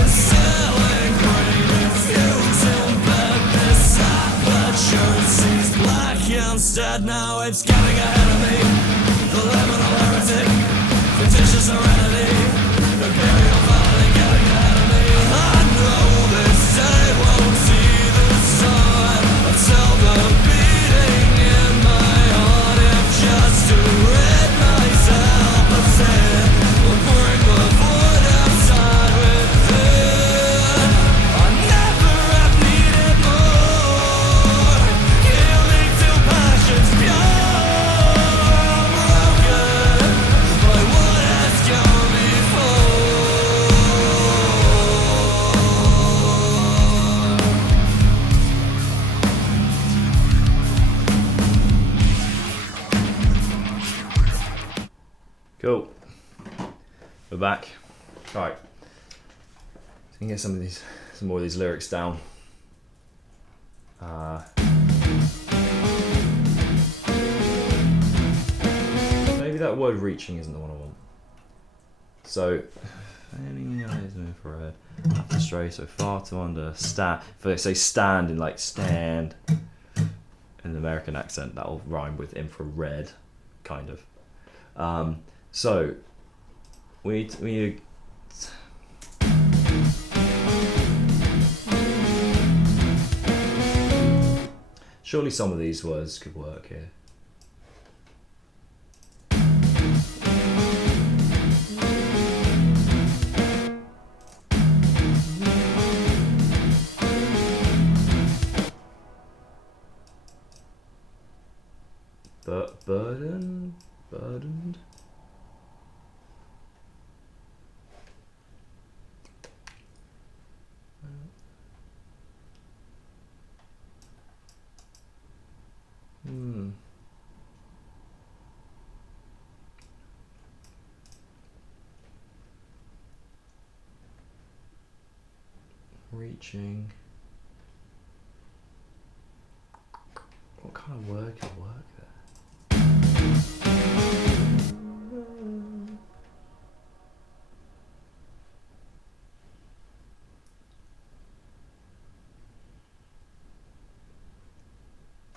Instilling great infusion, but this aperture sees black instead. Now it's getting ahead of me. The liminal heretic, fictitious serenity, imperial finally getting ahead of me. I know this day won't see the sun until the beating in my heart, if just to rid myself of sin, will bring the void outside within. I never have needed more, yielding to passions pure, broken by what has gone before. Cool. We're back. Right. So we can get some more of these lyrics down. Maybe that word reaching isn't the one I want. So, fanning the eyes of infrared, have to stray so far to understand. If they say stand in like stand, in the American accent, that'll rhyme with infrared, kind of. So, we need surely some of these words could work here. Burdened. Reaching. What kind of word could work there?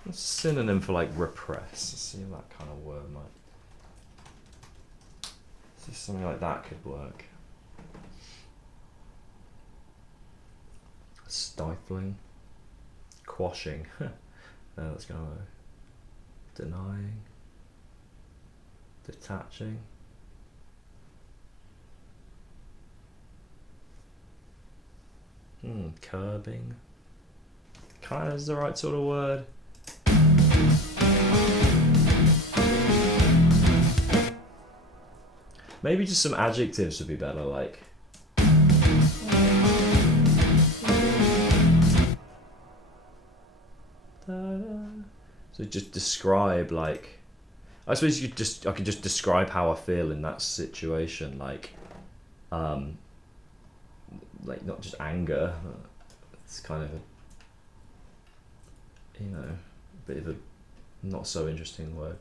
What's a synonym for like repress? Let's see if that kind of word might. See, something like that could work. Stifling, quashing. No, that's gonna work. Denying, detaching. Curbing. Kind of is the right sort of word. Maybe just some adjectives would be better, like. So just describe, like, I suppose I could just describe how I feel in that situation, like not just anger. It's kind of a, a bit of a not so interesting word.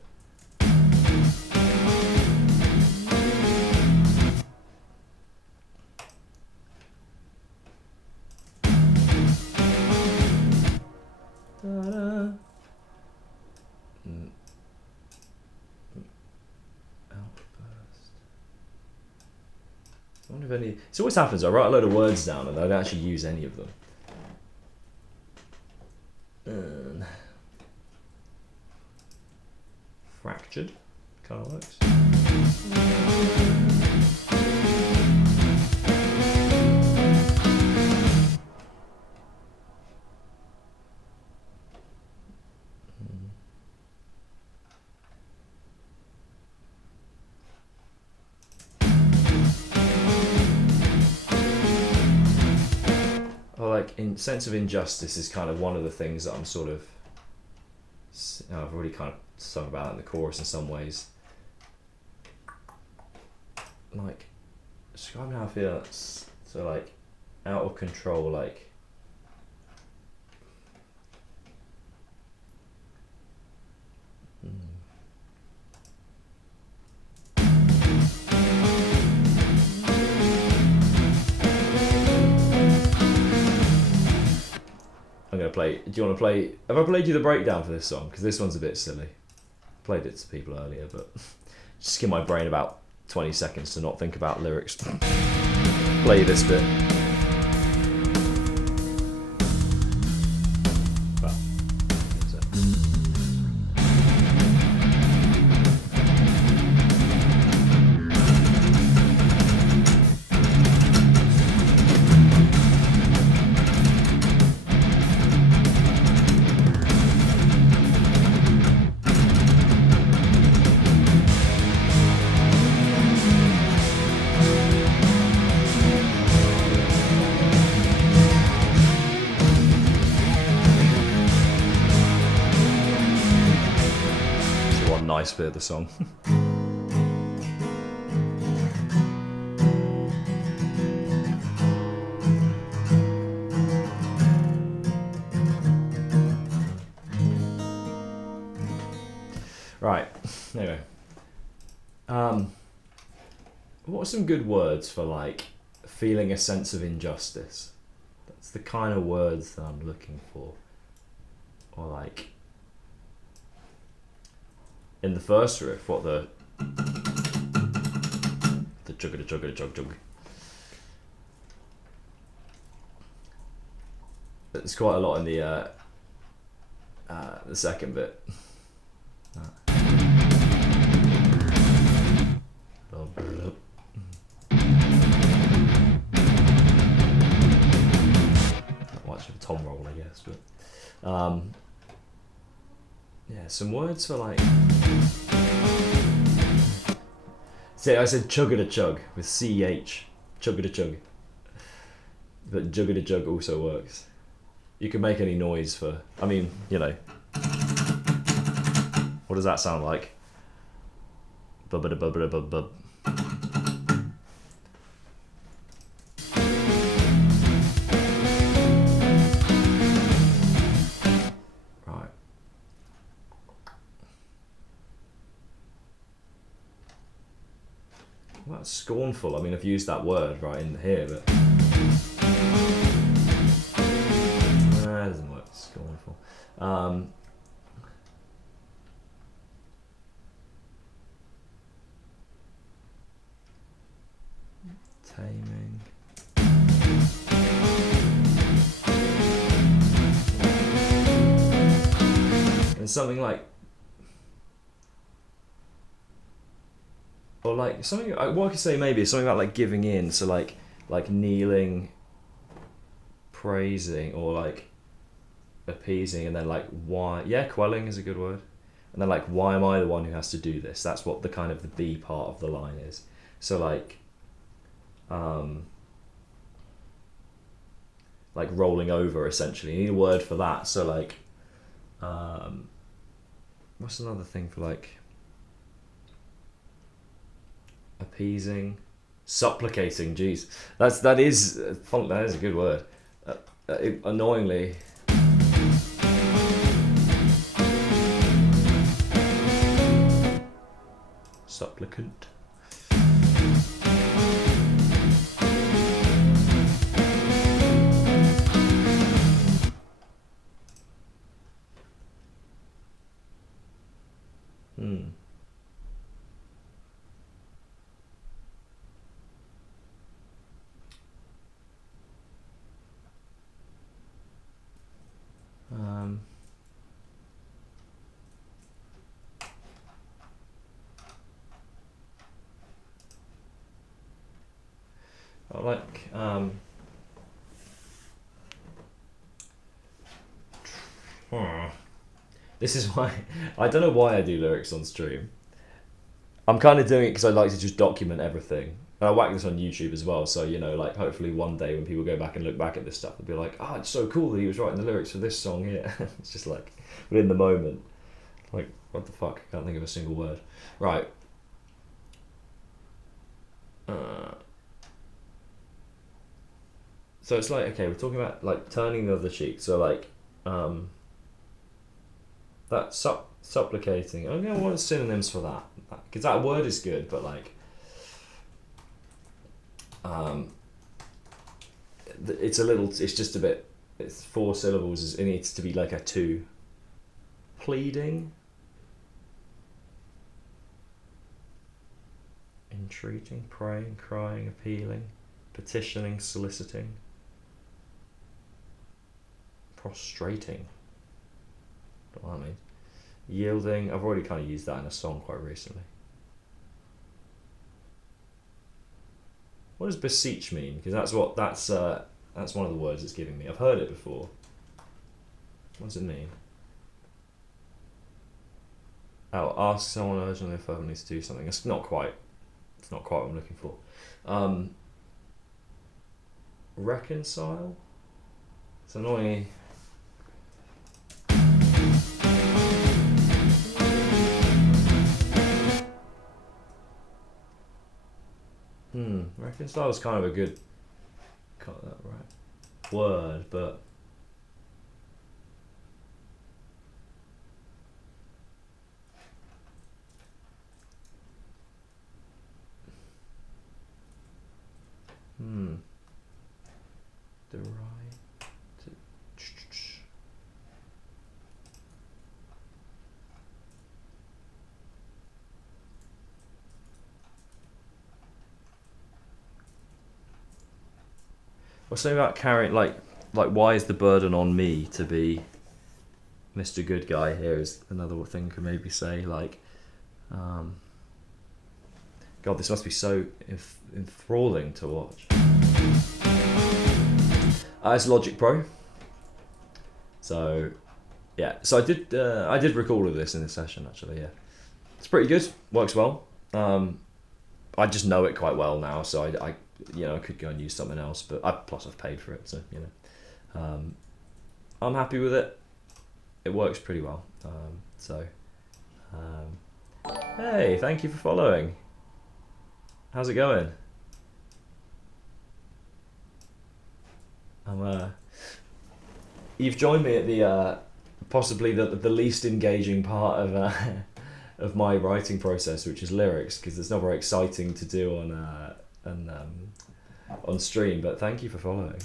I wonder if any. It always happens. I write a load of words down and I don't actually use any of them. Fractured kind of works. Like in sense of injustice is kind of one of the things that I'm sort of I've already kind of sung about in the chorus in some ways, like describing how I feel. So like out of control, like I'm going to play. Do you want to play? Have I played you the breakdown for this song? Because this one's a bit silly. Played it to people earlier, but just give my brain about 20 seconds to not think about lyrics. Play this bit. Well, that's it. Nice bit of the song. Right, anyway. What are some good words for like feeling a sense of injustice? That's the kind of words that I'm looking for. Or like in the first riff, what the chugga chugga chug chug. There's quite a lot in the second bit. Not much of a tom roll, I guess, but yeah, some words for like. See, I said chugga to chug with CH, chugga to chug. But jugga to jug also works. You can make any noise for. I mean, you know. What does that sound like? Bubba bubba bub bub. Well, that's scornful. I mean, I've used that word right in here, but that doesn't work. Scornful. Taming. And something like. Or like something, what I could say maybe is something about like giving in, so like kneeling, praising, or like appeasing, and then like why, yeah, quelling is a good word, and then like why am I the one who has to do this? That's what the kind of the B part of the line is. So like rolling over essentially. You need a word for that. So like what's another thing for like. appeasing, supplicating. Jeez, that is a good word. Annoyingly. Supplicant. I like this is why I don't know why I do lyrics on stream. I'm kind of doing it because I like to just document everything. And I whack this on YouTube as well, so you know, like hopefully one day when people go back and look back at this stuff, they'll be like, "Oh, it's so cool that he was writing the lyrics for this song here." It's just like within the moment, like what the fuck? Can't think of a single word. Right. So it's like, okay, we're talking about like turning the other cheek. So like, that supplicating. I don't know what synonyms for that, because that word is good, but like, it's a little. It's just a bit. It's 4 syllables. It needs to be like a 2. Pleading. Entreating, praying, crying, appealing, petitioning, soliciting. Prostrating. Don't know what that means. Yielding. I've already kind of used that in a song quite recently. What does beseech mean? Because that's one of the words it's giving me. I've heard it before. What does it mean? Oh, ask someone urgently or fervently to do something. It's not quite what I'm looking for. Reconcile. It's annoying. Reconcile is kind of a good, got that right, word, but deride. What's something about carrying, like why is the burden on me to be Mr. Good Guy here is another thing could maybe say, like, God, this must be so enthralling to watch. It's Logic Pro. So, yeah. So I did record all of this in this session, actually, yeah. It's pretty good, works well. I just know it quite well now, so I could go and use something else, but plus I've paid for it, so, you know. I'm happy with it. It works pretty well. Hey, thank you for following. How's it going? You've joined me at the possibly the least engaging part of of my writing process, which is lyrics, because it's not very exciting to do on stream. But thank you for following.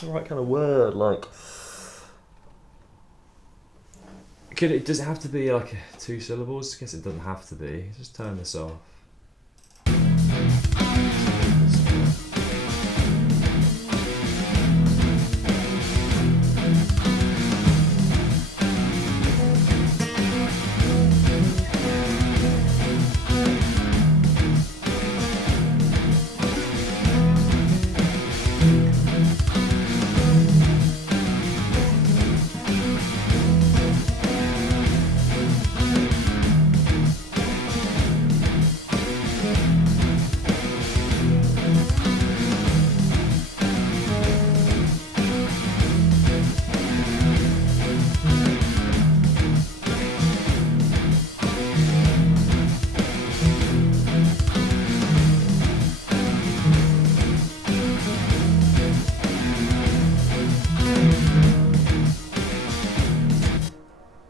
The right kind of word, like, does it have to be like 2 syllables? I guess it doesn't have to be. Just turn this off.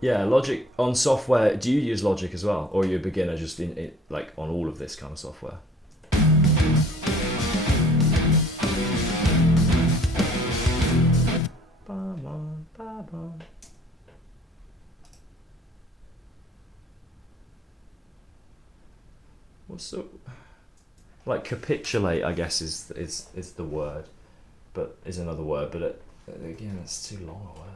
Yeah, Logic on software. Do you use Logic as well, or are you a beginner just in like on all of this kind of software? What's so like capitulate? I guess is the word, but is another word. But again, it's too long a word.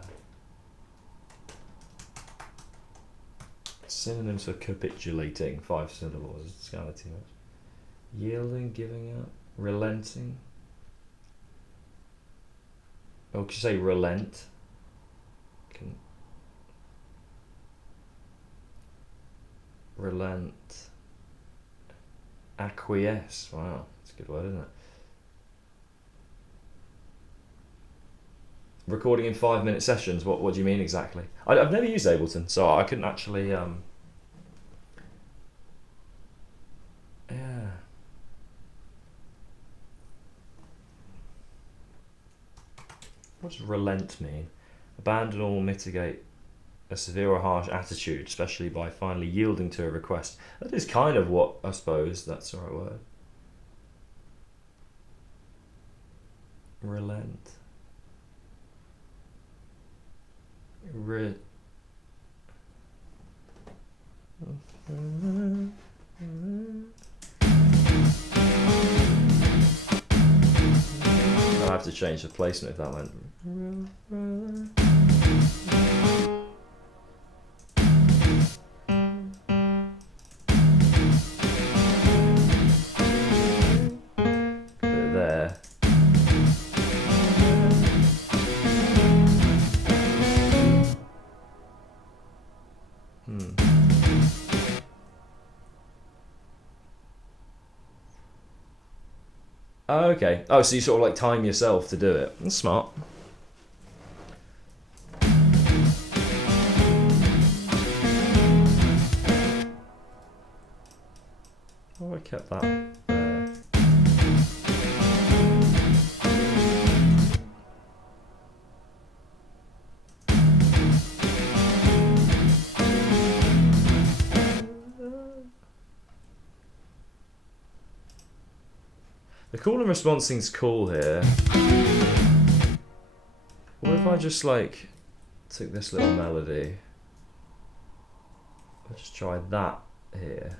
Synonyms for capitulating, 5 syllables. It's kind of too much. Yielding, giving up, relenting. Or could you say relent? Relent. Acquiesce. Wow, that's a good word, isn't it? Recording in 5-minute sessions. What do you mean exactly? I've never used Ableton, so I couldn't actually. Yeah. What does relent mean? Abandon or mitigate a severe or harsh attitude, especially by finally yielding to a request. That is kind of what I suppose that's the right word. Relent. I'll have to change the placement if that went. Put it there. Oh, okay. Oh, so you sort of like time yourself to do it. That's smart. Oh, I kept that there. The call and response thing's cool here. What if I just like took this little melody? I'll just try that here.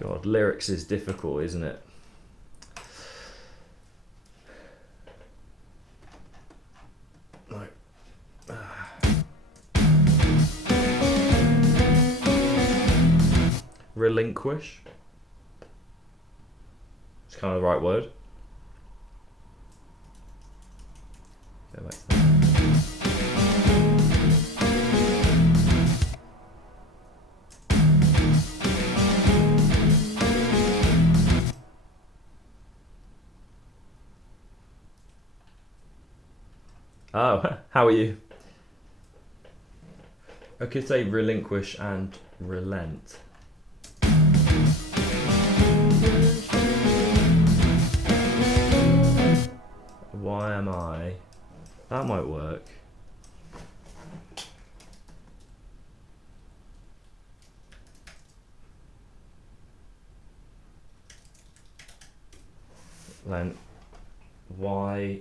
God, lyrics is difficult, isn't it? Like, relinquish. It's kind of the right word. Go back to that. Oh, how are you? I could say relinquish and relent. Why am I? That might work. Then, why?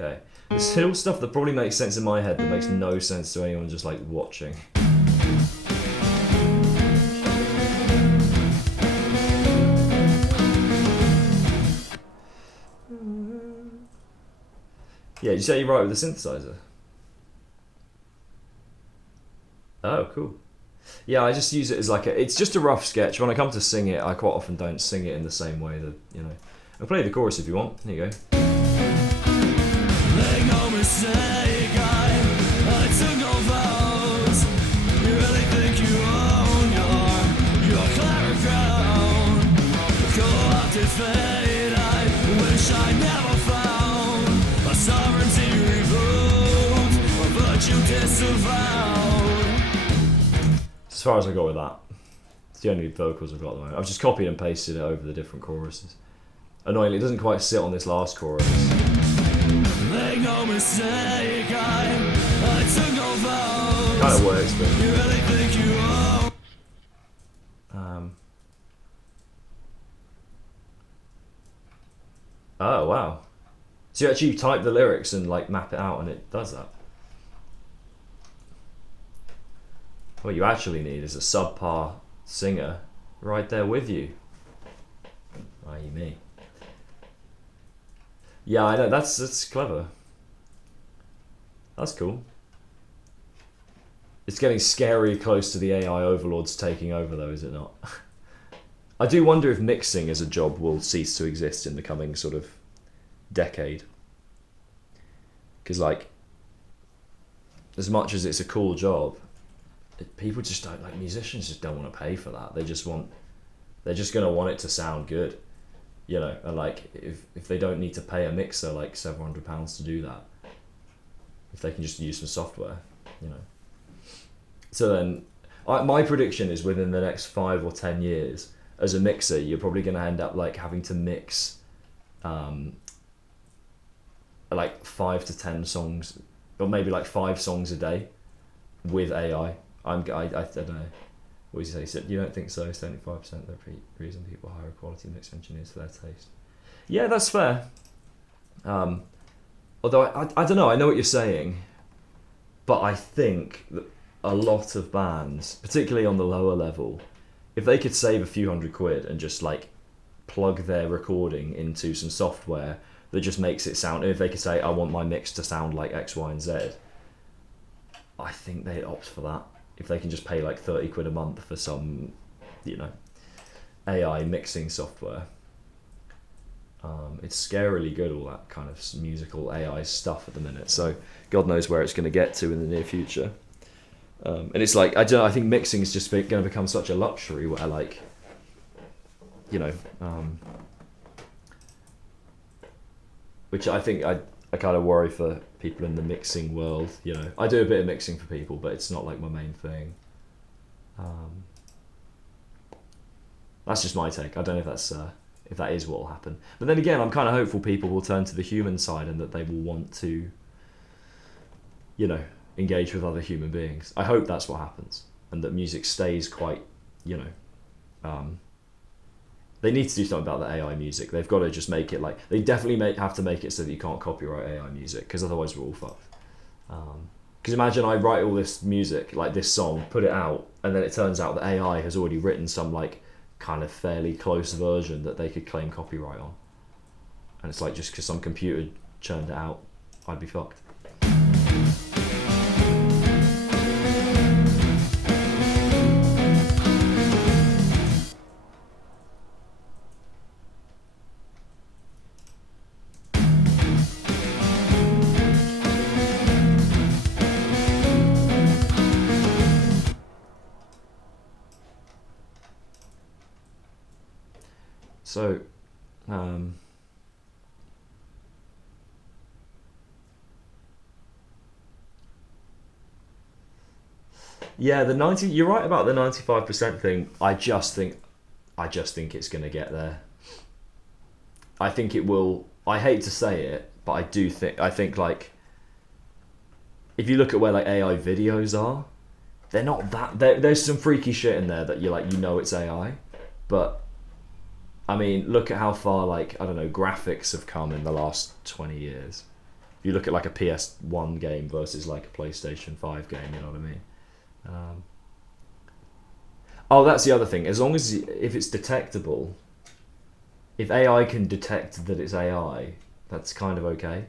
Okay. There's still stuff that probably makes sense in my head that makes no sense to anyone just like watching. Yeah, you say you write with a synthesizer? Oh, cool. Yeah, I just use it as like it's just a rough sketch. When I come to sing it, I quite often don't sing it in the same way that, you know. I'll play the chorus if you want. Here you go. Make no mistake, I took no vows. You really think you own your clever crown? Co-opted fate, I wish I never found. A sovereignty reboot, a virtue disavowed. As far as I got with that. It's the only vocals I've got at the moment. I've just copied and pasted it over the different choruses. Annoyingly, it doesn't quite sit on this last chorus. Make no mistake, I took no vows. Kind of works, but You really think you own? Oh wow! So you actually type the lyrics and like map it out, and it does that. What you actually need is a subpar singer right there with you. I.e. me. Yeah, I know, that's clever. That's cool. It's getting scary close to the AI overlords taking over though, is it not? I do wonder if mixing as a job will cease to exist in the coming sort of decade. Because like, as much as it's a cool job, people just don't, like musicians just don't want to pay for that. They're just going to want it to sound good. You know, and like if they don't need to pay a mixer like several £700 to do that, if they can just use some software, you know. So then, my prediction is within the next 5 or 10 years, as a mixer, you're probably going to end up like having to mix, like 5 to 10 songs, or maybe like 5 songs a day, with AI. I don't know. What did you say? He said, you don't think so? 75% of the reason people hire quality mix engineers for their taste. Yeah, that's fair. Although I don't know, I know what you're saying, but I think that a lot of bands, particularly on the lower level, if they could save a few £100 and just like plug their recording into some software that just makes it sound, if they could say, I want my mix to sound like X, Y, and Z, I think they'd opt for that. If they can just pay like £30 a month for some, you know, AI mixing software. It's scarily good, all that kind of musical AI stuff at the minute. So God knows where it's going to get to in the near future. And it's like, I don't know, I think mixing is just going to become such a luxury where like, you know, which I think I kind of worry for people in the mixing world, you know. I do a bit of mixing for people, but it's not like my main thing. That's just my take. I don't know if that is what will happen. But then again, I'm kind of hopeful people will turn to the human side and that they will want to, you know, engage with other human beings. I hope that's what happens, and that music stays quite, you know, they need to do something about the AI music. They've got to just make it like, they definitely have to make it so that you can't copyright AI music, because otherwise we're all fucked. Because imagine I write all this music, like this song, put it out, and then it turns out that AI has already written some like kind of fairly close version that they could claim copyright on. And it's like, just because some computer churned it out, I'd be fucked. So, yeah, the 90. You're right about the 95% thing. I just think it's gonna get there. I think it will. I hate to say it, but I think like, if you look at where like AI videos are, they're not that. There's some freaky shit in there that you're like, it's AI, but I mean, look at how far, like, I don't know, graphics have come in the last 20 years. If you look at like a PS1 game versus like a PlayStation 5 game, you know what I mean? Oh, that's the other thing. As long as, if it's detectable, if AI can detect that it's AI, that's kind of okay.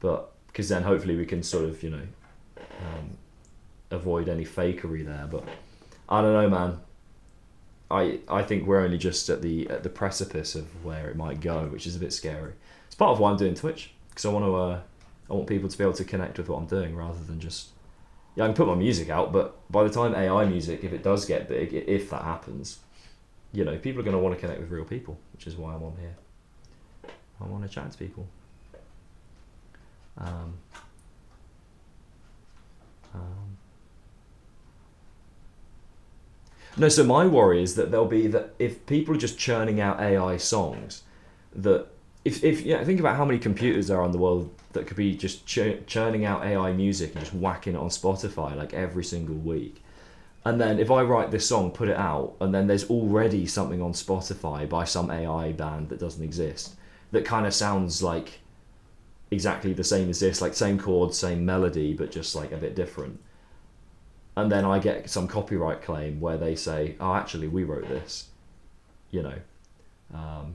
But, because then hopefully we can sort of, avoid any fakery there. But I don't know, man. I think we're only just at the precipice of where it might go, which is a bit scary. It's part of why I'm doing Twitch, because I want people to be able to connect with what I'm doing rather than just, I can put my music out, but by the time AI music, if it does get big, if that happens, people are going to want to connect with real people, which is why I'm on here. I want to chat to people. No, so my worry is that there'll be that if people are just churning out AI songs, that if think about how many computers there are in the world that could be just churning out AI music and just whacking it on Spotify like every single week. And then if I write this song, put it out, and then there's already something on Spotify by some AI band that doesn't exist that kind of sounds like exactly the same as this, like same chords, same melody, but just like a bit different. And then I get some copyright claim where they say, oh, actually, we wrote this, Oh,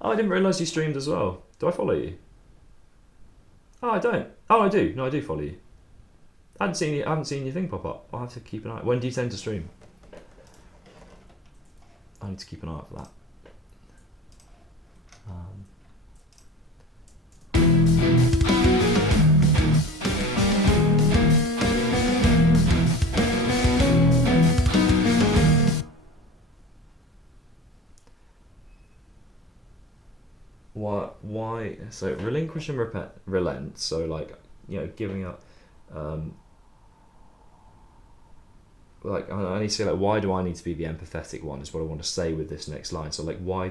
I didn't realise you streamed as well. Do I follow you? Oh, I don't. Oh, I do. No, I do follow you. I haven't seen your thing pop up. I'll have to keep an eye. When do you tend to stream? I need to keep an eye out for that. Why? So relinquish and relent. So like, giving up. Like I need to say, like, why do I need to be the empathetic one? Is what I want to say with this next line. So like, why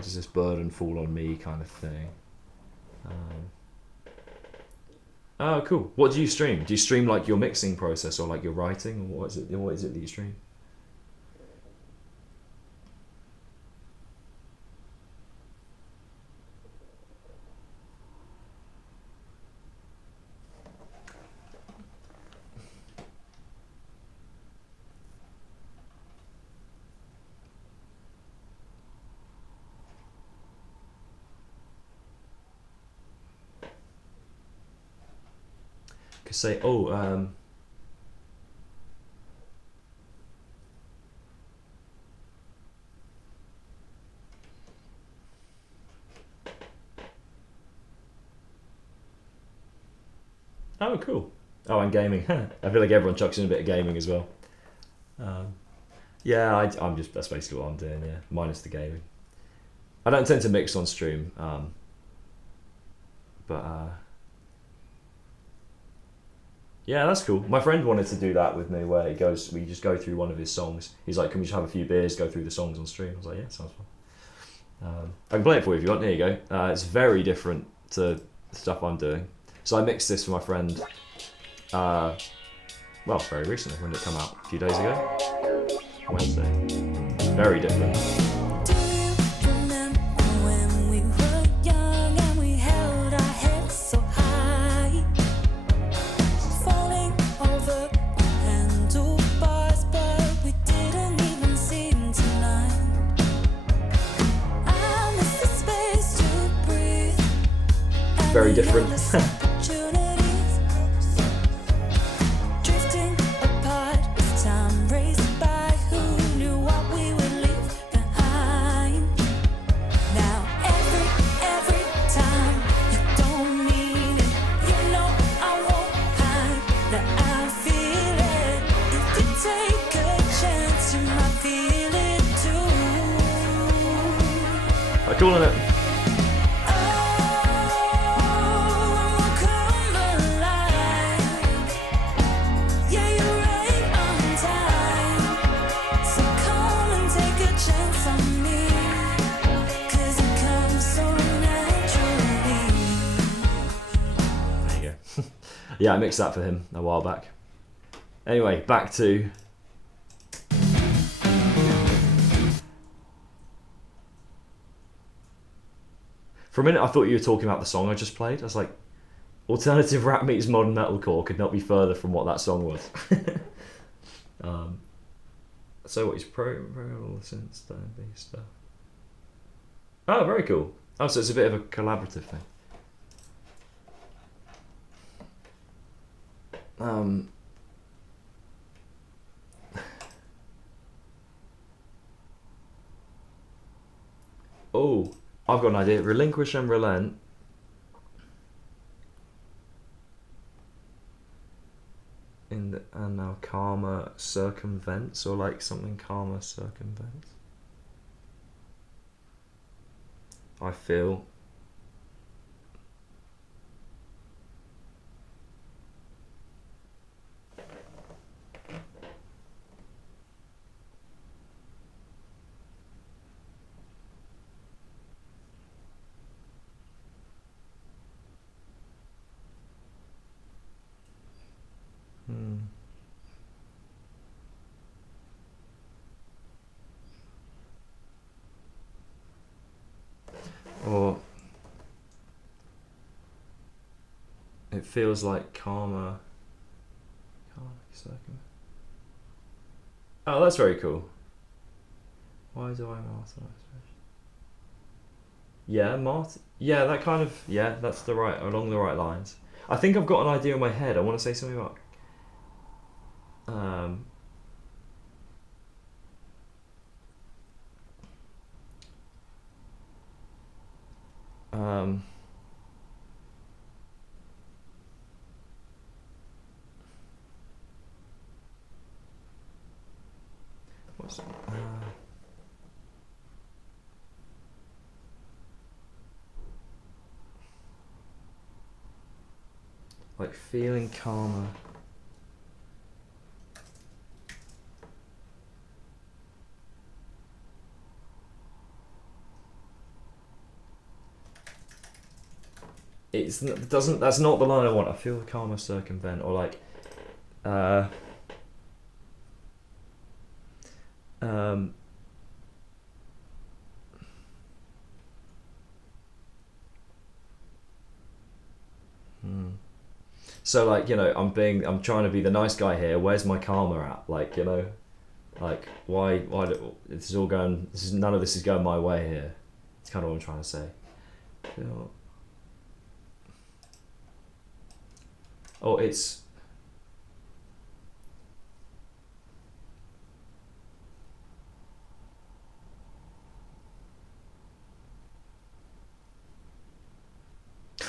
does this burden fall on me, kind of thing? Oh, cool. What do you stream? Do you stream like your mixing process or like your writing, or what is it that you stream? Could say, oh, oh, cool. Oh, and gaming. I feel like everyone chucks in a bit of gaming as well. Yeah, I'm just, that's basically what I'm doing. Yeah, minus the gaming. I don't tend to mix on stream, but yeah, that's cool. My friend wanted to do that with me, where we just go through one of his songs. He's like, can we just have a few beers, go through the songs on stream? I was like, yeah, sounds fun. I can play it for you if you want. There you go. It's very different to the stuff I'm doing. So I mixed this for my friend, well, very recently. When did it come out? A few days ago? Wednesday. Very different. Very different. I'm calling it. Yeah, I mixed that for him a while back. Anyway, back to... For a minute I thought you were talking about the song I just played. I was like, alternative rap meets modern metalcore could not be further from what that song was. So what is pro since stuff? Oh, very cool. Oh, so it's a bit of a collaborative thing. Oh, I've got an idea. Relinquish and relent. And now karma circumvents, or like something karma circumvents. I feel. Or it feels like karma. Oh, that's very cool. Why do I martyr? Yeah, yeah, that kind of, yeah, that's the right, along the right lines. I think I've got an idea in my head. I want to say something about what's like feeling karma. That's not the line I want. I feel the karma circumvent, or like so like, you know, I'm trying to be the nice guy here. Where's my karma at? Like, you know, like why this is all going, none of this is going my way here. It's kind of what I'm trying to say. Oh, it's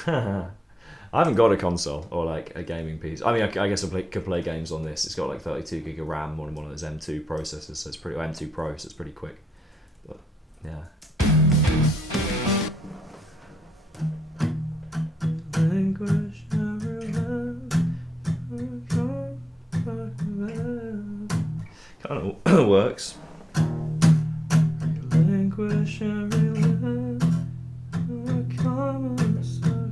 I haven't got a console or like a gaming PC. I mean, I guess could play games on this. It's got like 32 gig of RAM on one of those M2 processors, so it's pretty, or M2 Pro, so it's pretty quick. But yeah. Kind of works. Relinquish and relent, karma circumvent.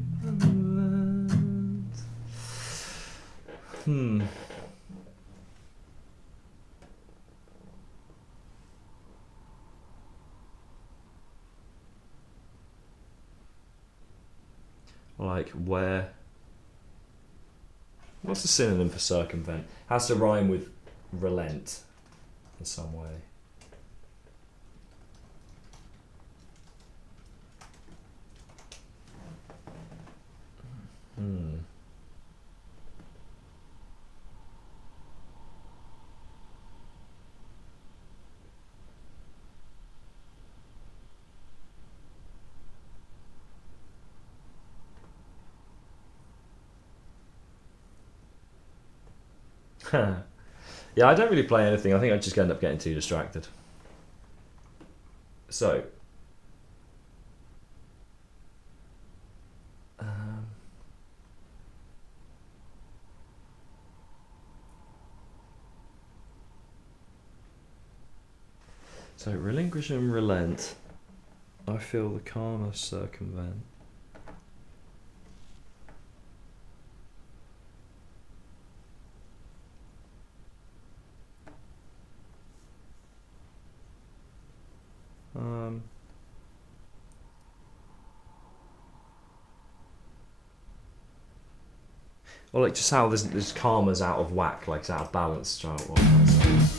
Like where? What's the synonym for circumvent? Has to rhyme with relent in some way. Yeah, I don't really play anything. I think I just end up getting too distracted. So, So relinquish and relent. I feel the karma circumvent. Or like just how this karma's out of whack, like it's out of balance. What am I saying?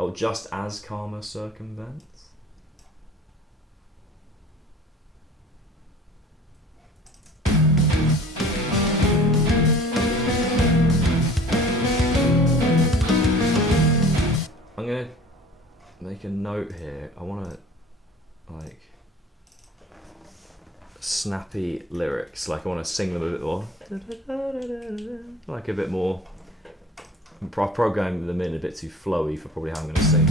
Oh, just as karma circumvents? I'm gonna make a note here. I wanna like snappy lyrics, like I want to sing them a bit more, like a bit more. I'm programming them in a bit too flowy for probably how I'm going to sing.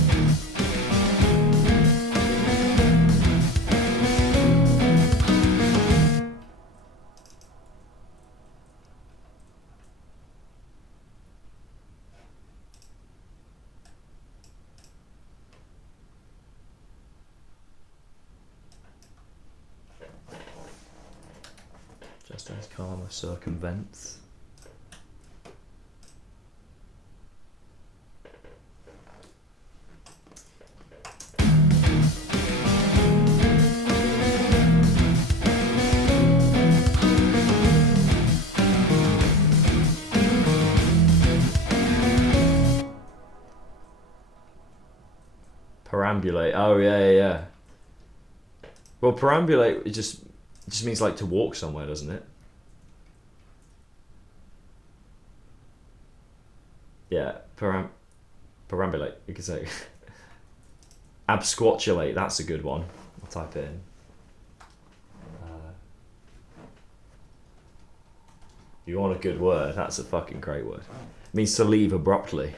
Just as karma circumvents. Perambulate. Oh yeah. Well, perambulate it just means like to walk somewhere, doesn't it? Yeah, perambulate. You could say absquatulate. That's a good one. I'll type it in. You want a good word? That's a fucking great word. It means to leave abruptly.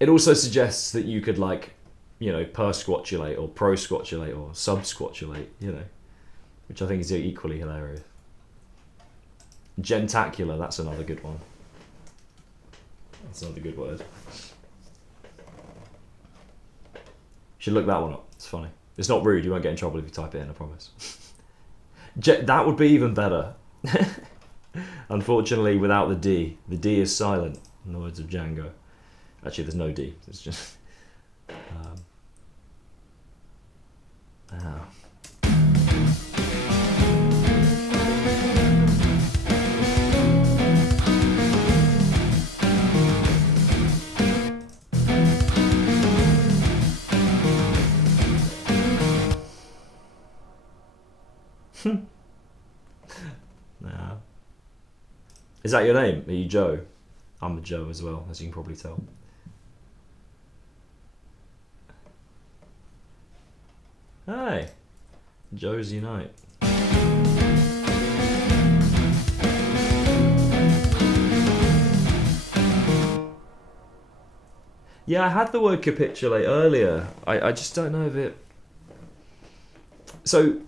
It also suggests that you could like, you know, persquatulate or prosquatulate or subsquatulate, you know, which I think is equally hilarious. Gentacular, that's another good one. That's another good word. You should look that one up. It's funny. It's not rude. You won't get in trouble if you type it in, I promise. That would be even better. Unfortunately, without the D. The D is silent, in the words of Django. Actually, there's no D. It's just... Nah. Is that your name? Are you Joe? I'm a Joe as well, as you can probably tell. Hey, Joes unite. Yeah, I had the word capitulate earlier. I just don't know if it... So,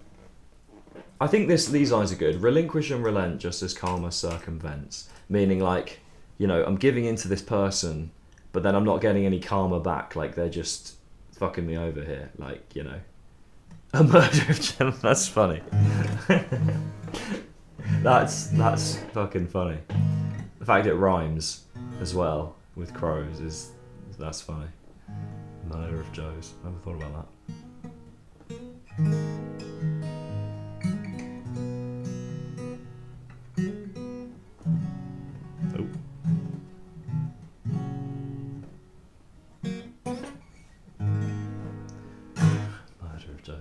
I think these lines are good. Relinquish and relent just as karma circumvents. Meaning like, you know, I'm giving in to this person, but then I'm not getting any karma back. Like, they're just fucking me over here. Like, you know. A murder of Gemma. That's funny. That's fucking funny. The fact it rhymes as well with crows that's funny. Murder of Joes. I never thought about that. Oh. Murder of Joes.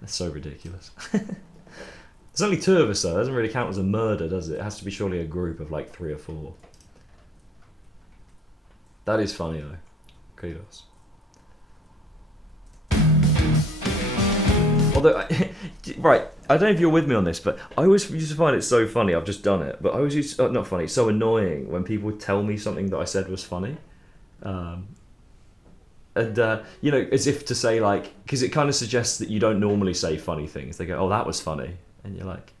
That's so ridiculous. There's only 2 of us though. It doesn't really count as a murder, does it? It has to be surely a group of like 3 or 4. That is funny though. Kudos. Although, right, I don't know if you're with me on this, but I always used to find it so funny. I've just done it, but I always used to, not funny, so annoying when people would tell me something that I said was funny. You know, as if to say like, because it kind of suggests that you don't normally say funny things. They go, "Oh, that was funny," and you're like,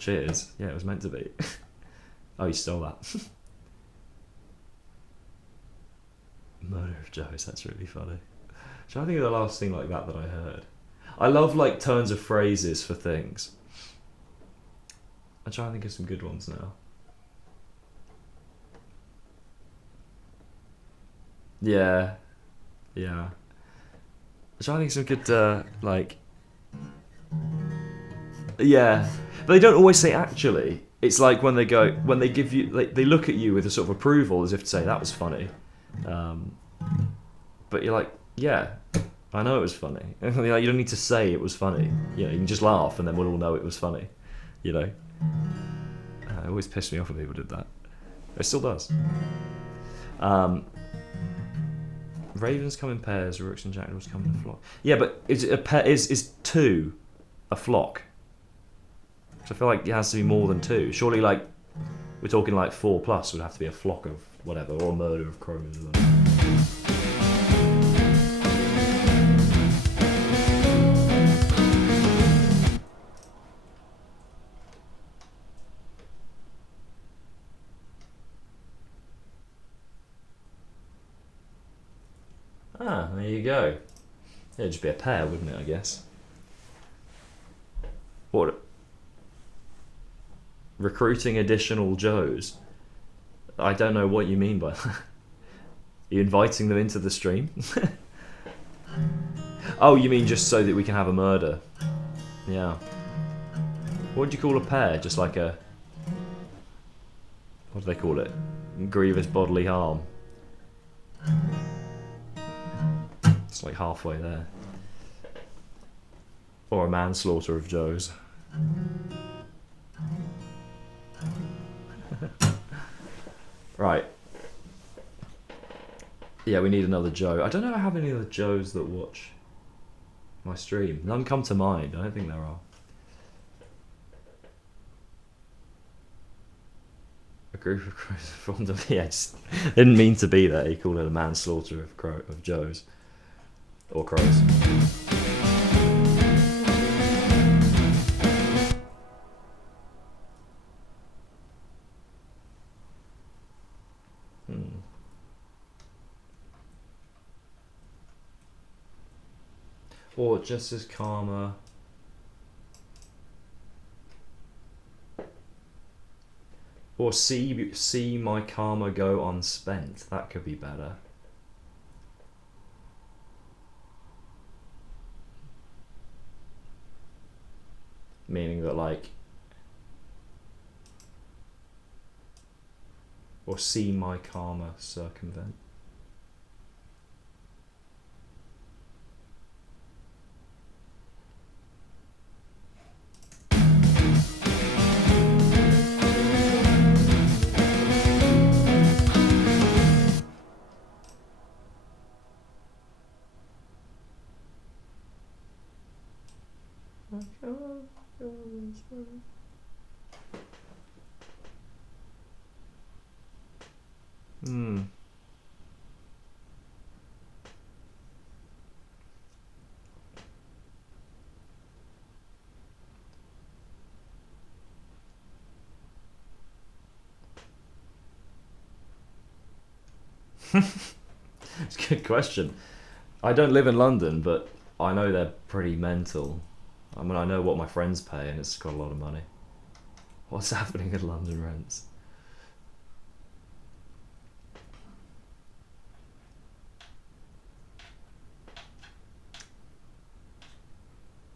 Cheers. Yeah, it was meant to be. Oh, you stole that. Murder of Joes, that's really funny. So I think of the last thing like that I heard. I love like turns of phrases for things. I'm trying to think of some good ones now. Yeah. I'm trying to think of some good like. Yeah, but they don't always say actually. It's like when they give you, like, they look at you with a sort of approval as if to say that was funny, but you're like, yeah, I know it was funny. Like, you don't need to say it was funny. You know, you can just laugh and then we'll all know it was funny. You know, it always pissed me off when people did that. It still does. Ravens come in pairs, rooks and jackdaws come in a flock. Yeah, but is it a pair? Is two a flock? So I feel like it has to be more than two. Surely, like, we're talking like 4+ would have to be a flock of whatever, or a murder of crows. Ah, there you go. It'd just be a pair, wouldn't it, I guess? What? Recruiting additional Joes? I don't know what you mean by that. Are you inviting them into the stream? Oh, you mean just so that we can have a murder? Yeah. What do you call a pair? Just like a... What do they call it? Grievous bodily harm. It's like halfway there. Or a manslaughter of Joes. Right. Yeah, we need another Joe. I don't know how many other Joes that watch my stream. None come to mind. I don't think there are. A group of crows formed of... Yeah, just didn't mean to be there. He called it a manslaughter of Joes. Or crows. Or just as karma. Or see my karma go unspent. That could be better. Meaning that, like, or see my karma circumvent. It's a good question. I don't live in London, but I know they're pretty mental. I mean, I know what my friends pay, and it's got a lot of money. What's happening in London rents?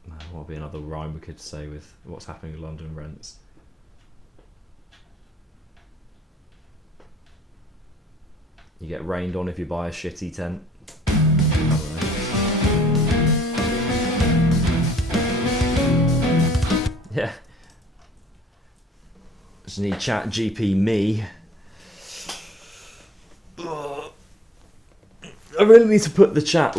Man, what would be another rhyme we could say with what's happening in London rents? You get rained on if you buy a shitty tent. Yeah. Just need chat GP me. I really need to put the chat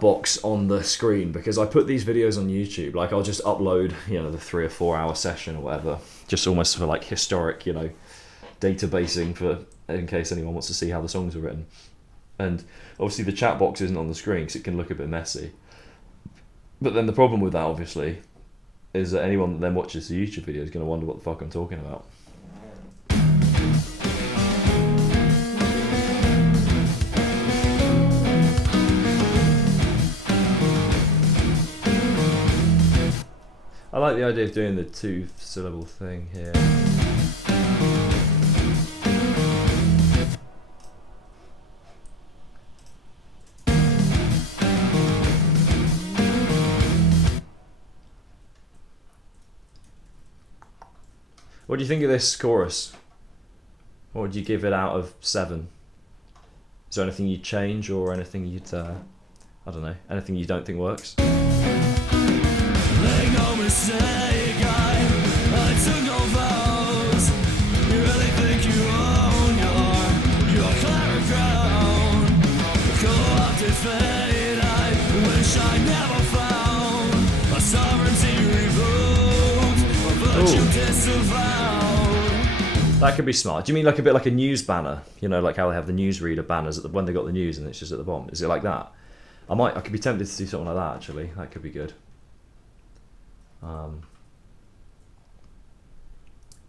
box on the screen, because I put these videos on YouTube. Like, I'll just upload, you know, the 3 or 4 hour session or whatever, just almost for like historic, you know, databasing for in case anyone wants to see how the songs were written. And obviously the chat box isn't on the screen because it can look a bit messy. But then the problem with that, obviously, is that anyone that then watches the YouTube video is going to wonder what the fuck I'm talking about. I like the idea of doing the 2-syllable thing here. What do you think of this chorus? What would you give it out of 7? Is there anything you'd change or anything you'd, I don't know, anything you don't think works? Make no mistake, I took no vows. You really think you own your clever crown? Co-opted fate, I wish I never found. A sovereignty revoked, a virtue disavowed. That could be smart. Do you mean like a bit like a news banner? You know, like how they have the newsreader banners at the, when they got the news and it's just at the bottom. Is it like that? I could be tempted to do something like that actually. That could be good.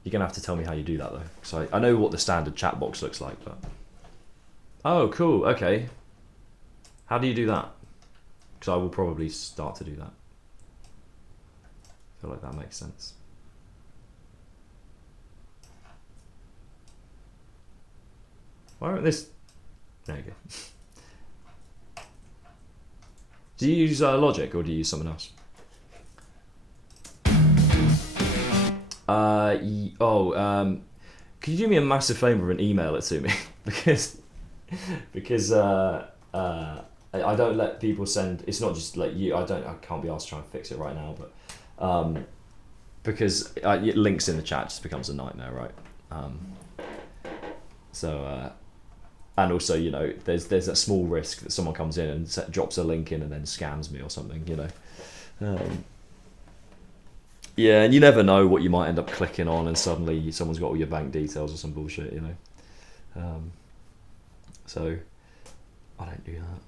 You're gonna have to tell me how you do that though. So I know what the standard chat box looks like, but oh, cool. Okay, how do you do that? Because I will probably start to do that. I feel like that makes sense. Why aren't this? There you go. Do you use Logic or do you use something else? Could you do me a massive favour and email it to me? because I don't let people send. It's not just like you. I can't be asked to try and fix it right now, but because links in the chat just becomes a nightmare, right? And also, you know, there's that small risk that someone comes in and drops a link in and then scams me or something, you know. Yeah, and you never know what you might end up clicking on, and suddenly someone's got all your bank details or some bullshit, you know. So I don't do that.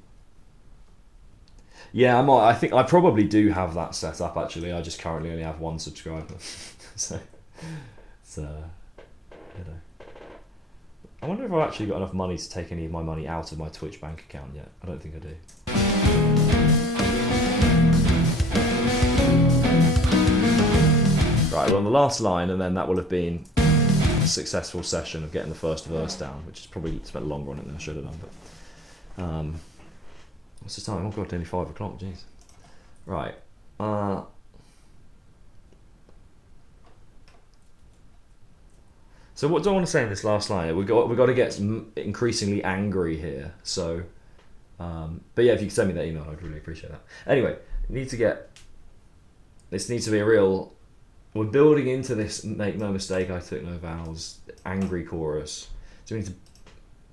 Yeah, I think I probably do have that set up actually. I just currently only have 1 subscriber, so you know. I wonder if I've actually got enough money to take any of my money out of my Twitch bank account yet. I don't think I do. Right, well on the last line, and then that will have been a successful session of getting the first verse down, which is probably spent longer on it than I should have done. But what's the time? Oh god, nearly 5 o'clock. Jeez. Right. So what do I want to say in this last line? We got to get increasingly angry here. So, but yeah, if you could send me that email, I'd really appreciate that. Anyway, this needs to be a real. We're building into this. Make no mistake, I took no vows. Angry chorus. So we need to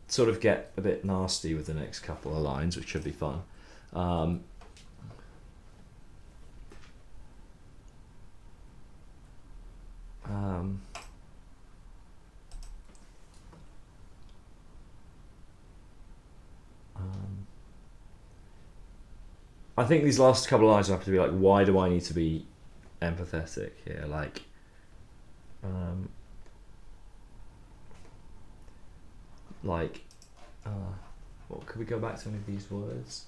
sort of get a bit nasty with the next couple of lines, which should be fun. I think these last couple of lines have to be like, why do I need to be empathetic here? Like, what could we go back to any of these words?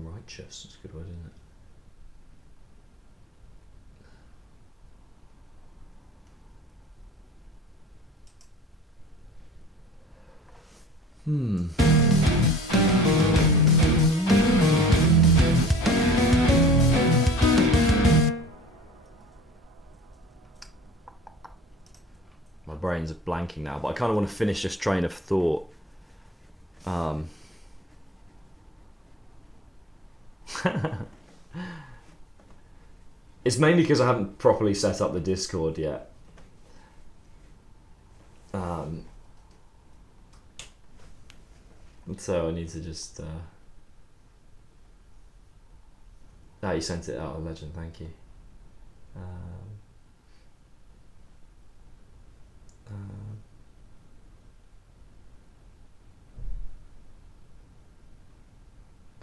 Righteous, that's a good word, isn't it? My brain's blanking now, but I kind of want to finish this train of thought. It's mainly because I haven't properly set up the Discord yet. So I need to just Oh, you sent it out, a legend, thank you.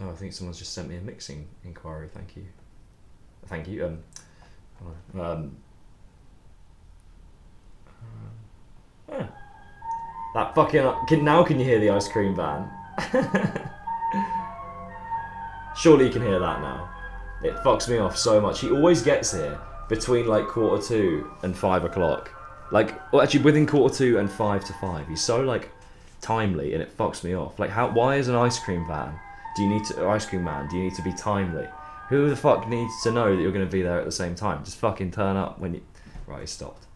Oh, I think someone's just sent me a mixing inquiry, thank you. Thank you. Yeah. That fucking... now can you hear the ice cream van? Surely you can hear that now. It fucks me off so much. He always gets here between like 2:45 and 5 o'clock. Like, well, actually within 2:45 and 5 to 5. He's so like timely and it fucks me off. Like, how? Why is an ice cream van? Do you need to... ice cream man, do you need to be timely? Who the fuck needs to know that you're going to be there at the same time? Just fucking turn up when you... Right, he stopped.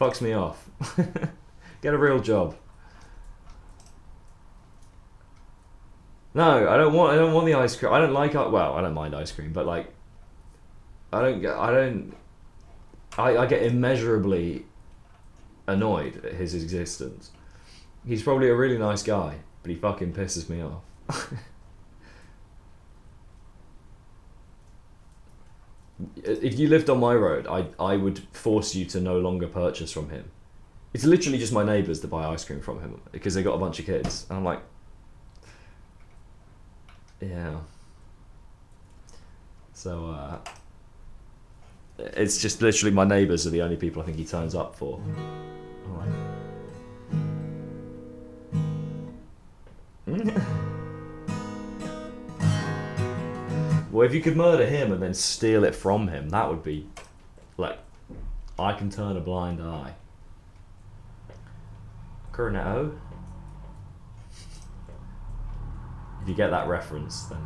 Fucks me off. Get a real job. No, I don't want the ice cream. I don't like... well, I don't mind ice cream, but like... I get immeasurably annoyed at his existence. He's probably a really nice guy, but he fucking pisses me off. If you lived on my road, I would force you to no longer purchase from him. It's literally just my neighbours that buy ice cream from him because they got a bunch of kids. And I'm like... yeah. So, it's just literally my neighbours are the only people I think he turns up for. Alright. Well, if you could murder him and then steal it from him, that would be... like... I can turn a blind eye. Cornetto? If you get that reference, then...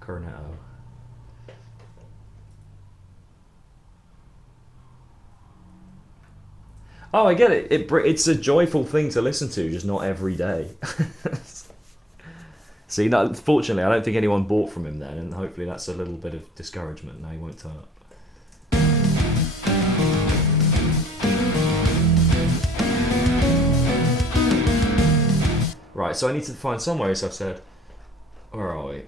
Cornetto. Oh, I get it. It's a joyful thing to listen to, just not every day. See, no, fortunately, I don't think anyone bought from him then, and hopefully that's a little bit of discouragement. Now he won't turn up. Right, so I need to find somewhere, as I've said. Where are we?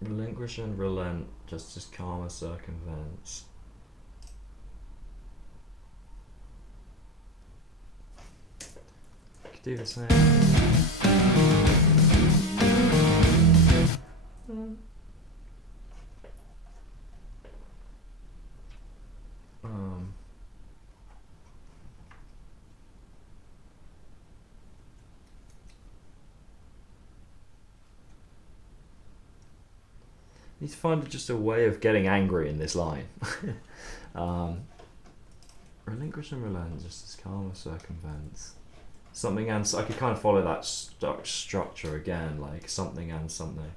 Relinquish and relent, justice karma circumvents. Could do the same. Need to find just a way of getting angry in this line. Relinquish and relent, justice karma circumvents. Something and... I could kind of follow that structure again, like something and something.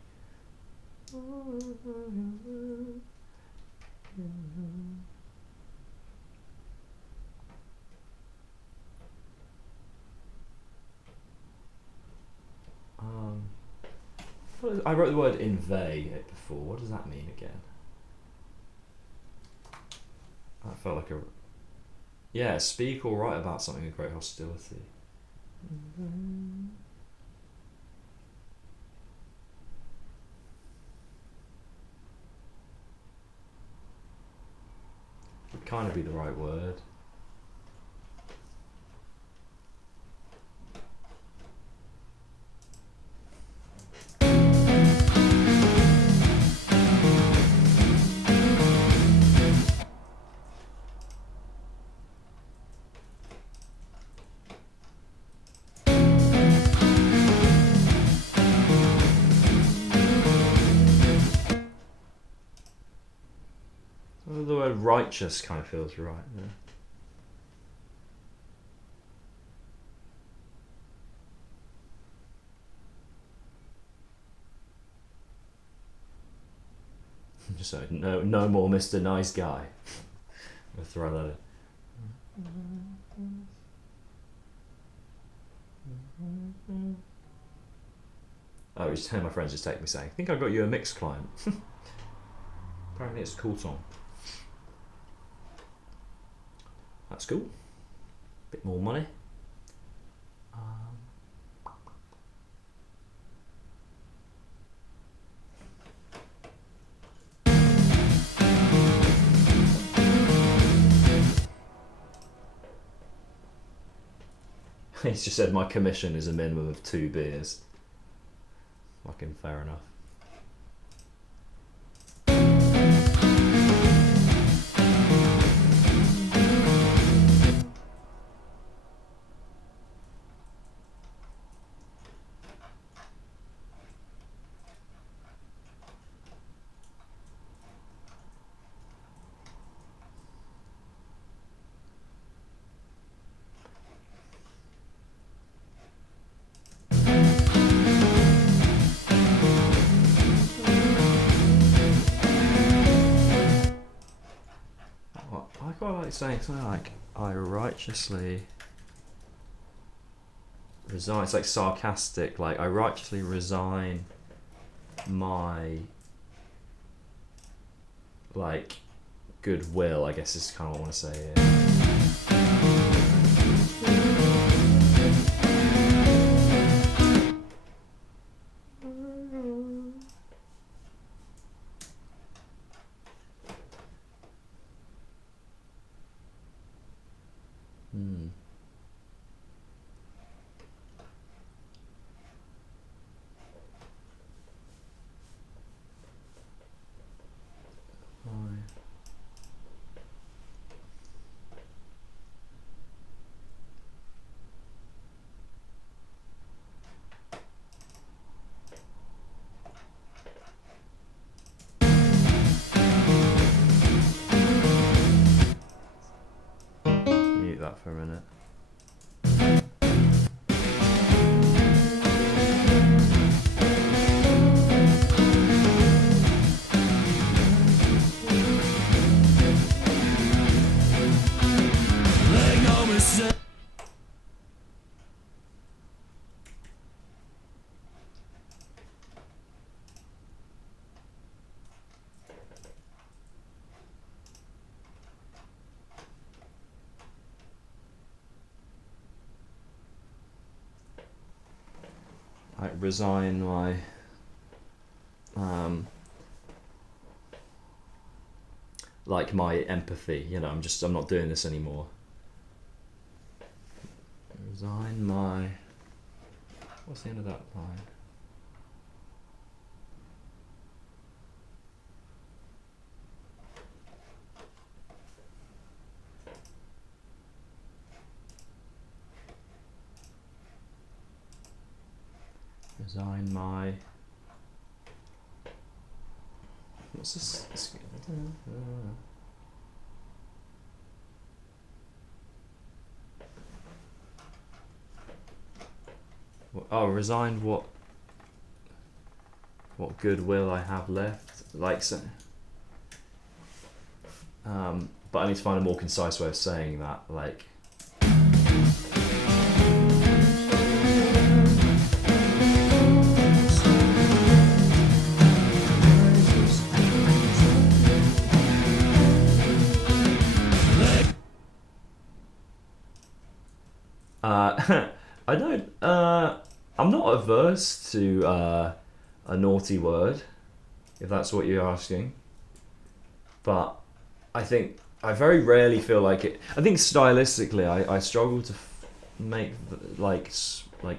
I wrote the word inveigh before. What does that mean again? That felt like a... yeah, speak or write about something of great hostility. Would kind of be the right word. The word righteous kind of feels right. Yeah. Just so no more Mr. Nice Guy. We'll throw that in. Oh, my friends just text me saying, I think I got you a mix client. Apparently it's a cool song. That's cool. Bit more money. He's just said my commission is a minimum of 2 beers. Fucking fair enough. I quite like saying something like, I righteously resign. It's like sarcastic, like, I righteously resign my, like, goodwill, I guess is kind of what I want to say here. Hmm. Mute that for a minute. Make no mistake. I resign my like my empathy, you know, I'm not doing this anymore. Resign my, what's the end of that line? Resign my, what's this? Oh, resign what goodwill I have left, like so. But I need to find a more concise way of saying that, like. I don't. I'm not averse to a naughty word, if that's what you're asking. But I think I very rarely feel like it. I think stylistically, I struggle to make like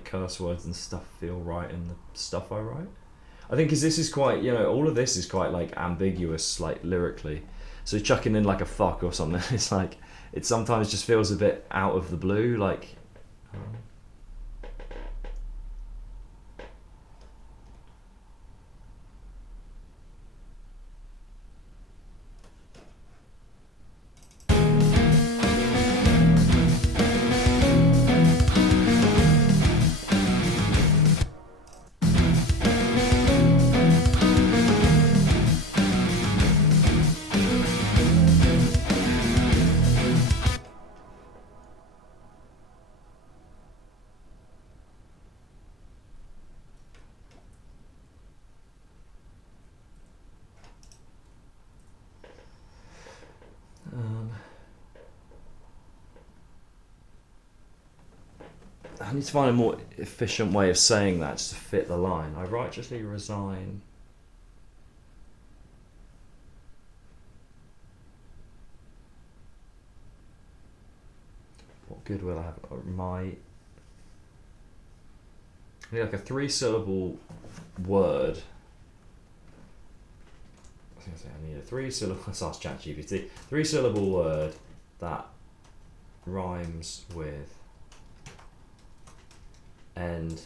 curse words and stuff feel right in the stuff I write. I think because this is quite, you know, all of this is quite like ambiguous, like lyrically. So chucking in like a fuck or something, it's like it sometimes just feels a bit out of the blue, like. I need to find a more efficient way of saying that just to fit the line. I righteously resign. What good will I have? My I need like a 3-syllable word. I need a 3-syllable. Let's ask ChatGPT. 3-syllable word that rhymes with end.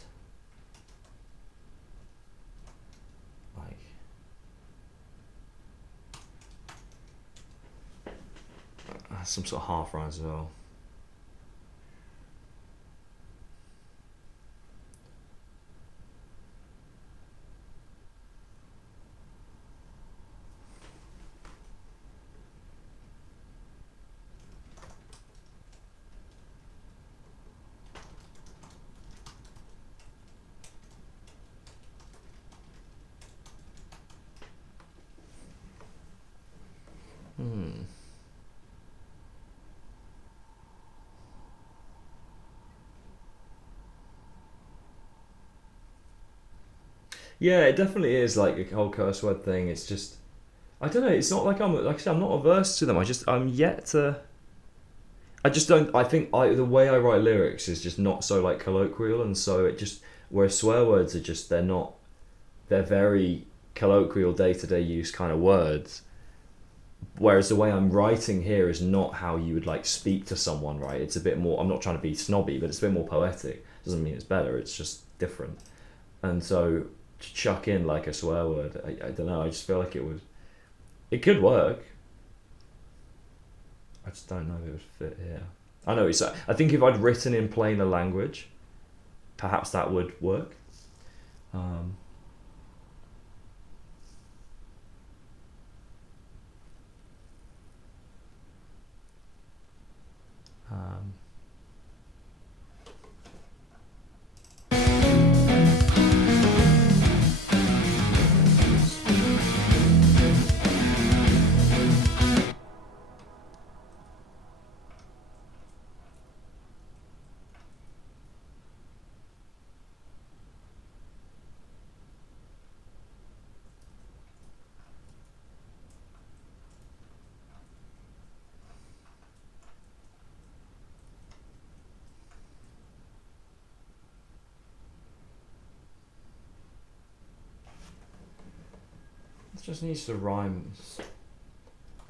Like. Some sort of half rhymes as well. Yeah, it definitely is like a whole curse word thing. It's just, I don't know. It's not like like I said, I'm not averse to them. I'm yet to. I just don't. I think the way I write lyrics is just not so like colloquial, and so it just whereas swear words are just they're not. They're very colloquial, day-to-day use kind of words. Whereas the way I'm writing here is not how you would like speak to someone, right? It's a bit more. I'm not trying to be snobby, but it's a bit more poetic. Doesn't mean it's better. It's just different. And so to chuck in like a swear word, I don't know. I just feel like it could work. I just don't know if it would fit here. I know it's. I think if I'd written in plainer language, perhaps that would work. Um, um, it just needs to rhyme.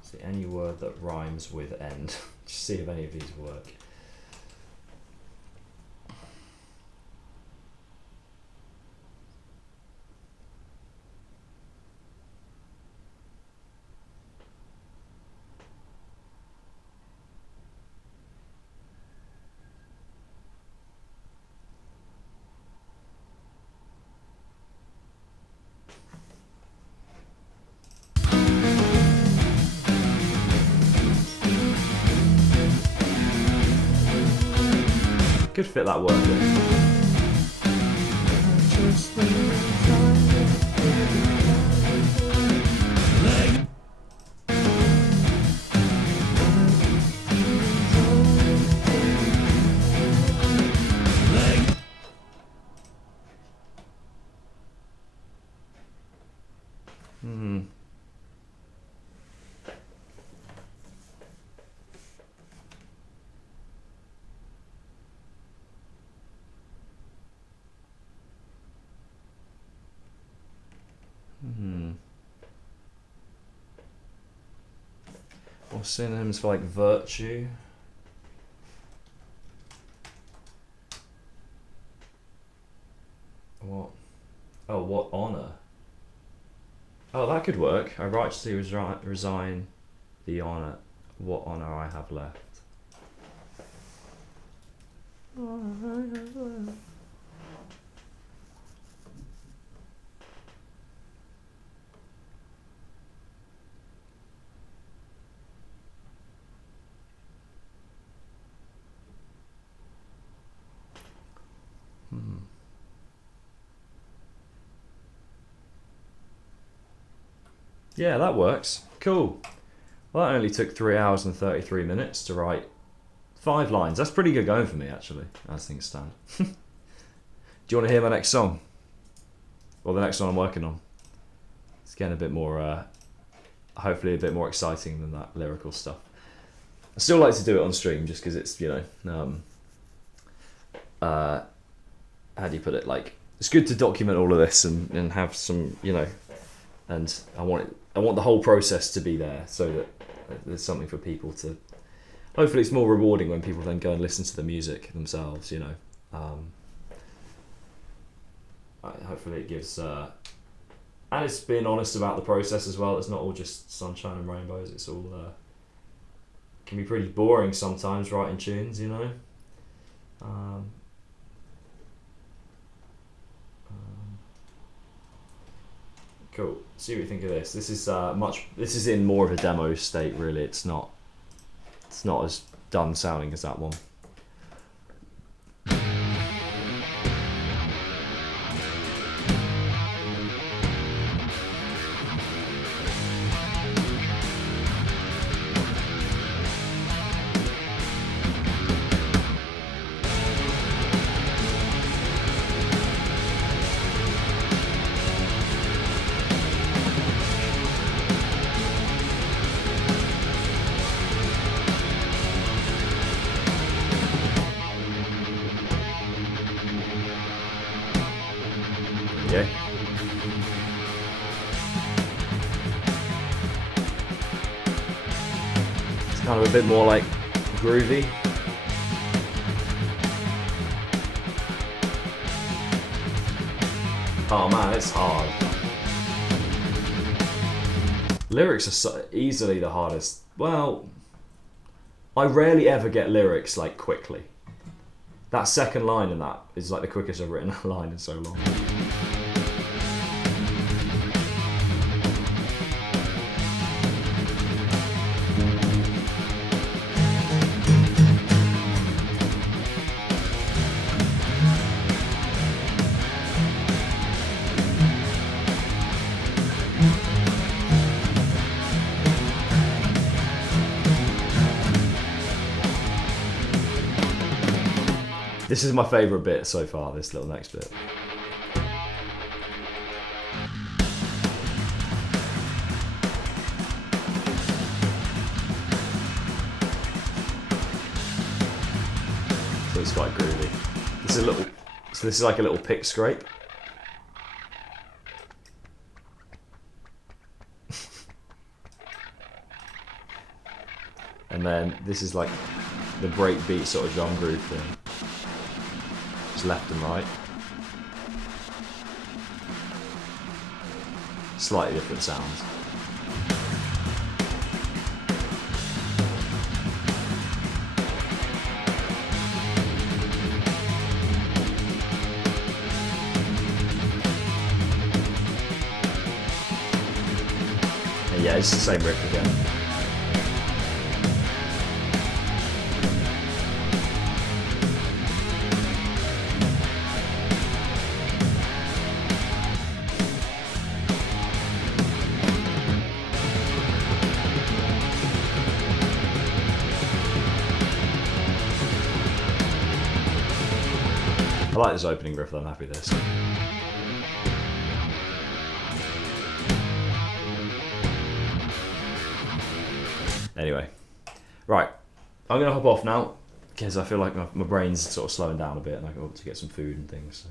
See any word that rhymes with end. Just see if any of these work. Could fit that word in. Or synonyms for like virtue. What? Oh, what honour? Oh, that could work. I righteously resign the honour. What honour I have left. Yeah, that works. Cool. Well, that only took 3 hours and 33 minutes to write 5 lines. That's pretty good going for me, actually, as things stand. Do you want to hear my next song? Or the next one I'm working on? It's getting a bit more, hopefully a bit more exciting than that lyrical stuff. I still like to do it on stream just because it's, you know, how do you put it? Like, it's good to document all of this and have some, you know, and I want the whole process to be there so that there's something for people to. Hopefully, it's more rewarding when people then go and listen to the music themselves. You know, hopefully it gives. And it's being honest about the process as well. It's not all just sunshine and rainbows. It's all can be pretty boring sometimes writing tunes, you know. Cool. See what you think of this. This is This is in more of a demo state, really. It's not as done sounding as that one. Yeah. It's kind of a bit more like groovy. Oh man, it's hard. Lyrics are easily the hardest. Well, I rarely ever get lyrics like quickly. That second line in that is like the quickest I've written a line in so long. This is my favourite bit so far, this little next bit. So it's quite groovy. This is like a little pick scrape. And then this is like the breakbeat sort of drum groove thing. Left and right. Slightly different sounds. And yeah, it's the same riff again. I like this opening riff, I'm happy with this. Anyway, right, I'm going to hop off now because I feel like my brain's sort of slowing down a bit and I got to get some food and things.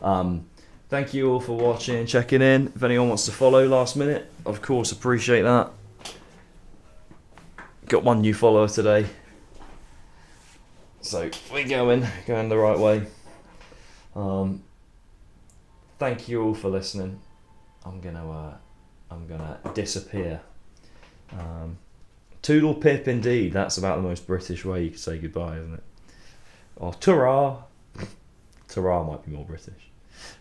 So. Thank you all for watching and checking in. If anyone wants to follow last minute, of course, appreciate that. Got one new follower today. So we're going the right way. Thank you all for listening. I'm gonna disappear. Toodle pip indeed. That's about the most British way you could say goodbye, isn't it? Or ta-ra. Ta-ra might be more British.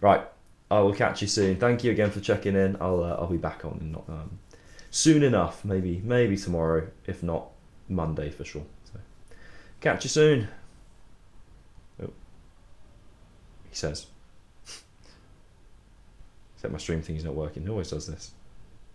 Right, I will catch you soon. Thank you again for checking in. I'll be back on soon enough. Maybe tomorrow, if not Monday for sure. So catch you soon. Oh. He says. Except my stream thing is not working. It always does this.